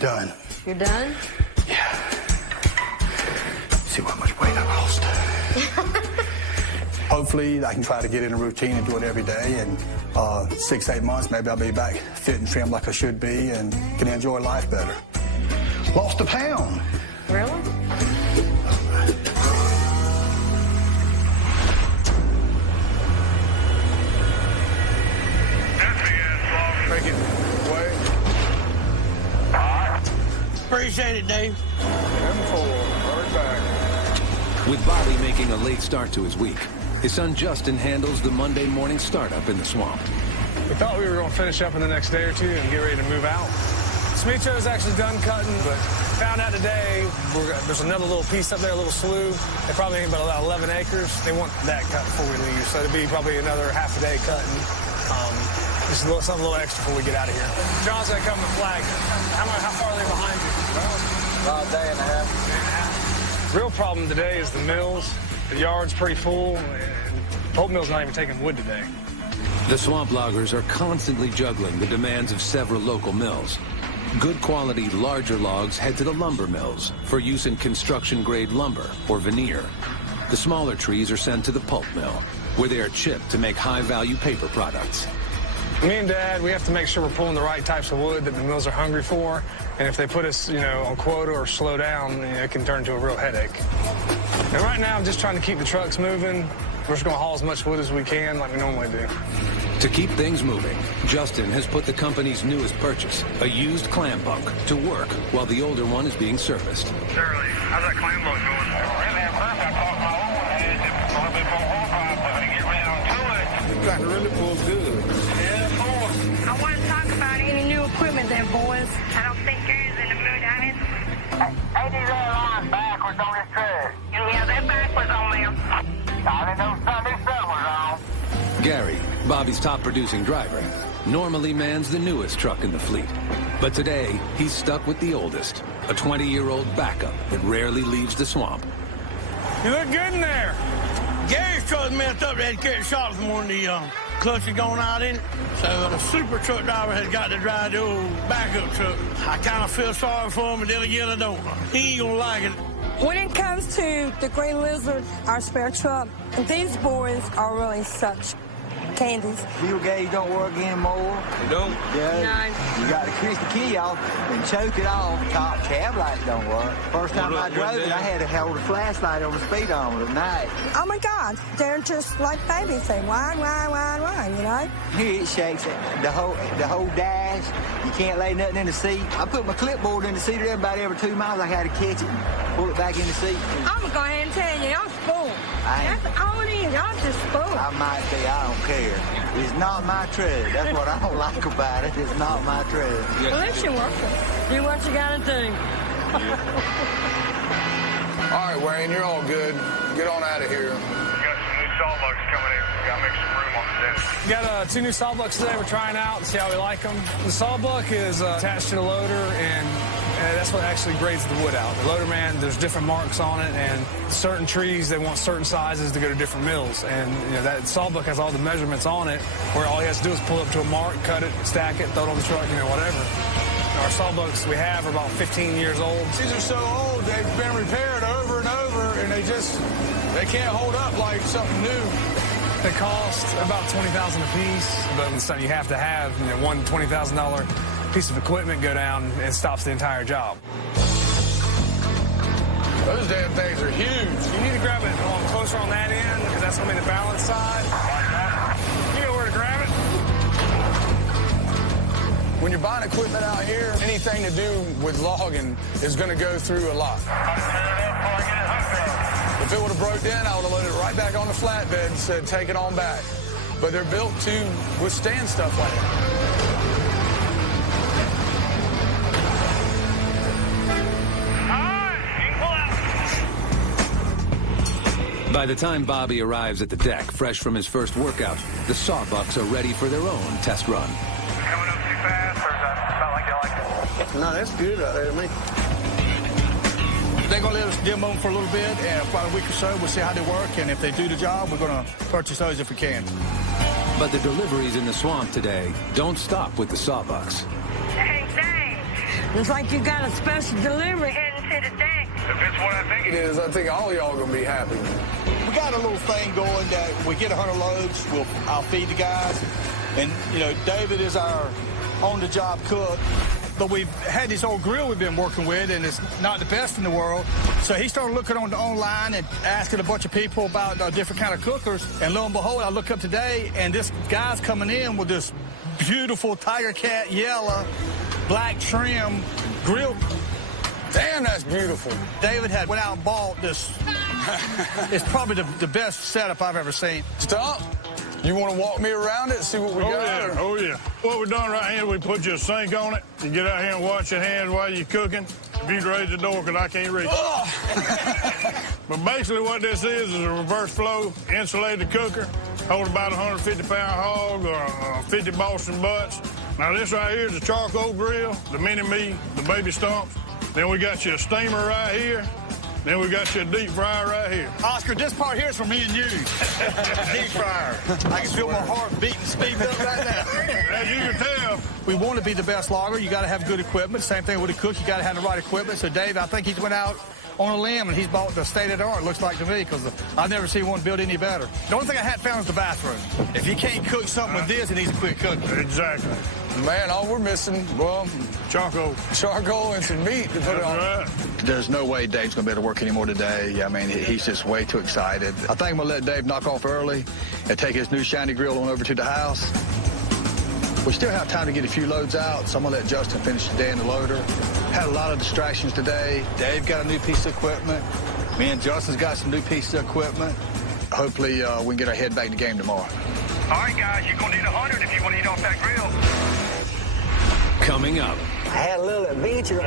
done. You're done? Yeah. See how much weight I lost. Hopefully, I can try to get in a routine and do it every day. And 6, 8 months, maybe I'll be back fit and trim like I should be and can enjoy life better. Lost a pound. Really? Make it way. Appreciate it, Dave. M4, right back. With Bobby making a late start to his week, his son Justin handles the Monday morning startup in the swamp. We thought we were going to finish up in the next day or two and get ready to move out. Smicho's actually done cutting, but found out today there's another little piece up there, a little slough. They probably ain't about 11 acres. They want that cut before we leave, so it'll be probably another half a day cutting. Just something a little extra before we get out of here. John's going to come with flag. How far are they behind you? About a day and a half. Real problem today is the mills. The yard's pretty full, and the pulp mill's not even taking wood today. The swamp loggers are constantly juggling the demands of several local mills. Good quality, larger logs head to the lumber mills for use in construction-grade lumber or veneer. The smaller trees are sent to the pulp mill, where they are chipped to make high-value paper products. Me and Dad, we have to make sure we're pulling the right types of wood that the mills are hungry for. And if they put us, on quota or slow down, it can turn into a real headache. And right now, I'm just trying to keep the trucks moving. We're just going to haul as much wood as we can like we normally do. To keep things moving, Justin has put the company's newest purchase, a used clam bunk, to work while the older one is being serviced. Shirley, how's that clam bunk going? Really at first I thought my old one had a little bit more horsepower, but when you get right onto it, You got to really pull good. I want to talk about any new equipment there, boys. I don't think you're in the mood, honey. was on them. I didn't know Sunday sun was on. Gary, Bobby's top producing driver, normally mans the newest truck in the fleet. But today, he's stuck with the oldest, a 20-year-old backup that rarely leaves the swamp. You look good in there. Gary's truck messed up. They had to carry the shop this morning. The clutch had gone out in it. So the super truck driver has got to drive the old backup truck. I kind of feel sorry for him, but then again, I don't. He ain't gonna like it. When it comes to the Green Lizard, our spare truck, these boys are really such candies. Fuel gauge don't work anymore. You don't? Yeah. No. You got to twist the key off and choke it off. Top cab lights don't work. First time I drove it, I had to hold a flashlight on the speedometer at night. Oh my God, they're just like babies. They whine, you know? Here it shakes it. The whole dash. You can't lay nothing in the seat. I put my clipboard in the seat about every 2 miles. I had to catch it and pull it back in the seat. I'm going to go ahead and tell you, y'all spoiled. That's all it is. Y'all just spoiled. I might be. I don't care. It's not my truck. That's what I don't like about it. It's not my truck. Well, it's your worker. Do what you got to do. All right, Wayne, you're all good. Get on out of here. We got some new sawbucks coming in. We got to make some room on the desk. We got 2 new sawbucks today. We're trying out and see how we like them. The sawbuck is attached to the loader, and that's what actually grades the wood out. The loader man, there's different marks on it, and certain trees, they want certain sizes to go to different mills. And that sawbuck has all the measurements on it, where all he has to do is pull up to a mark, cut it, stack it, throw it on the truck, whatever. Our sawbucks we have are about 15 years old. These are so old, they've been repaired over and over, and they can't hold up like something new. They cost about $20,000 a piece, but it's something you have to have, one $20,000 piece of equipment go down and stops the entire job. Those damn things are huge. You need to grab it a little closer on that end, because that's going to be the balance side. You know where to grab it. When you're buying equipment out here, anything to do with logging is going to go through a lot. If it would have broke down, I would have loaded it right back on the flatbed and said, take it on back. But they're built to withstand stuff like that. By the time Bobby arrives at the deck, fresh from his first workout, the sawbucks are ready for their own test run. Coming up too fast, or is that not like you like it? No, that's good out there to me. They're going to let us demo them for a little bit, and about a week or so, we'll see how they work, and if they do the job, we're going to purchase those if we can. But the deliveries in the swamp today don't stop with the sawbucks. Dang. Looks like you got a special delivery heading to the deck. If it's what I think it is, I think all y'all going to be happy. We got a little thing going that we get 100 loads, I'll feed the guys. And, David is our on-the-job cook. But we've had this old grill we've been working with, and it's not the best in the world. So he started looking online and asking a bunch of people about different kind of cookers. And lo and behold, I look up today, and this guy's coming in with this beautiful Tiger Cat yellow, black trim grill. Damn, that's beautiful. David went out and bought this. It's probably the best setup I've ever seen. Stop. You want to walk me around it and see what we got? Oh, yeah. What we've done right here, we put you a sink on it. You get out here and wash your hands while you're cooking. If you'd raise the door, because I can't reach it. But basically what this is a reverse flow insulated cooker. Hold about 150-pound hog or 50 Boston butts. Now this right here is a charcoal grill, the mini-me, the baby stumps. Then we got you a steamer right here. Then we got you a deep fryer right here. Oscar, this part here is for me and you. Deep fryer. I can feel my heart beating, speeding up right now. As you can tell, we want to be the best logger. You got to have good equipment. Same thing with a cook. You got to have the right equipment. So Dave, I think he's went out on a limb and he's bought the state-of-the-art, looks like to me, because I've never seen one built any better. The only thing I had found is the bathroom. If you can't cook something with this, it needs a quick cook. Exactly. Man, all we're missing, well, charcoal and some meat to put it on. Right. There's no way Dave's going to be able to work anymore today. I mean, he's just way too excited. I think I'm going to let Dave knock off early and take his new shiny grill on over to the house. We still have time to get a few loads out, so I'm going to let Justin finish the day in the loader. Had a lot of distractions today. Dave got a new piece of equipment. Me and Justin's got some new pieces of equipment. Hopefully, we can get our head back in the game tomorrow. All right, guys, you're going to need 100 if you want to eat off that grill. Coming up. I had a little adventure.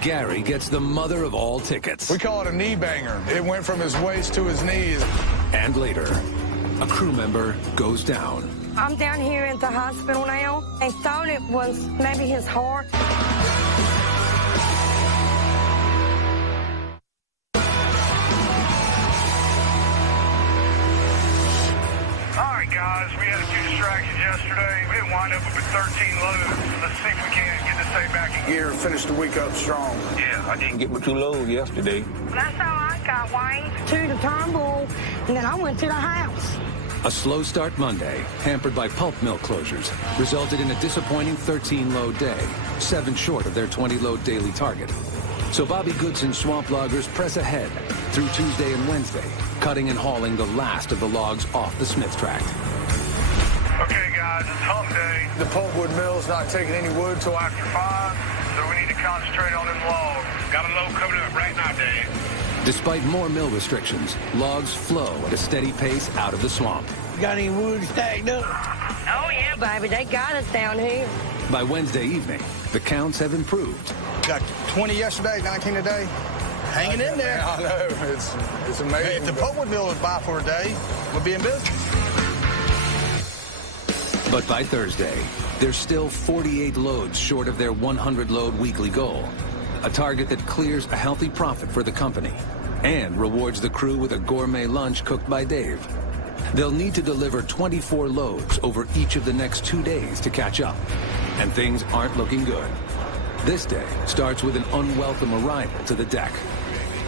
Gary gets the mother of all tickets. We call it a knee banger. It went from his waist to his knees. And later, a crew member goes down. I'm down here at the hospital now. They thought it was maybe his heart. Guys, we had a few distractions yesterday. We didn't wind up with 13 loads. Let's see if we can get this thing back in gear. Finish the week up strong. Yeah, I didn't get my 2 loads yesterday. That's all I got, Wayne. To the Turnbull, and then I went to the house. A slow start Monday, hampered by pulp mill closures, resulted in a disappointing 13-load day, 7 short of their 20-load daily target. So Bobby Goodson's swamp loggers press ahead through Tuesday and Wednesday, cutting and hauling the last of the logs off the Smith tract. Okay, guys, it's hump day. The pulpwood mill's not taking any wood till after 5, so we need to concentrate on them logs. Got a load coming up right now, Dave. Despite more mill restrictions, logs flow at a steady pace out of the swamp. Got any wood stacked up? Oh, yeah, baby. They got us down here. By Wednesday evening, the counts have improved. Got 20 yesterday, 19 today. Hanging in there. I know. It's amazing. If the pulpwood mill was by for a day, we'll be in business. But by Thursday, they're still 48 loads short of their 100-load weekly goal, a target that clears a healthy profit for the company and rewards the crew with a gourmet lunch cooked by Dave. They'll need to deliver 24 loads over each of the next 2 days to catch up, and things aren't looking good. This day starts with an unwelcome arrival to the deck.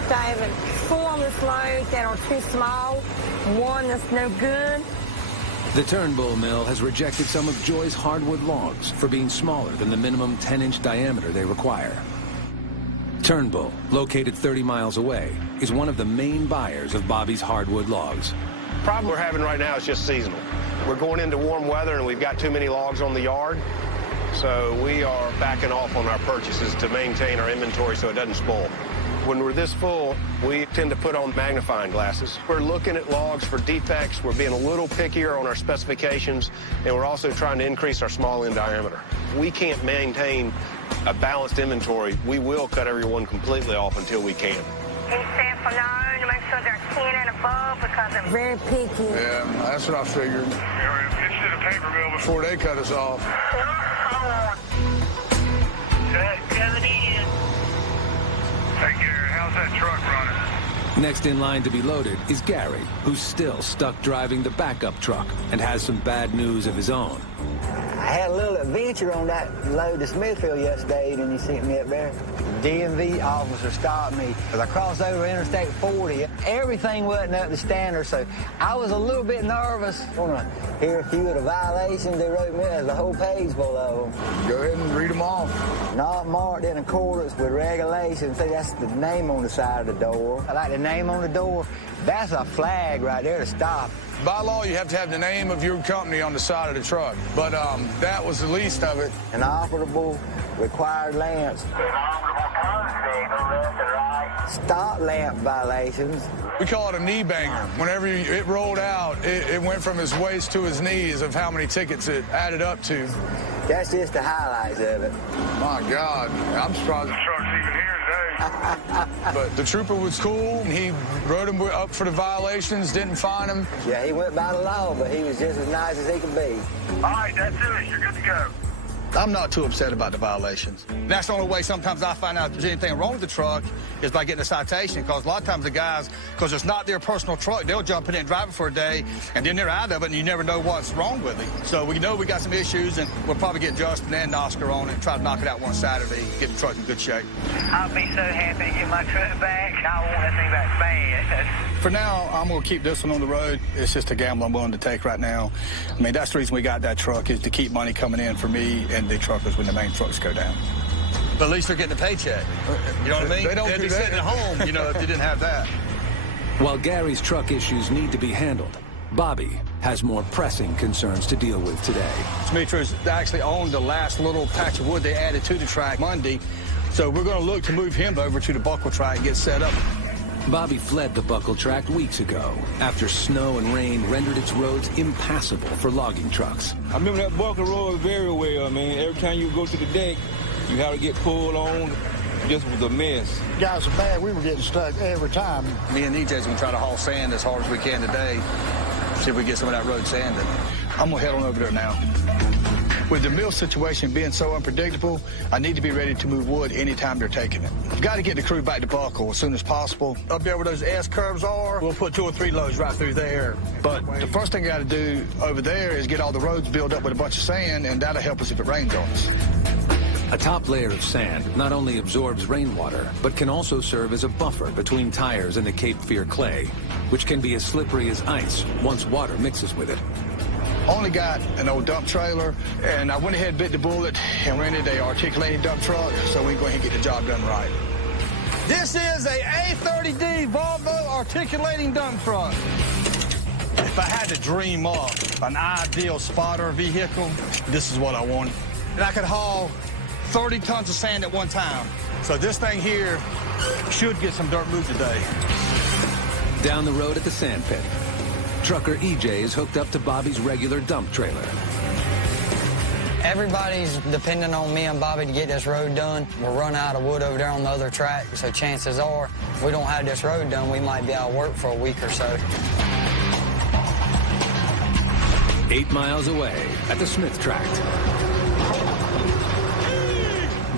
David, 4 on this load that are too small, 1 that's no good. The Turnbull mill has rejected some of Joy's hardwood logs for being smaller than the minimum 10-inch diameter they require. Turnbull, located 30 miles away, is one of the main buyers of Bobby's hardwood logs. The problem we're having right now is just seasonal. We're going into warm weather and we've got too many logs on the yard. So we are backing off on our purchases to maintain our inventory so it doesn't spoil. When we're this full, we tend to put on magnifying glasses. We're looking at logs for defects. We're being a little pickier on our specifications, and we're also trying to increase our small end diameter. If we can't maintain a balanced inventory, we will cut everyone completely off until we can. He said for now to make sure they're 10 and above because they're very picky. Yeah, that's what I figured. Get to the paper mill before they cut us off. Coming in. Hey, Gary, how's that truck running? Next in line to be loaded is Gary, who's still stuck driving the backup truck and has some bad news of his own. I had a little adventure on that load to Smithfield yesterday, and you sent me up there. The DMV officer stopped me as I crossed over Interstate 40. Everything wasn't up to standard, so I was a little bit nervous. I want to hear a few of the violations they wrote me. There's a whole page full of them. Go ahead and read them off. Not marked in accordance with regulations. See, that's the name on the side of the door. I like the name on the door. That's a flag right there to stop. By law, you have to have the name of your company on the side of the truck, but that was the least of it. Inoperable required lamps. Stop lamp violations. We call it a knee banger. Whenever it rolled out, it went from his waist to his knees of how many tickets it added up to. That's just the highlights of it. My God, I'm surprised. The truck's even here today. But the trooper was cool. He wrote him up for the violations, didn't fine him. Yeah, he went by the law, but he was just as nice as he could be. All right, that's it. You're good to go. I'm not too upset about the violations. That's the only way sometimes I find out if there's anything wrong with the truck is by getting a citation, because a lot of times the guys, because it's not their personal truck, they'll jump in it and drive it for a day, and then they're out of it, and you never know what's wrong with it. So we know we got some issues, and we'll probably get Justin and Oscar on it and try to knock it out one Saturday, get the truck in good shape. I'll be so happy to get my truck back. I want that thing back bad. For now, I'm going to keep this one on the road. It's just a gamble I'm willing to take right now. I mean, that's the reason we got that truck, is to keep money coming in for me and the truckers when the main trucks go down. But at least they're getting a paycheck. You know what I mean? They'd be sitting at home, you know, if they didn't have that. While Gary's truck issues need to be handled, Bobby has more pressing concerns to deal with today. Demetrius actually owned the last little patch of wood they added to the track Monday, so we're going to look to move him over to the buckle track and get set up. Bobby fled the Buckle tract weeks ago after snow and rain rendered its roads impassable for logging trucks. I remember that Buckle road very well, man. Every time you go to the deck, you have to get pulled on. Just was a mess. Got so bad we were getting stuck every time. Me and EJ's gonna try to haul sand as hard as we can today. See if we get some of that road sanded. I'm gonna head on over there now. With the mill situation being so unpredictable, I need to be ready to move wood anytime they're taking it. I've got to get the crew back to Buckle as soon as possible. Up there where those S curves are, we'll put 2 or 3 loads right through there. But the first thing I got to do over there is get all the roads built up with a bunch of sand, and that'll help us if it rains on us. A top layer of sand not only absorbs rainwater, but can also serve as a buffer between tires and the Cape Fear clay, which can be as slippery as ice once water mixes with it. Only got an old dump trailer, and I went ahead and bit the bullet and rented a articulating dump truck so we can go ahead and get the job done right. This is a A30D Volvo articulating dump truck. If I had to dream up an ideal spotter vehicle, this is what I want. And I could haul 30 tons of sand at one time. So this thing here should get some dirt moved today. Down the road at the sand pit, trucker EJ is hooked up to Bobby's regular dump trailer. Everybody's depending on me and Bobby to get this road done. We'll run out of wood over there on the other track, so chances are, if we don't have this road done, we might be out of work for a week or so. 8 miles away at the Smith tract,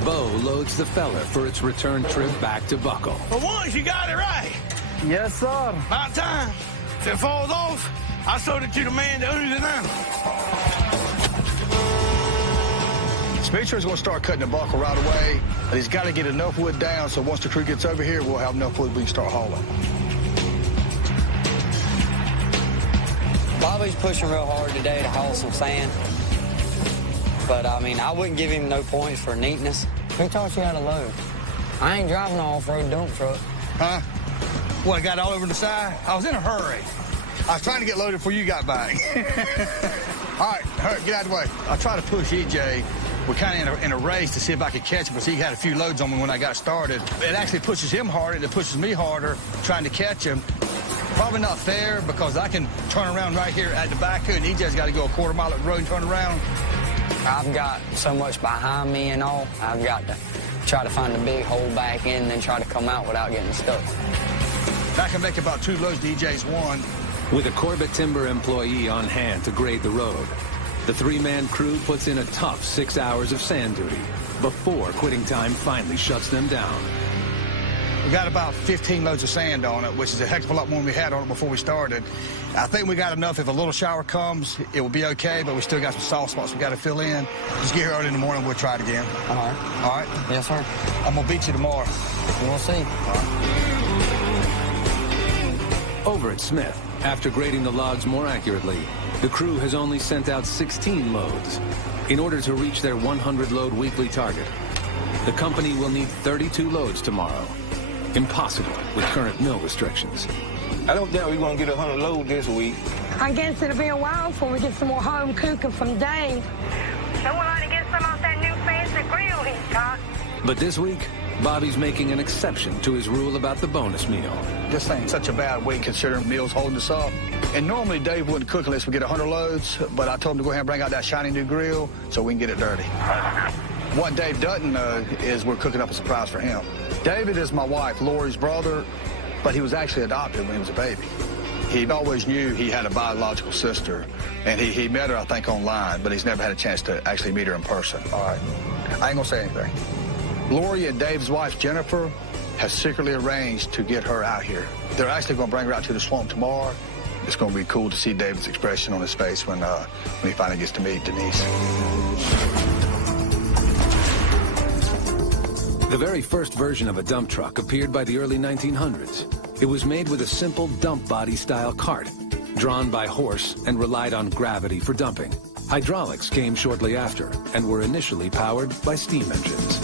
Bo loads the feller for its return trip back to Buckle. For once, you got it right. Yes, sir. About time. If it falls off, I sold it to the man that owns it now. Spencer's going to start cutting the Buckle right away, but he's got to get enough wood down so once the crew gets over here, we'll have enough wood we can start hauling. Bobby's pushing real hard today to haul some sand. But, I mean, I wouldn't give him no points for neatness. Who taught you how to load? I ain't driving an off-road dump truck. Huh? What, I got all over the side? I was in a hurry. I was trying to get loaded before you got back. All right, hurry, get out of the way. I tried to push EJ. We're kind of in a race to see if I could catch him, because he had a few loads on me when I got started. It actually pushes him harder, and it pushes me harder trying to catch him. Probably not fair, because I can turn around right here at the Backhoe, and EJ's got to go a quarter mile up the road and turn around. I've got so much behind me and all, I've got to try to find a big hole back in and then try to come out without getting stuck. I can make about 2 loads to EJ's 1. With a Corbett Timber employee on hand to grade the road, the 3-man crew puts in a tough 6 hours of sand duty before quitting time finally shuts them down. We got about 15 loads of sand on it, which is a heck of a lot more than we had on it before we started. I think we got enough. If a little shower comes, it will be okay, but we still got some soft spots we got to fill in. Just get here early in the morning, we'll try it again. All right. All right? Yes, sir. I'm going to beat you tomorrow. We'll see. All right. Over at Smith, after grading the logs more accurately, the crew has only sent out 16 loads. In order to reach their 100-load weekly target, the company will need 32 loads tomorrow. Impossible with current mill restrictions. I don't doubt we're going to get 100 loads this week. I guess it'll be a while before we get some more home cooking from Dave. So we'll only get some off that new fancy grill he's got. But this week, Bobby's making an exception to his rule about the bonus meal. This ain't such a bad week considering mill's holding us up. And normally Dave wouldn't cook unless we get 100 loads, but I told him to go ahead and bring out that shiny new grill so we can get it dirty. What Dave doesn't know is we're cooking up a surprise for him. David is my wife, Lori's brother, but he was actually adopted when he was a baby. He always knew he had a biological sister, and he met her, I think, online, but he's never had a chance to actually meet her in person. All right, I ain't gonna say anything. Lori and Dave's wife, Jennifer, have secretly arranged to get her out here. They're actually gonna bring her out to the swamp tomorrow. It's gonna be cool to see David's expression on his face when he finally gets to meet Denise. The very first version of a dump truck appeared by the early 1900s. It was made with a simple dump body style cart, drawn by horse and relied on gravity for dumping. Hydraulics came shortly after and were initially powered by steam engines.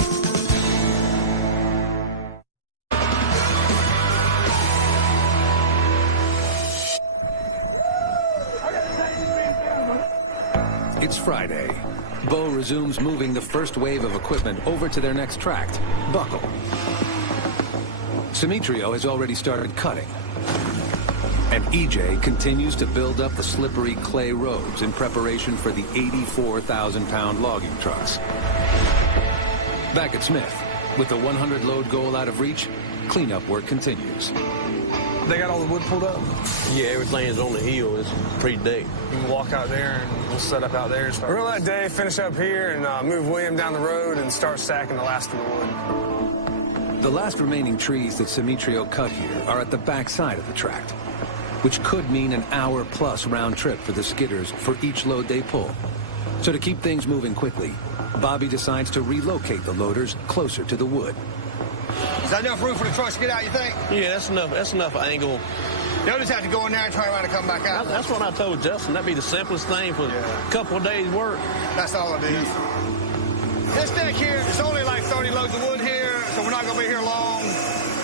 It's Friday. Bo resumes moving the first wave of equipment over to their next tract, Buckle. Simitrio has already started cutting. And EJ continues to build up the slippery clay roads in preparation for the 84,000-pound logging trucks. Back at Smith, with the 100-load goal out of reach, cleanup work continues. They got all the wood pulled up? Yeah, everything's on the hill. It's pre-decked. You can walk out there and we'll set up out there and start. We're gonna let Dave finish up here and move William down the road and start stacking the last of the wood. The last remaining trees that Simitrio cut here are at the back side of the tract, which could mean an hour-plus round trip for the skidders for each load they pull. So to keep things moving quickly, Bobby decides to relocate the loaders closer to the wood. Is that enough room for the trucks to get out, you think? Yeah, that's enough. That's enough angle. They'll just have to go in there and turn around and come back out. That's what I told Justin. That'd be the simplest thing for a couple of days' work. That's all it is. This deck here, it's only like 30 loads of wood here, so we're not going to be here long.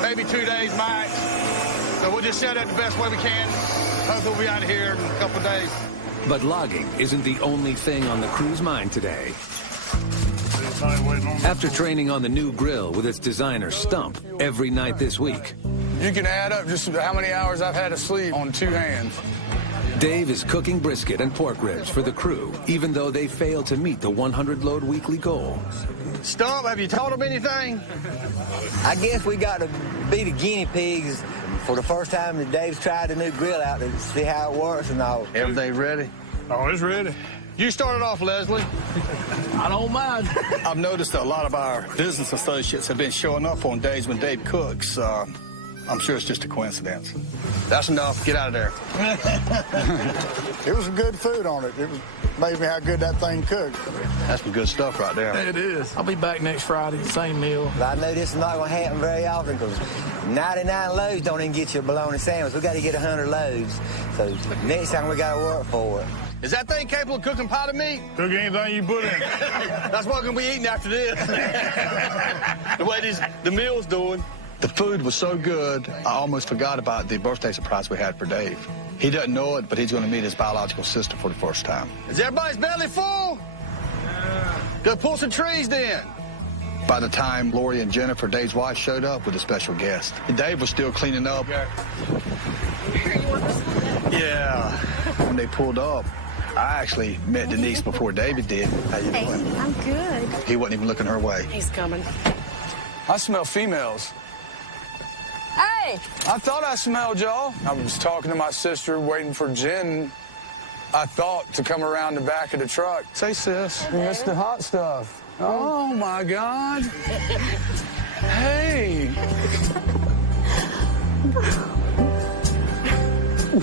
Maybe 2 days max. So we'll just set it the best way we can. Hopefully we'll be out of here in a couple of days. But logging isn't the only thing on the crew's mind today. After training on the new grill with its designer Stump every night this week, you can add up just how many hours I've had to sleep on 2 hands. Dave is cooking brisket and pork ribs for the crew, even though they failed to meet the 100-load weekly goal. Stump, have you taught them anything? I guess we got to be the guinea pigs for the first time that Dave's tried the new grill out to see how it works and all. Everything ready? Oh, it's ready. You started off, Leslie. I don't mind. I've noticed that a lot of our business associates have been showing up on days when Dave cooks. I'm sure it's just a coincidence. That's enough. Get out of there. It was some good food on it. It was amazing how good that thing cooked. That's some good stuff right there. It is. I'll be back next Friday, same meal. But I know this is not going to happen very often because 99 loads don't even get you a bologna sandwich. We got to get 100 loads. So next time we got to work for it. Is that thing capable of cooking potted meat? Cook anything you put in. That's what we're going to be eating after this. The way the meal's doing. The food was so good, I almost forgot about the birthday surprise we had for Dave. He doesn't know it, but he's going to meet his biological sister for the first time. Is everybody's belly full? Yeah. Go pull some trees then. By the time Lori and Jennifer, Dave's wife, showed up with a special guest, Dave was still cleaning up. Okay. Yeah. When they pulled up, I actually met Denise before David did. How you doing? I'm good. He wasn't even looking her way. He's coming. I smell females. Hey! I thought I smelled y'all. I was talking to my sister, waiting for Jen, I thought, to come around the back of the truck. Say, sis, you missed the hot stuff. Oh, my God. Hey.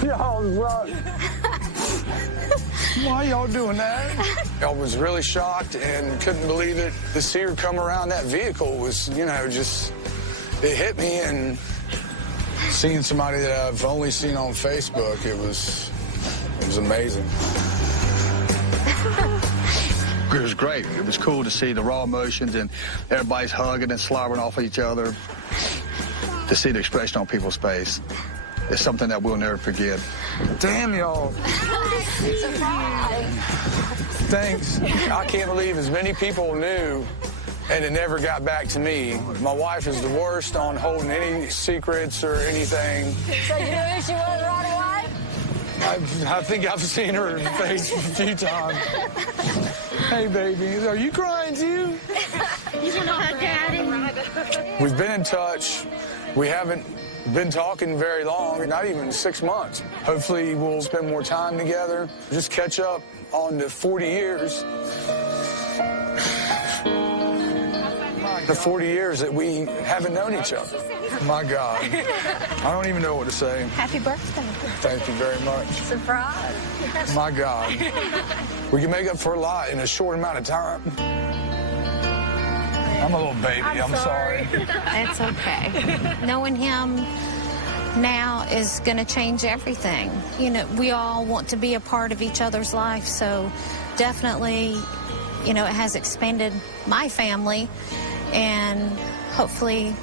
Y'all rock. Why y'all doing that? I was really shocked and couldn't believe it. To see her come around that vehicle was, you know, just, it hit me. And seeing somebody that I've only seen on Facebook, it was amazing. It was great. It was cool to see the raw emotions and everybody's hugging and slobbering off each other. To see the expression on people's face is something that we'll never forget. Damn, y'all. Thanks. I can't believe as many people knew and it never got back to me. My wife is the worst on holding any secrets or anything. So you knew who she was right away? I think I've seen her face a few times. Hey, baby, are you crying too? You know her daddy. We've been in touch. We haven't been talking very long, not even 6 months. Hopefully we'll spend more time together, just catch up on the 40 years. The 40 years that we haven't known each other. My God. I don't even know what to say. Happy birthday. Thank you very much. Surprise. My God. We can make up for a lot in a short amount of time. I'm a little baby. I'm sorry. It's okay. Knowing him now is going to change everything. You know, we all want to be a part of each other's life, so definitely, you know, it has expanded my family, and hopefully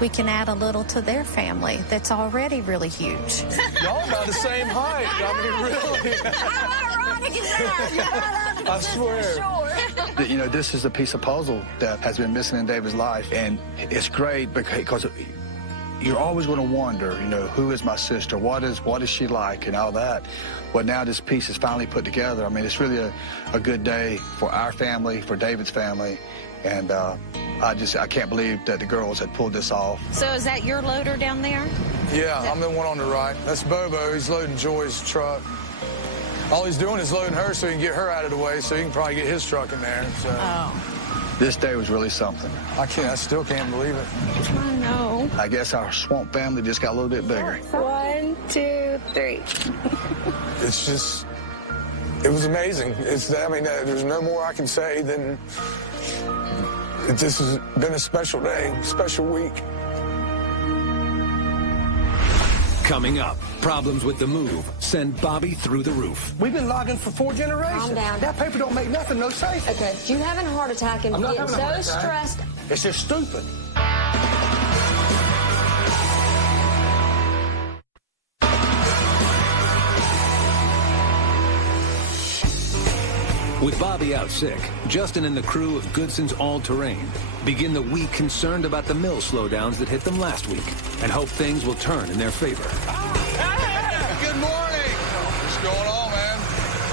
we can add a little to their family that's already really huge. Y'all about the same height. I mean, really. How ironic is that? I swear. You know, this is a piece of puzzle that has been missing in David's life, and it's great because you're always going to wonder, you know, who is my sister? What is she like and all that? Well, now this piece is finally put together. I mean, it's really a good day for our family, for David's family, and I can't believe that the girls had pulled this off. So is that your loader down there? Yeah, I'm the one on the right. That's Bobo. He's loading Joy's truck. All he's doing is loading her so he can get her out of the way so he can probably get his truck in there. So. Oh. This day was really something. I still can't believe it. I know. I guess our swamp family just got a little bit bigger. 1, 2, 3. It's just, it was amazing. I mean, there's no more I can say than this has been a special day, special week. Coming up, problems with the move send Bobby through the roof. We've been logging for 4 generations. Calm down. That paper don't make nothing no safe. Okay, you having a heart attack and getting so stressed. It's just stupid. With Bobby out sick, Justin and the crew of Goodson's All-Terrain begin the week concerned about the mill slowdowns that hit them last week and hope things will turn in their favor. Hey, good morning. What's going on, man?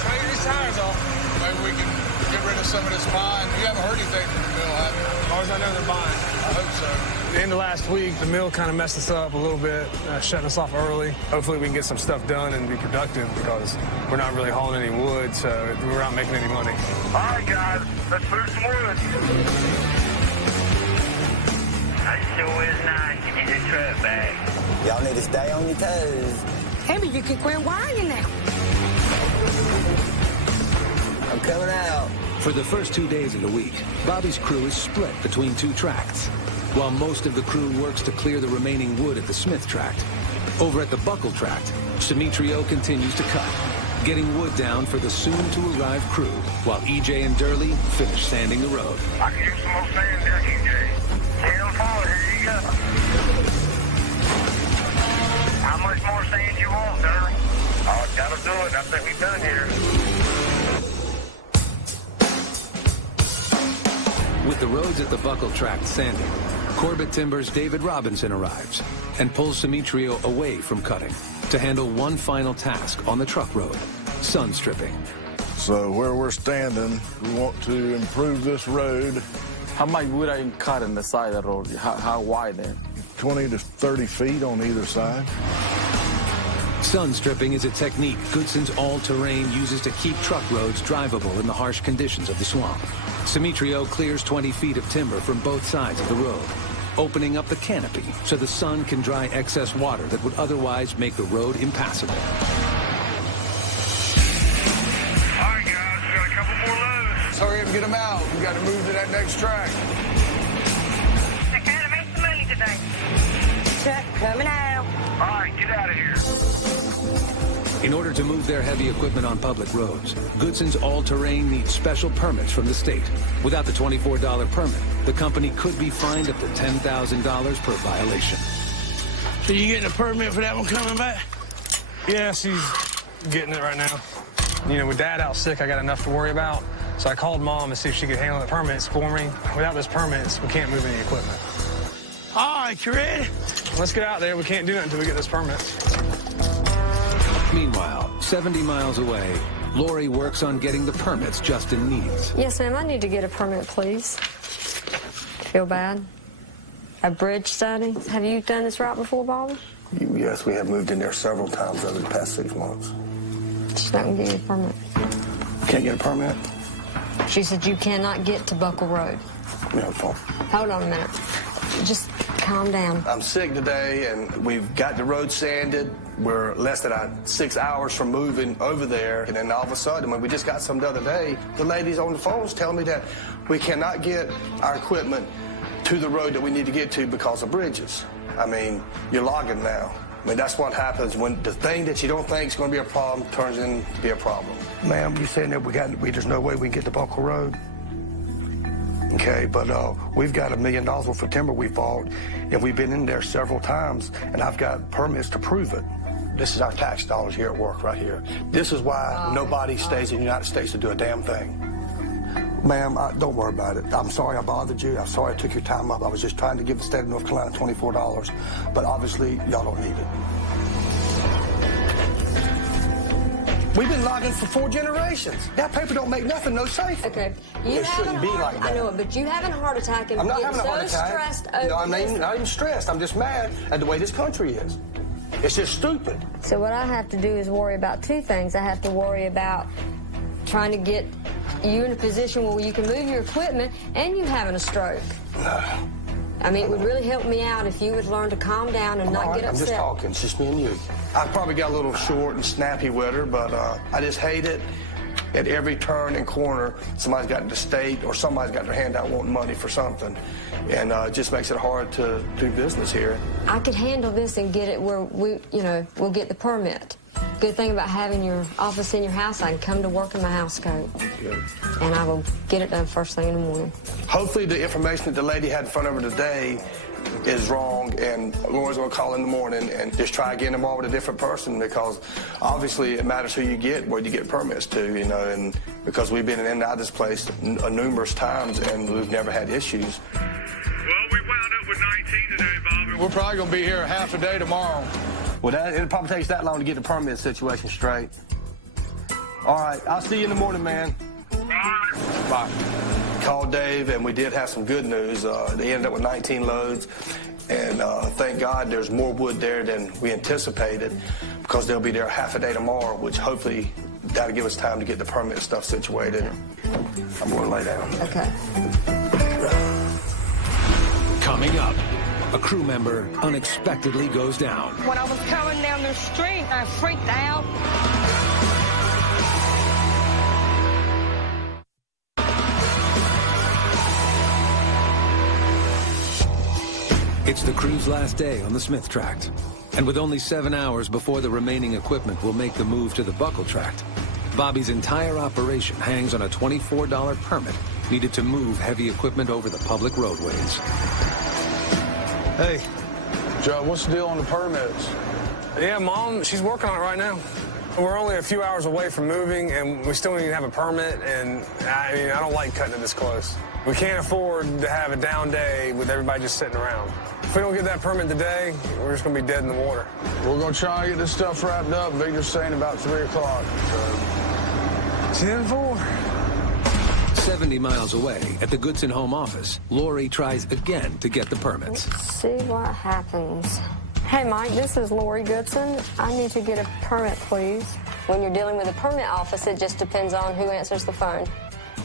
Clean these tires off. Maybe we can get rid of some of this pine. You haven't heard anything from the mill, have you? As far as I know, they're buying. I hope so. At the end of last week, the mill kind of messed us up a little bit, shutting us off early. Hopefully we can get some stuff done and be productive because we're not really hauling any wood, so we're not making any money. All right, guys, let's move some wood. That sure is nice to get your truck back. Y'all need to stay on your toes. Maybe you could quit whining now. I'm coming out. For the first 2 days of the week, Bobby's crew is split between 2 tracts. While most of the crew works to clear the remaining wood at the Smith tract, over at the Buckle tract, Simitrio continues to cut, getting wood down for the soon-to-arrive crew, while EJ and Durley finish sanding the road. I can use some more sand there, EJ. Here you go. How much more sand you want, Durley? Oh, gotta do it. I think we've done here. With the roads at the Buckle tract sanding, Corbett Timber's David Robinson arrives and pulls Simitrio away from cutting to handle one final task on the truck road, sun stripping. So where we're standing, we want to improve this road. How much wood are you cut on the side of the road? How wide then? 20 to 30 feet on either side. Sun stripping is a technique Goodson's All-Terrain uses to keep truck roads drivable in the harsh conditions of the swamp. Simitrio clears 20 feet of timber from both sides of the road, opening up the canopy so the sun can dry excess water that would otherwise make the road impassable. All right, guys, we got a couple more loads. Let's hurry up and get them out. We got to move to that next track. I gotta make some money today. Truck coming out. All right, get out of here. In order to move their heavy equipment on public roads, Goodson's All-Terrain needs special permits from the state. Without the $24 permit, the company could be fined up to $10,000 per violation. So you getting a permit for that one coming back? Yeah, she's getting it right now. You know, with Dad out sick, I got enough to worry about. So I called Mom to see if she could handle the permits for me. Without those permits, we can't move any equipment. All right, you ready? Let's get out there. We can't do that until we get those permits. Meanwhile, 70 miles away, Lori works on getting the permits Justin needs. Yes, ma'am, I need to get a permit, please. Feel bad? A bridge study? Have you done this route before, Bobby? Yes, we have moved in there several times over the past 6 months. She's not going to give you a permit. Can't get a permit? She said you cannot get to Buckle Road. No fault. Hold on a minute. Just calm down. I'm sick today, and we've got the road sanded. We're less than 6 hours from moving over there, and then all of a sudden, when we just got some the other day, the ladies on the phones telling me that we cannot get our equipment to the road that we need to get to because of bridges. I mean, you're logging now. I mean, that's what happens when the thing that you don't think is going to be a problem turns into be a problem. Ma'am, you saying that there's no way we can get to Buckle Road? Okay, but we've got $1 million worth of timber we bought, and we've been in there several times, and I've got permits to prove it. This is our tax dollars here at work right here. This is why nobody stays in the United States to do a damn thing. Ma'am, don't worry about it. I'm sorry I bothered you. I'm sorry I took your time up. I was just trying to give the state of North Carolina $24, but obviously y'all don't need it. We've been logging for 4 generations. That paper don't make nothing no safer. Okay. It shouldn't be like that. I know it, but you having a heart attack and I'm not getting having a heart so attack. stressed over No, I'm this. not even stressed. I'm just mad at the way this country is. It's just stupid. So what I have to do is worry about 2 things. I have to worry about trying to get you in a position where you can move your equipment and you having a stroke. I mean, it would really help me out if you would learn to calm down and not get upset. I'm just talking. It's just me and you. I probably got a little short and snappy with her, but I just hate it. At every turn and corner, somebody's got the state or somebody's got their hand out wanting money for something. And it just makes it hard to do business here. I could handle this and get it where we'll get the permit. Good thing about having your office in your house, I can come to work in my house coat. Good. And I will get it done first thing in the morning. Hopefully the information that the lady had in front of her today is wrong, and Laura's going to call in the morning and just try again tomorrow with a different person, because obviously it matters who you get, where you get permits to, and because we've been in and out of this place numerous times and we've never had issues. Well, we wound up with 19 today, Bobby. We're probably going to be here half a day tomorrow. Well, it'll probably take us that long to get the permit situation straight. All right, I'll see you in the morning, man. Bye. Bye. Called Dave, and we did have some good news. They ended up with 19 loads, and thank God there's more wood there than we anticipated, because they'll be there half a day tomorrow, which hopefully that'll give us time to get the permit stuff situated. I'm going to lay down. Okay. Coming up, a crew member unexpectedly goes down. When I was coming down the street, I freaked out. It's the crew's last day on the Smith tract. And with only 7 hours before the remaining equipment will make the move to the Buckle tract, Bobby's entire operation hangs on a $24 permit needed to move heavy equipment over the public roadways. Hey, Joe, what's the deal on the permits? Yeah, Mom, she's working on it right now. We're only a few hours away from moving, and we still need to have a permit, and I don't like cutting it this close. We can't afford to have a down day with everybody just sitting around. If we don't get that permit today, we're just going to be dead in the water. We're going to try and get this stuff wrapped up. Victor's saying about 3 o'clock. So. 10-4. 70 miles away at the Goodson home office, Lori tries again to get the permits. Let's see what happens. Hey, Mike, this is Lori Goodson. I need to get a permit, please. When you're dealing with a permit office, it just depends on who answers the phone.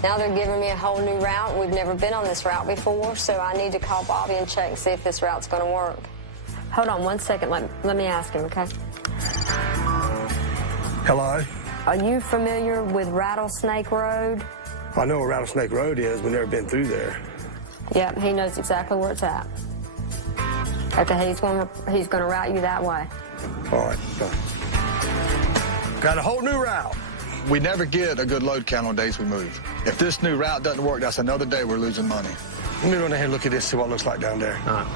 Now they're giving me a whole new route. We've never been on this route before, so I need to call Bobby and check and see if this route's going to work. Hold on 1 second. Let me ask him, okay? Hello? Are you familiar with Rattlesnake Road? I know where Rattlesnake Road is. We've never been through there. Yep, he knows exactly where it's at. Okay, he's going to route you that way. All right. Got a whole new route. We never get a good load count on days we move. If this new route doesn't work, that's another day we're losing money. Let me run ahead and look at this, see what it looks like down there. All right.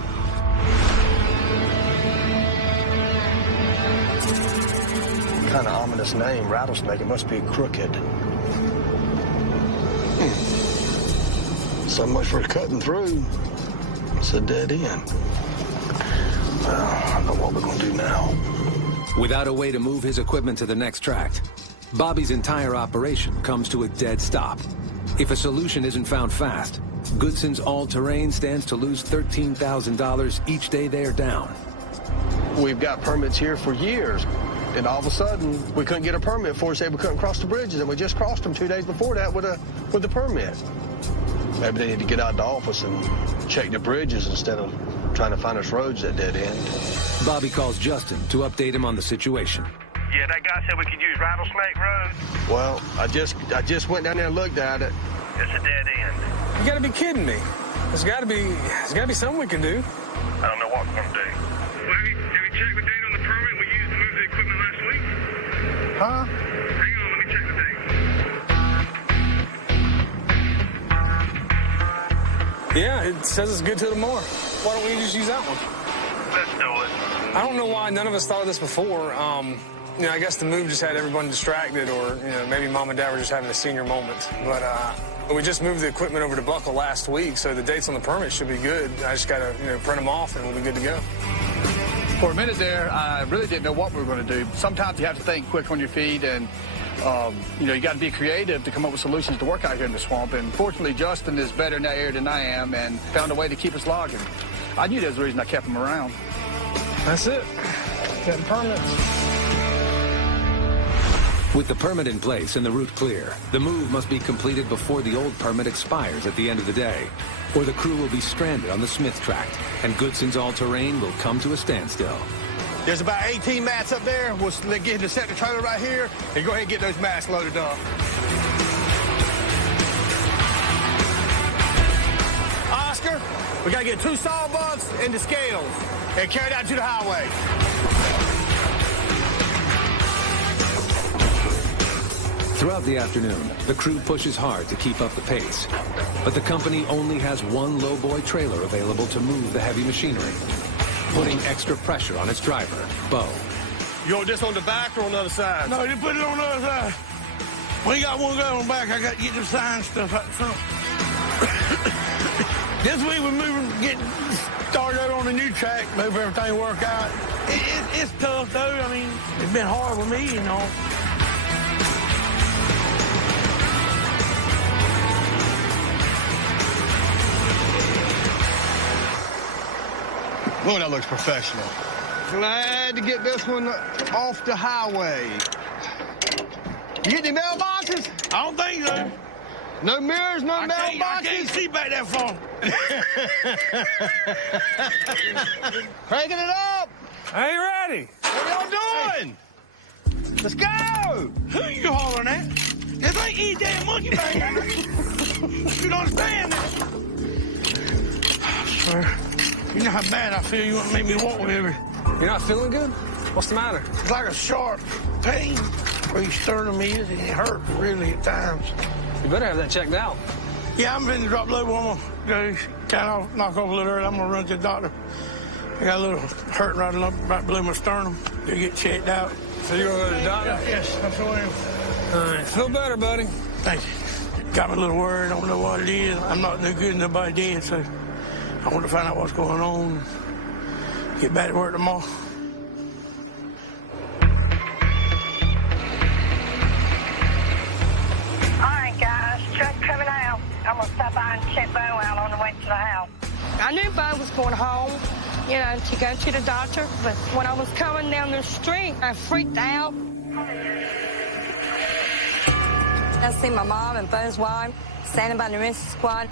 Kind of ominous name, Rattlesnake. It must be crooked. So much for cutting through. It's a dead end. Well, I know what we're going to do now. Without a way to move his equipment to the next tract, Bobby's entire operation comes to a dead stop. If a solution isn't found fast, Goodson's all-terrain stands to lose $13,000 each day they are down. We've got permits here for years, and all of a sudden, we couldn't get a permit for us. Said we couldn't cross the bridges, and we just crossed them 2 days before that with the permit. Maybe they need to get out of the office and check the bridges instead of trying to find us roads at dead end. Bobby calls Justin to update him on the situation. Yeah, that guy said we could use Rattlesnake Road. Well, I just went down there and looked at it. It's a dead end. You got to be kidding me. There's got to be something we can do. I don't know what we're going to do. Well, have you checked the date on the permit we used to move the equipment last week? Huh? Hang on, let me check the date. Yeah, it says it's good till tomorrow. Why don't we just use that one? Let's do it. I don't know why none of us thought of this before. I guess the move just had everyone distracted, or maybe Mom and Dad were just having a senior moment. But We just moved the equipment over to Buckle last week, so the dates on the permit should be good. I just got to print them off, and we'll be good to go. For a minute there, I really didn't know what we were going to do. Sometimes you have to think quick on your feet, and you got to be creative to come up with solutions to work out here in the swamp. And fortunately, Justin is better in that area than I am, and found a way to keep us logging. I knew that was the reason I kept him around. That's it. Getting permits. With the permit in place and the route clear, the move must be completed before the old permit expires at the end of the day, or the crew will be stranded on the Smith tract, and Goodson's all-terrain will come to a standstill. There's about 18 mats up there. We'll get him to set the trailer right here and go ahead and get those mats loaded up. Oscar, we got to get 2 sawbucks and the scales and carry that to the highway. Throughout the afternoon, the crew pushes hard to keep up the pace. But the company only has one lowboy trailer available to move the heavy machinery, putting extra pressure on its driver, Bo. You want this on the back or on the other side? No, you put it on the other side. We got one guy on the back. I got to get the sign stuff out front. This week we're getting started out on the new track, move everything work out. It's tough, though. I mean, it's been hard with me, Boy, that looks professional. Glad to get this one off the highway. You get any mailboxes? I don't think so. No mirrors, no mailboxes? I can't see back that far. Cranking it up. I ain't ready. What y'all doing? Let's go. Who you hollering at? This ain't eat damn monkey bang. You don't understand that. Sir. You know how bad I feel. You want to make me walk with every. You're not feeling good? What's the matter? It's like a sharp pain where your sternum is, and it hurts really at times. You better have that checked out. Yeah, I'm finna drop low. I'm gonna go kind of knock off a little early. I'm gonna run to the doctor. I got a little hurt right below my sternum. To get checked out. So you're gonna go to the doctor? Yes, I'm sure I am. All right, feel better, buddy. Thank you. Got me a little worried. I don't know what it is. I'm not no good. Nobody did, so I want to find out what's going on. Get back to work tomorrow. All right, guys, truck coming out. I'm gonna stop by and check Bo out on the way to the house. I knew Bo was going home, to go to the doctor, but when I was coming down the street, I freaked out. I see my mom and Bo's wife standing by the rescue squad.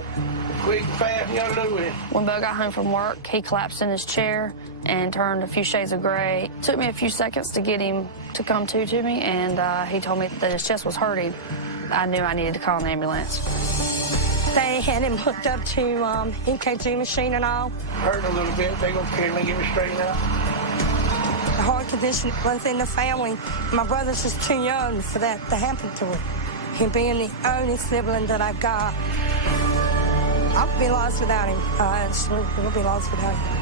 Quick, fast, you gotta do it. When Bo got home from work, he collapsed in his chair and turned a few shades of gray. It took me a few seconds to get him to come to me, and he told me that his chest was hurting. I knew I needed to call an ambulance. They had him hooked up to EKG machine and all. Hurting a little bit. They gonna carry me, get me straightened out. The heart condition runs in the family. My brother's just too young for that to happen to him. Him being the only sibling that I've got. I'll be lost without him. We'll be lost without him.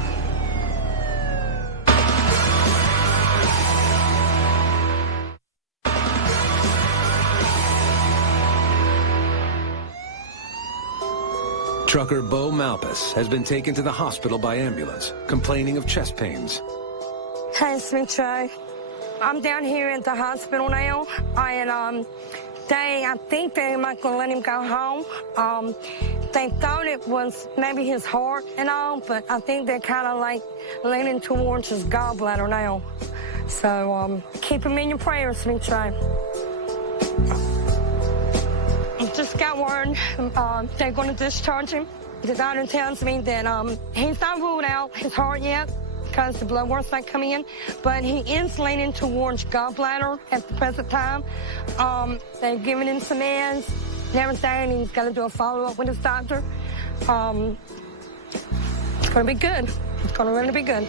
Trucker Bo Malpas has been taken to the hospital by ambulance, complaining of chest pains. Hey, Sweet Trey. I'm down here at the hospital now, and I think they're not going to let him go home. They thought it was maybe his heart and all, but I think they're kind of like leaning towards his gallbladder now. So keep him in your prayers, Sweet Trey. Just got word they're going to discharge him. The doctor tells me that he's not ruled out his heart yet because the blood work's not coming in, but he is leaning towards gallbladder at the present time. They're giving him some meds and everything, and he's got to do a follow-up with his doctor. It's going to be good. It's going to really be good.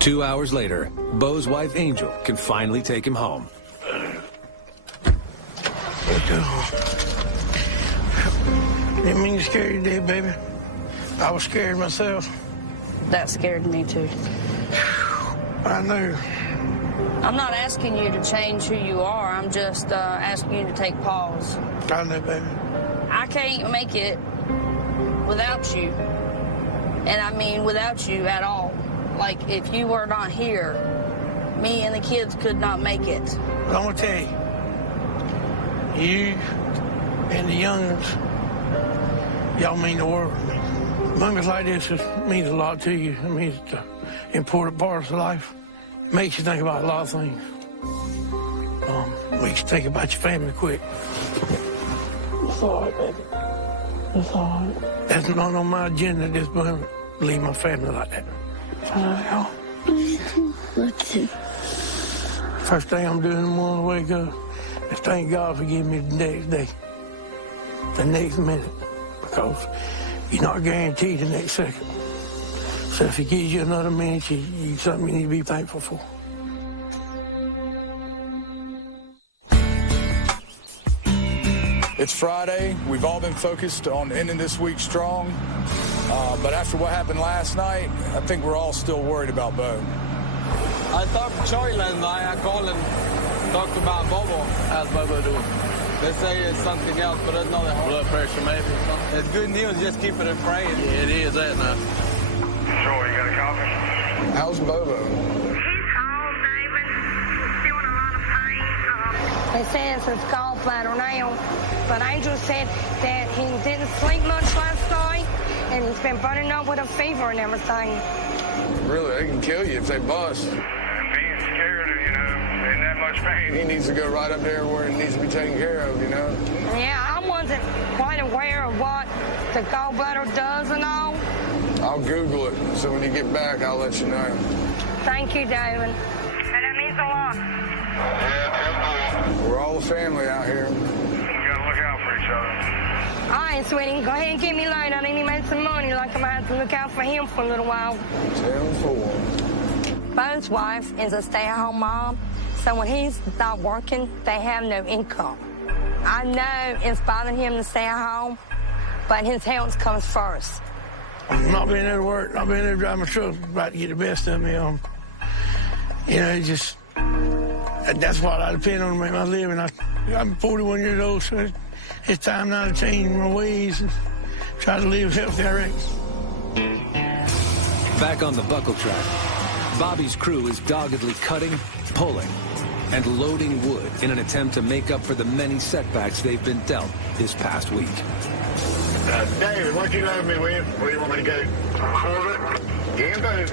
2 hours later, Bo's wife, Angel, can finally take him home. Didn't mean to scare you, did, baby? I was scared myself. That scared me, too. I know. I'm not asking you to change who you are. I'm just asking you to take pause. I know, baby. I can't make it without you. And I mean without you at all. Like, if you were not here, me and the kids could not make it. But I'm going to tell you, you and the youngins, y'all mean the world to me. Moments like this means a lot to you. It means it's an important part of life. It makes you think about a lot of things. Makes you think about your family quick. It's all right, baby. It's all right. That's not on my agenda at this moment, leave my family like that. I love y'all. First thing I'm doing in the morning when I wake up is thank God for giving me the next day, the next minute, because you're not guaranteed the next second. So if He gives you another minute, something you need to be thankful for. It's Friday. We've all been focused on ending this week strong. But after what happened last night, I think we're all still worried about Bo. I talked to Charlie last night. I called him, talked about Bobo. How's Bobo doing? They say it's something else, but it's not that blood pressure maybe or something. It's good news. Just keep it in praying. Yeah, it is that now. Sure, you got a copy? How's Bobo? They say it's his gallbladder now, but Angel said that he didn't sleep much last night, and he's been burning up with a fever and everything. Really, they can kill you if they bust. Being scared of, in that much pain. He needs to go right up there where he needs to be taken care of, Yeah, I wasn't quite aware of what the gallbladder does and all. I'll Google it, so when you get back, I'll let you know. Thank you, David. And that means a lot. We're all a family out here. You gotta look out for each other. All right, sweetie, go ahead and get me later. I need to make some money, like I'm going to have to look out for him for a little while. 10-4. Bo's wife is a stay-at-home mom, so when he's not working, they have no income. I know it's bothering him to stay at home, but his health comes first. Not being able to work, not being able to drive my truck, about to get the best of me. That's what I depend on to make my living. I'm 41 years old, so it's time now to change my ways and try to live healthy, I reckon. Back on the buckle track, Bobby's crew is doggedly cutting, pulling, and loading wood in an attempt to make up for the many setbacks they've been dealt this past week. David, what you load me with? Where you want me to go? Quarter? Game boat.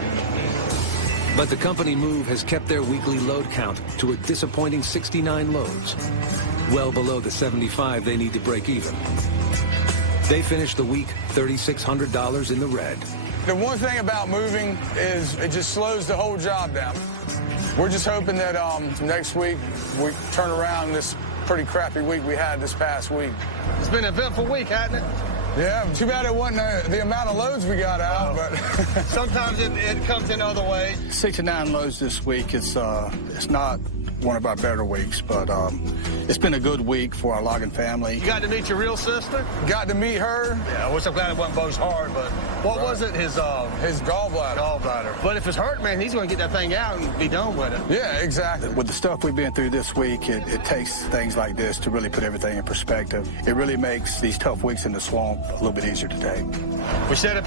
But the company move has kept their weekly load count to a disappointing 69 loads, well below the 75 they need to break even. They finished the week $3,600 in the red. The one thing about moving is it just slows the whole job down. We're just hoping that next week we turn around this pretty crappy week we had this past week. It's been an eventful week, hasn't it? Yeah, too bad it wasn't the amount of loads we got out, but sometimes it comes in other ways. 69 loads this week. It's not one of our better weeks, but it's been a good week for our logging family. You got to meet your real sister? Got to meet her. Yeah, which I'm glad it wasn't Bo's hard, but what was it? His gallbladder. Gallbladder. But if it's hurt, man, he's going to get that thing out and be done with it. Yeah, exactly. With the stuff we've been through this week, it takes things like this to really put everything in perspective. It really makes these tough weeks in the swamp a little bit easier to take. We said it